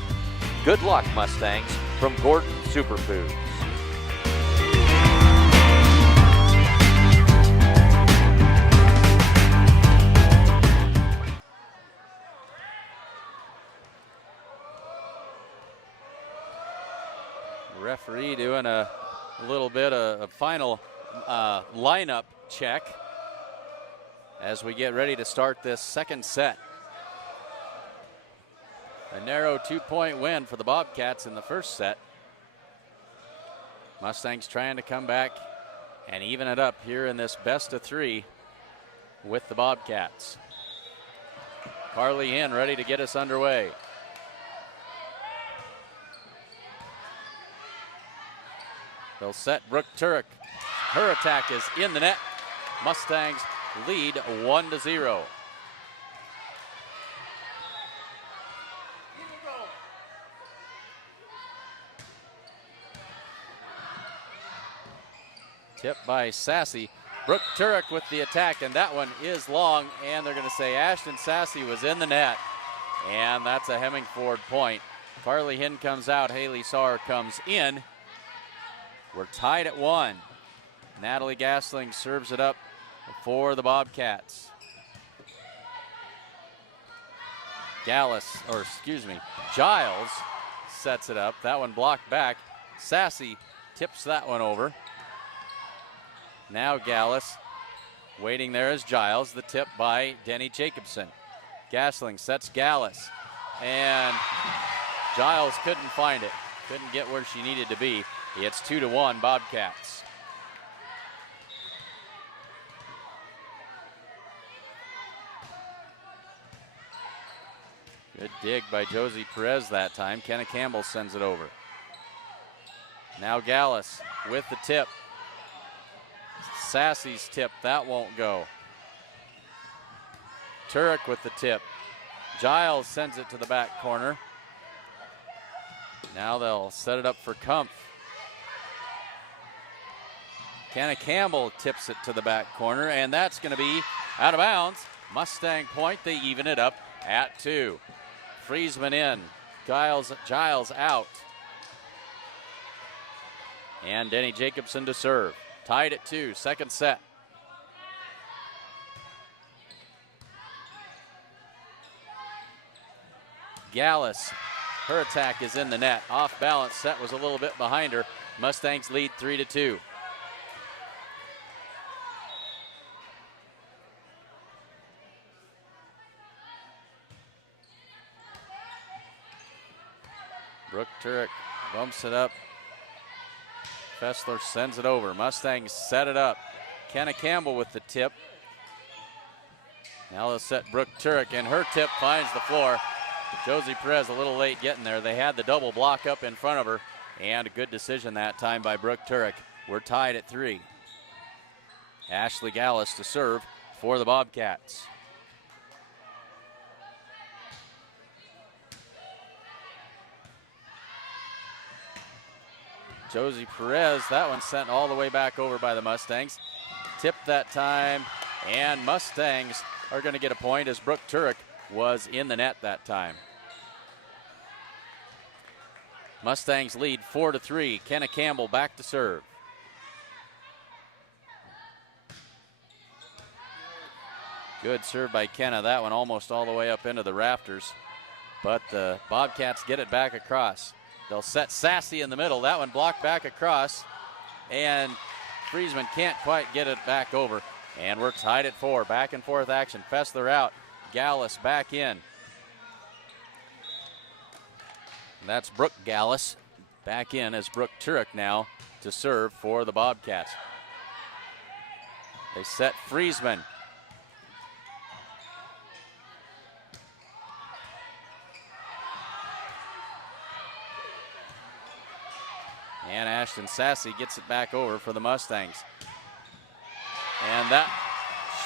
Good luck, Mustangs, from Gordon Superfoods. Referee doing a little bit of a final lineup check as we get ready to start this second set. A narrow 2-point win for the Bobcats in the first set. Mustangs trying to come back and even it up here in this best of 3 with the Bobcats. Carly Hinn ready to get us underway. They'll set Brooke Turek. Her attack is in the net. Mustangs lead 1-0. Tipped by Sassy. Brooke Turek with the attack, and that one is long, and they're going to say Ashton Sassy was in the net, and that's a Hemingford point. Carly Hinn comes out, Haley Sarr comes in. We're tied at 1. Natalie Gasling serves it up for the Bobcats. Giles sets it up. That one blocked back. Sassy tips that one over. Now Gallus, waiting there is Giles, the tip by Denny Jacobson. Gasling sets Gallus, and Giles couldn't find it, couldn't get where she needed to be. It's 2-1 Bobcats. Good dig by Josie Perez that time. Kenna Campbell sends it over. Now Gallus with the tip. Sassy's tip, that won't go. Turek with the tip. Giles sends it to the back corner. Now they'll set it up for Kumpf. Kenna Campbell tips it to the back corner, and that's going to be out of bounds. Mustang point, they even it up at 2. Friesman in, Giles out. And Denny Jacobson to serve. Tied at 2, second set. Gallus, her attack is in the net. Off balance, set was a little bit behind her. Mustangs lead 3-2. Brooke Turek bumps it up. Fessler sends it over. Mustangs set it up. Kenna Campbell with the tip. Now they'll set Brooke Turek, and her tip finds the floor. Josie Perez a little late getting there. They had the double block up in front of her, and a good decision that time by Brooke Turek. We're tied at 3. Ashley Gallus to serve for the Bobcats. Josie Perez, that one sent all the way back over by the Mustangs. Tipped that time, and Mustangs are going to get a point as Brooke Turek was in the net that time. Mustangs lead 4-3. Kenna Campbell back to serve. Good serve by Kenna. That one almost all the way up into the rafters, but the Bobcats get it back across. They'll set Sassy in the middle. That one blocked back across, and Friesman can't quite get it back over. And we're tied at 4. Back and forth action. Fessler out. Gallus back in. And that's Brooke Gallus back in as Brooke Turek now to serve for the Bobcats. They set Friesman. And Ashton Sassy gets it back over for the Mustangs. And that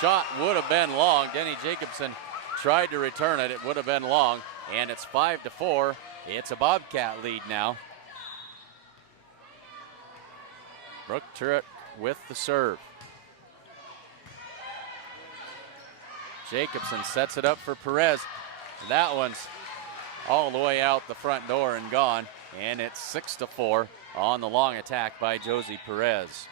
shot would have been long. Denny Jacobson tried to return it. It would have been long. And it's 5-4. It's a Bobcat lead now. Brooke Turek with the serve. Jacobson sets it up for Perez. That one's all the way out the front door and gone. And it's 6-4 on the long attack by Josie Perez.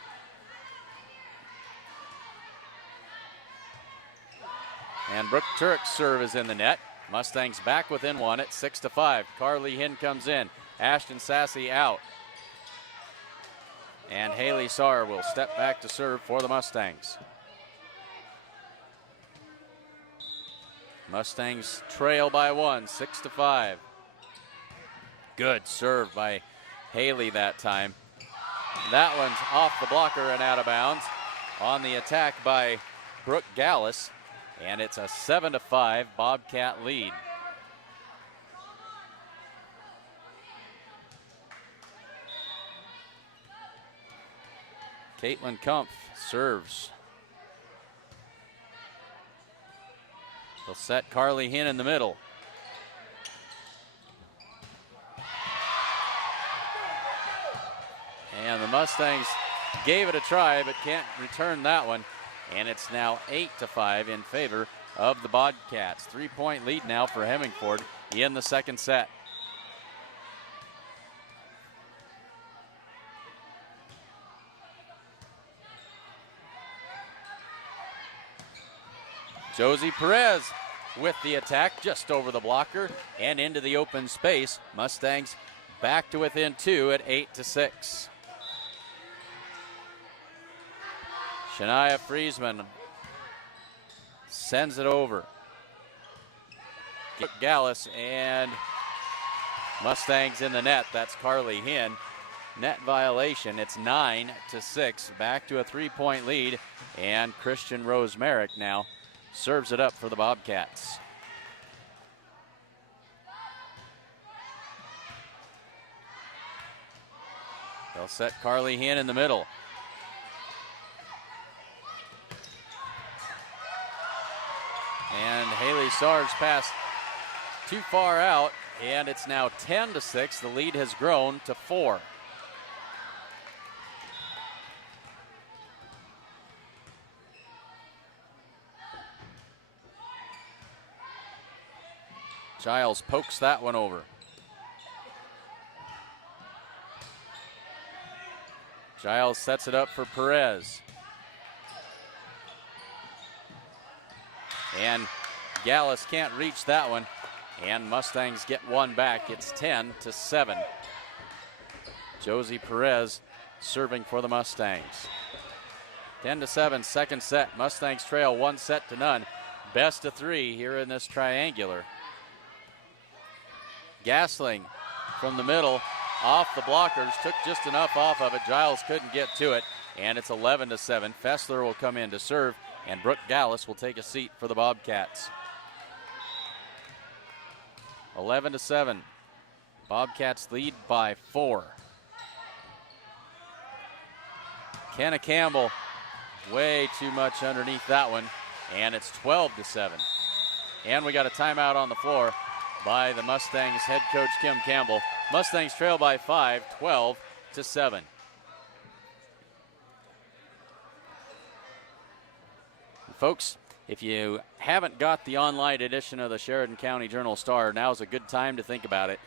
And Brooke Turek's serve is in the net. Mustangs back within one at 6-5. Carly Hinn comes in. Ashton Sassy out. And Haley Saar will step back to serve for the Mustangs. Mustangs trail by 1, 6-5. Good serve by Haley that time. That one's off the blocker and out of bounds. On the attack by Brooke Gallus. And it's a 7-5 Bobcat lead. Caitlin Kumpf serves. They'll set Carly Hinn in the middle. And the Mustangs gave it a try, but can't return that one. And it's now 8-5 in favor of the Bobcats. 3-point lead now for Hemingford in the second set. Josie Perez with the attack just over the blocker and into the open space. Mustangs back to within 2 at 8-6. Shania Friesman sends it over. Gallus and Mustangs in the net. That's Carly Hinn. Net violation. It's 9-6. Back to a 3-point lead. And Christian Rose Merrick now serves it up for the Bobcats. They'll set Carly Hinn in the middle. And Haley Sarge pass too far out, and it's now 10-6. The lead has grown to 4. Giles pokes that one over. Giles sets it up for Perez. And Gallus can't reach that one. And Mustangs get one back. It's 10-7. Josie Perez serving for the Mustangs. 10-7, second set. Mustangs trail 1-0. Best of 3 here in this triangular. Gasling from the middle, off the blockers, took just enough off of it. Giles couldn't get to it, and it's 11-7. Fessler will come in to serve, and Brooke Gallus will take a seat for the Bobcats. 11-7. Bobcats lead by 4. Kenna Campbell, way too much underneath that one, and it's 12-7. And we got a timeout on the floor by the Mustangs head coach Kim Campbell. Mustangs trail by 5, 12-7. Folks, if you haven't got the online edition of the Sheridan County Journal Star, now's a good time to think about it.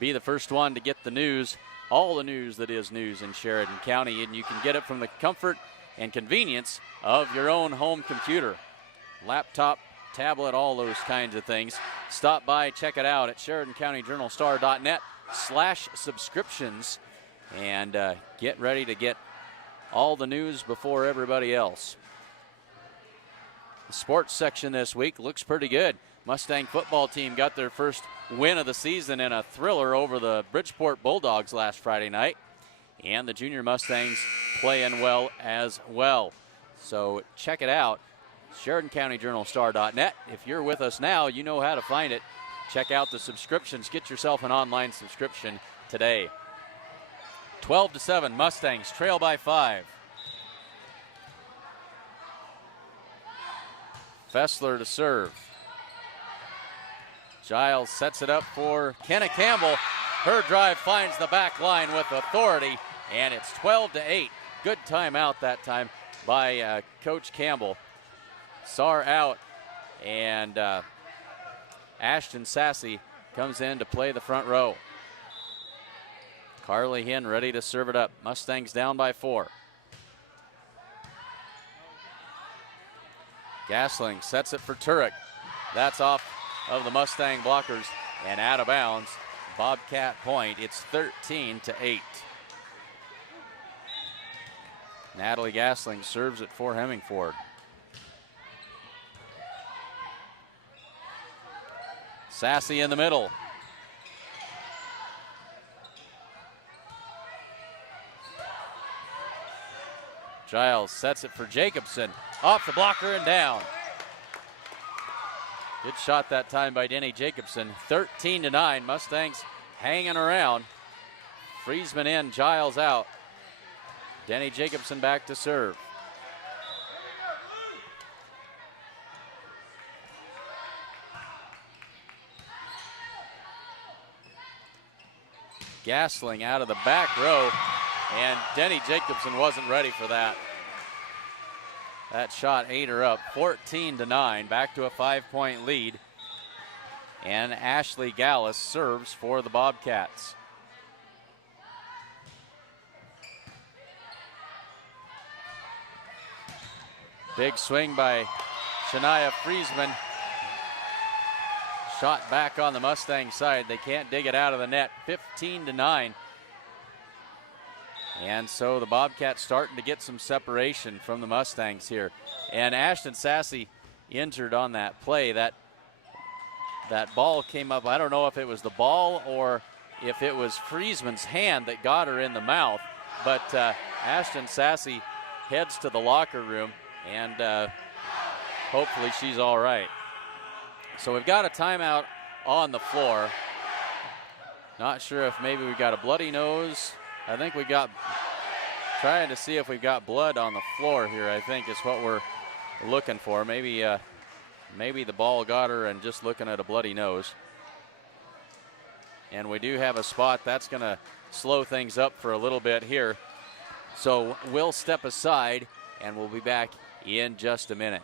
Be the first one to get the news, all the news that is news in Sheridan County, and you can get it from the comfort and convenience of your own home computer, laptop, tablet, all those kinds of things. Stop by, check it out at SheridanCountyJournalStar.net/subscriptions, and get ready to get all the news before everybody else. The sports section this week looks pretty good. Mustang football team got their first win of the season in a thriller over the Bridgeport Bulldogs last Friday night, and the junior Mustangs playing well as well. So check it out. SheridanCountyJournalStar.net. If you're with us now, you know how to find it. Check out the subscriptions. Get yourself an online subscription today. 12-7, Mustangs trail by 5. Fessler to serve. Giles sets it up for Kenna Campbell. Her drive finds the back line with authority, and it's 12-8. Good timeout that time by Coach Campbell. Sar out, and Ashton Sassy comes in to play the front row. Carly Hinn ready to serve it up. Mustangs down by 4. Gasling sets it for Turek. That's off of the Mustang blockers and out of bounds. Bobcat point. It's 13-8. Natalie Gasling serves it for Hemingford. Sassy in the middle. Giles sets it for Jacobson. Off the blocker and down. Good shot that time by Denny Jacobson. 13-9. Mustangs hanging around. Friesman in, Giles out. Denny Jacobson back to serve. Gasling out of the back row, and Denny Jacobson wasn't ready for that. That shot ate her up. 14-9, back to a 5-point lead. And Ashley Gallus serves for the Bobcats. Big swing by Shania Friesman. Shot back on the Mustang side. They can't dig it out of the net. 15-9. And so the Bobcats starting to get some separation from the Mustangs here. And Ashton Sassy injured on that play. That ball came up. I don't know if it was the ball or if it was Friesman's hand that got her in the mouth. But Ashton Sassy heads to the locker room, and hopefully she's all right. So we've got a timeout on the floor. Not sure if maybe we got a bloody nose I think we got, trying to see if we've got blood on the floor here, I think is what we're looking for. Maybe the ball got her and just looking at a bloody nose. And we do have a spot that's going to slow things up for a little bit here. So we'll step aside and we'll be back in just a minute.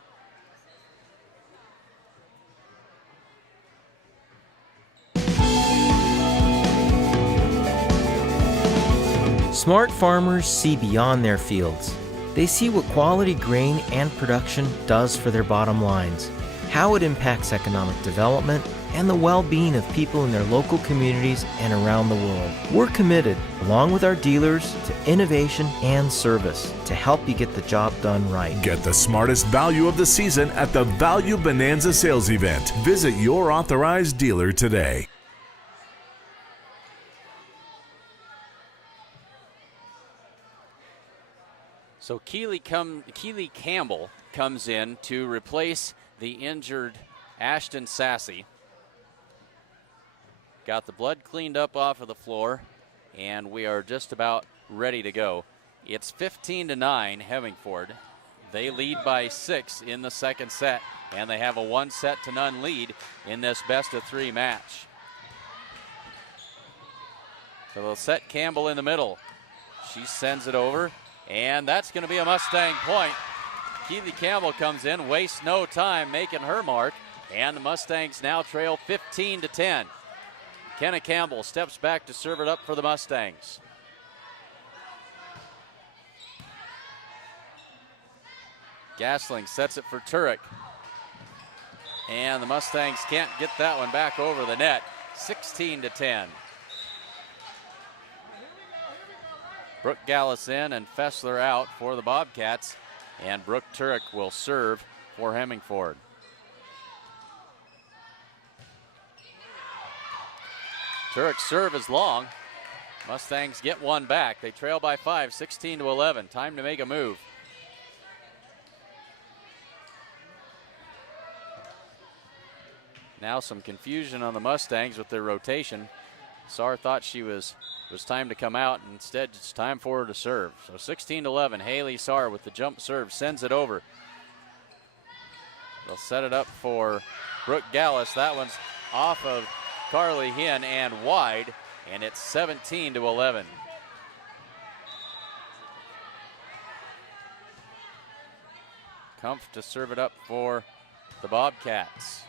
Smart farmers see beyond their fields. They see what quality grain and production does for their bottom lines, how it impacts economic development, and the well-being of people in their local communities and around the world. We're committed, along with our dealers, to innovation and service to help you get the job done right. Get the smartest value of the season at the Value Bonanza sales event. Visit your authorized dealer today. So Keely Campbell comes in to replace the injured Ashton Sassy. Got the blood cleaned up off of the floor, and we are just about ready to go. It's 15-9 Hemingford. They lead by 6 in the second set, and they have a 1-0 lead in this best-of-3 match. So they'll set Campbell in the middle. She sends it over, and that's going to be a Mustang point. Keely Campbell comes in, wastes no time making her mark, and the Mustangs now trail 15-10. Kenna Campbell steps back to serve it up for the Mustangs. Gasling sets it for Turek. And the Mustangs can't get that one back over the net. 16-10. Brooke Gallus in and Fessler out for the Bobcats. And Brooke Turek will serve for Hemingford. Turek's serve is long. Mustangs get one back. They trail by 5, 16-11. Time to make a move. Now some confusion on the Mustangs with their rotation. Saar thought it was time to come out, and instead it's time for her to serve. So 16-11, Haley Saar with the jump serve sends it over. They'll set it up for Brooke Gallus. That one's off of Carly Hinn and wide, and it's 17-11. Kumpf to serve it up for the Bobcats.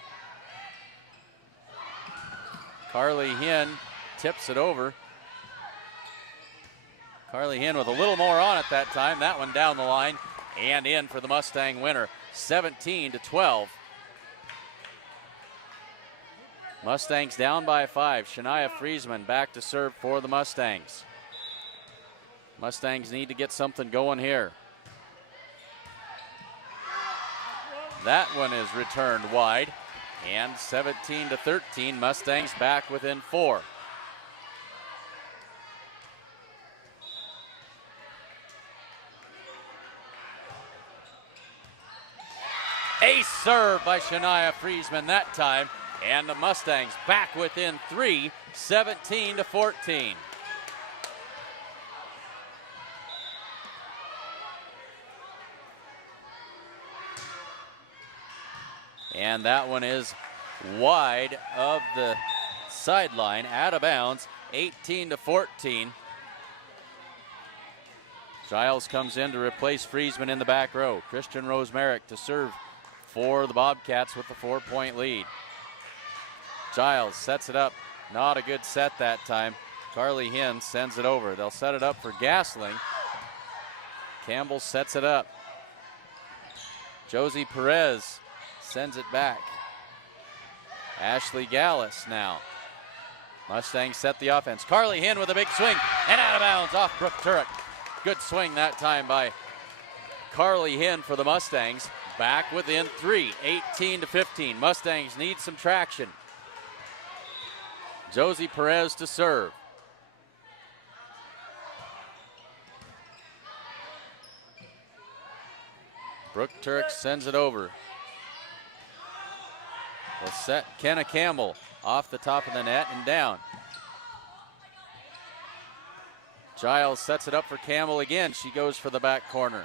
Carly Hinn tips it over. Carly Hinn with a little more on it that time. That one down the line and in for the Mustang winner. 17-12. Mustangs down by 5. Shania Friesman back to serve for the Mustangs. Mustangs need to get something going here. That one is returned wide. And 17-13, Mustangs back within 4. Ace serve by Shania Friesman that time. And the Mustangs back within 3, 17-14. And that one is wide of the sideline, out of bounds, 18-14. Giles comes in to replace Friesman in the back row. Christian Rosemerick to serve for the Bobcats with the 4-point lead. Giles sets it up. Not a good set that time. Carly Hinn sends it over. They'll set it up for Gasling. Campbell sets it up. Josie Perez sends it back. Ashley Gallus now. Mustangs set the offense. Carly Hinn with a big swing and out of bounds off Brooke Turek. Good swing that time by Carly Hinn for the Mustangs. Back within 3, 18-15. Mustangs need some traction. Josie Perez to serve. Brooke Turek sends it over. They'll set Kenna Campbell off the top of the net and down. Giles sets it up for Campbell again. She goes for the back corner.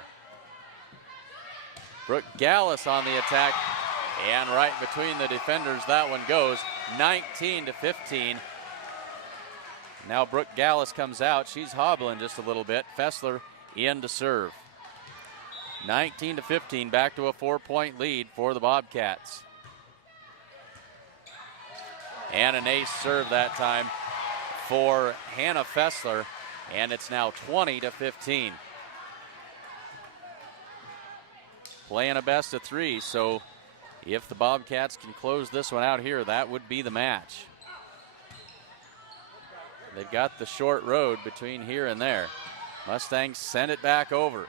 Brooke Gallus on the attack, and right between the defenders that one goes. 19-15. Now Brooke Gallus comes out. She's hobbling just a little bit. Fessler in to serve. 19-15, back to a 4-point lead for the Bobcats. And an ace serve that time for Hannah Fessler, and it's now 20-15. Playing a best of 3, so if the Bobcats can close this one out here, that would be the match. They've got the short road between here and there. Mustangs send it back over.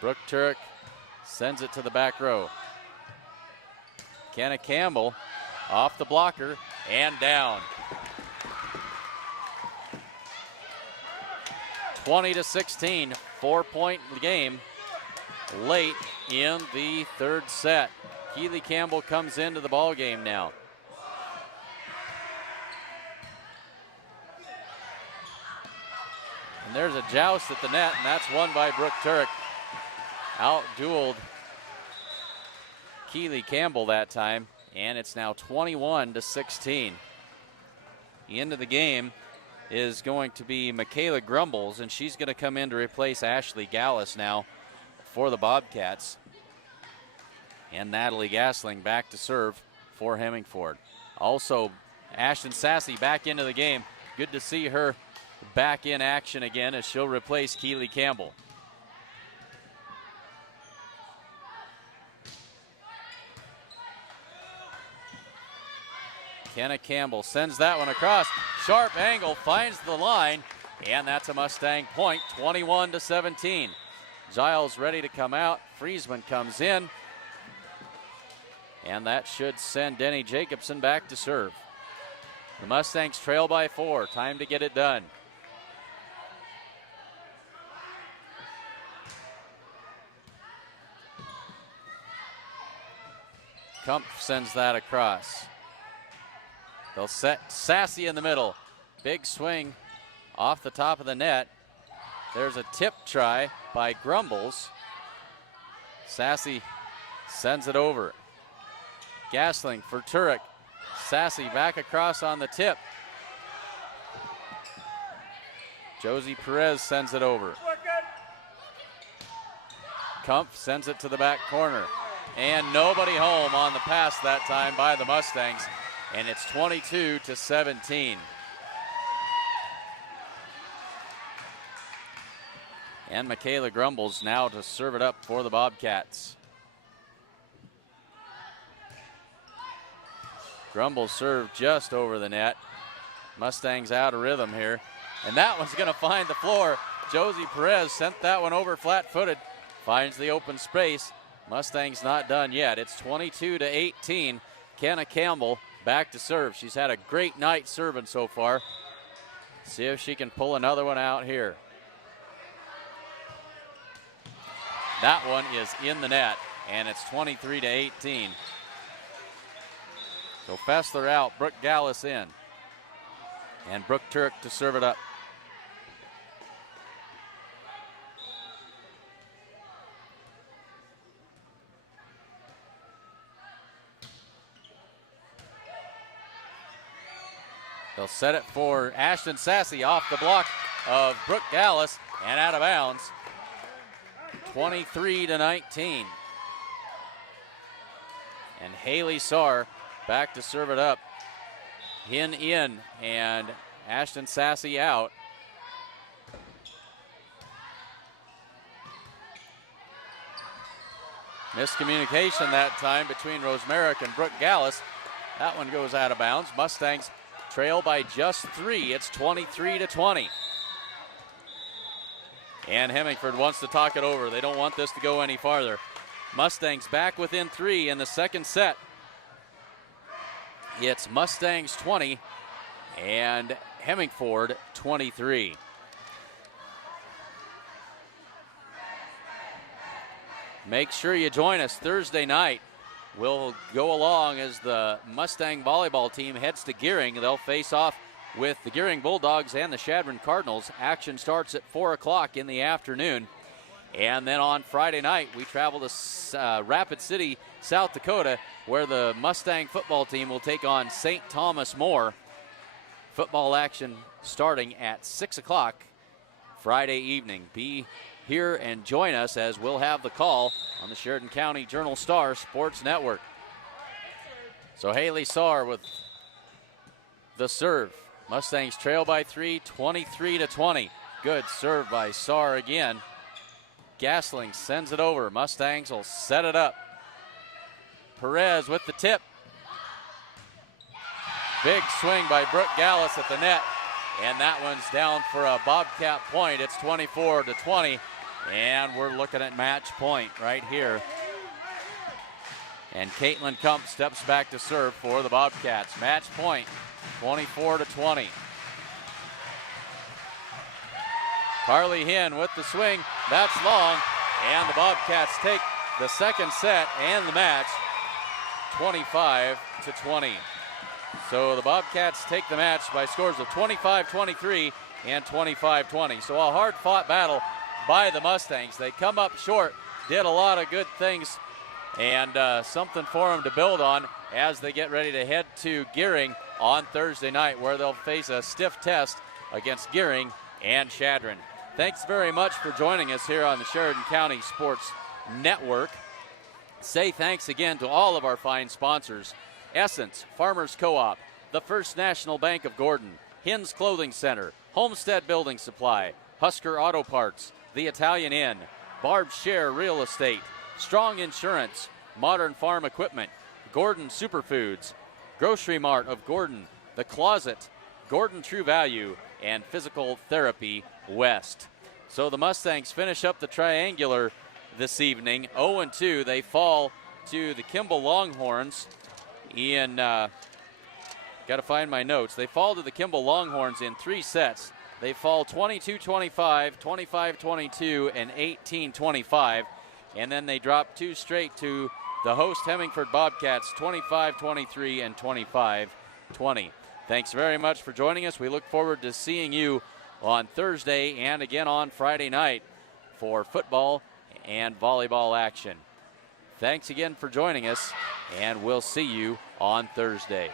Brooke Turek sends it to the back row. Kenna Campbell off the blocker and down. 20-16, 4-point game late in the third set. Keely Campbell comes into the ball game now. And there's a joust at the net, and that's won by Brooke Turek. Out-dueled Keely Campbell that time, and it's now 21-16. The end of the game is going to be Michaela Grumbles, and she's going to come in to replace Ashley Gallus now for the Bobcats. And Natalie Gasling back to serve for Hemingford. Also, Ashton Sassy back into the game. Good to see her back in action again as she'll replace Keely Campbell. Kenna Campbell sends that one across. Sharp angle, finds the line, and that's a Mustang point, 21-17. Giles ready to come out. Friesman comes in, and that should send Denny Jacobson back to serve. The Mustangs trail by 4. Time to get it done. Kumpf sends that across. They'll set Sassy in the middle. Big swing off the top of the net. There's a tip try by Grumbles. Sassy sends it over. Gasling for Turek. Sassy back across on the tip. Josie Perez sends it over. Kumpf sends it to the back corner. And nobody home on the pass that time by the Mustangs. And it's 22-17. And Michaela Grumbles now to serve it up for the Bobcats. Grumbles served just over the net. Mustangs out of rhythm here. And that one's going to find the floor. Josie Perez sent that one over flat-footed. Finds the open space. Mustangs not done yet. It's 22-18. Kenna Campbell back to serve. She's had a great night serving so far. See if she can pull another one out here. That one is in the net, and it's 23-18. So Fessler out, Brooke Gallus in. And Brooke Turek to serve it up. They'll set it for Ashton Sassy off the block of Brooke Gallus and out of bounds. 23-19. And Haley Sarr back to serve it up. In and Ashton Sassy out. Miscommunication that time between Rosemerick and Brooke Gallus. That one goes out of bounds. Mustangs trail by just 3. It's 23-20. And Hemingford wants to talk it over. They don't want this to go any farther. Mustangs back within 3 in the second set. It's Mustangs 20 and Hemingford 23. Make sure you join us Thursday night. We'll go along as the Mustang volleyball team heads to Gearing. They'll face off with the Gearing Bulldogs and the Sheridan Cardinals. Action starts at 4 o'clock in the afternoon. And then on Friday night, we travel to Rapid City, South Dakota, where the Mustang football team will take on St. Thomas More. Football action starting at 6 o'clock Friday evening. Be here and join us as we'll have the call on the Sheridan County Journal Star Sports Network. So Haley Saar with the serve. Mustangs trail by 3, 23-20. Good serve by Saar again. Gasling sends it over. Mustangs will set it up. Perez with the tip. Big swing by Brooke Gallus at the net. And that one's down for a Bobcat point. It's 24-20. And we're looking at match point right here. And Caitlin Kump steps back to serve for the Bobcats. Match point, 24-20. Carly Hinn with the swing. That's long. And the Bobcats take the second set and the match, 25-20. So the Bobcats take the match by scores of 25-23 and 25-20. So a hard-fought battle by the Mustangs. They come up short, did a lot of good things, and something for them to build on as they get ready to head to Gearing on Thursday night, where they'll face a stiff test against Gearing and Sheridan. Thanks very much for joining us here on the Sheridan County Sports Network. Say thanks again to all of our fine sponsors: Essence, Farmers Co-op, the First National Bank of Gordon, Hinn's Clothing Center, Homestead Building Supply, Husker Auto Parts, The Italian Inn, Barb Share Real Estate, Strong Insurance, Modern Farm Equipment, Gordon Superfoods, Grocery Mart of Gordon, The Closet, Gordon True Value, and Physical Therapy West. So the Mustangs finish up the triangular this evening. 0-2. They fall to the Kimball Longhorns in, got to find my notes. They fall to the Kimball Longhorns in 3 sets. They fall 22-25, 25-22, and 18-25. And then they drop 2 straight to the host Hemingford Bobcats, 25-23 and 25-20. Thanks very much for joining us. We look forward to seeing you on Thursday and again on Friday night for football and volleyball action. Thanks again for joining us, and we'll see you on Thursday.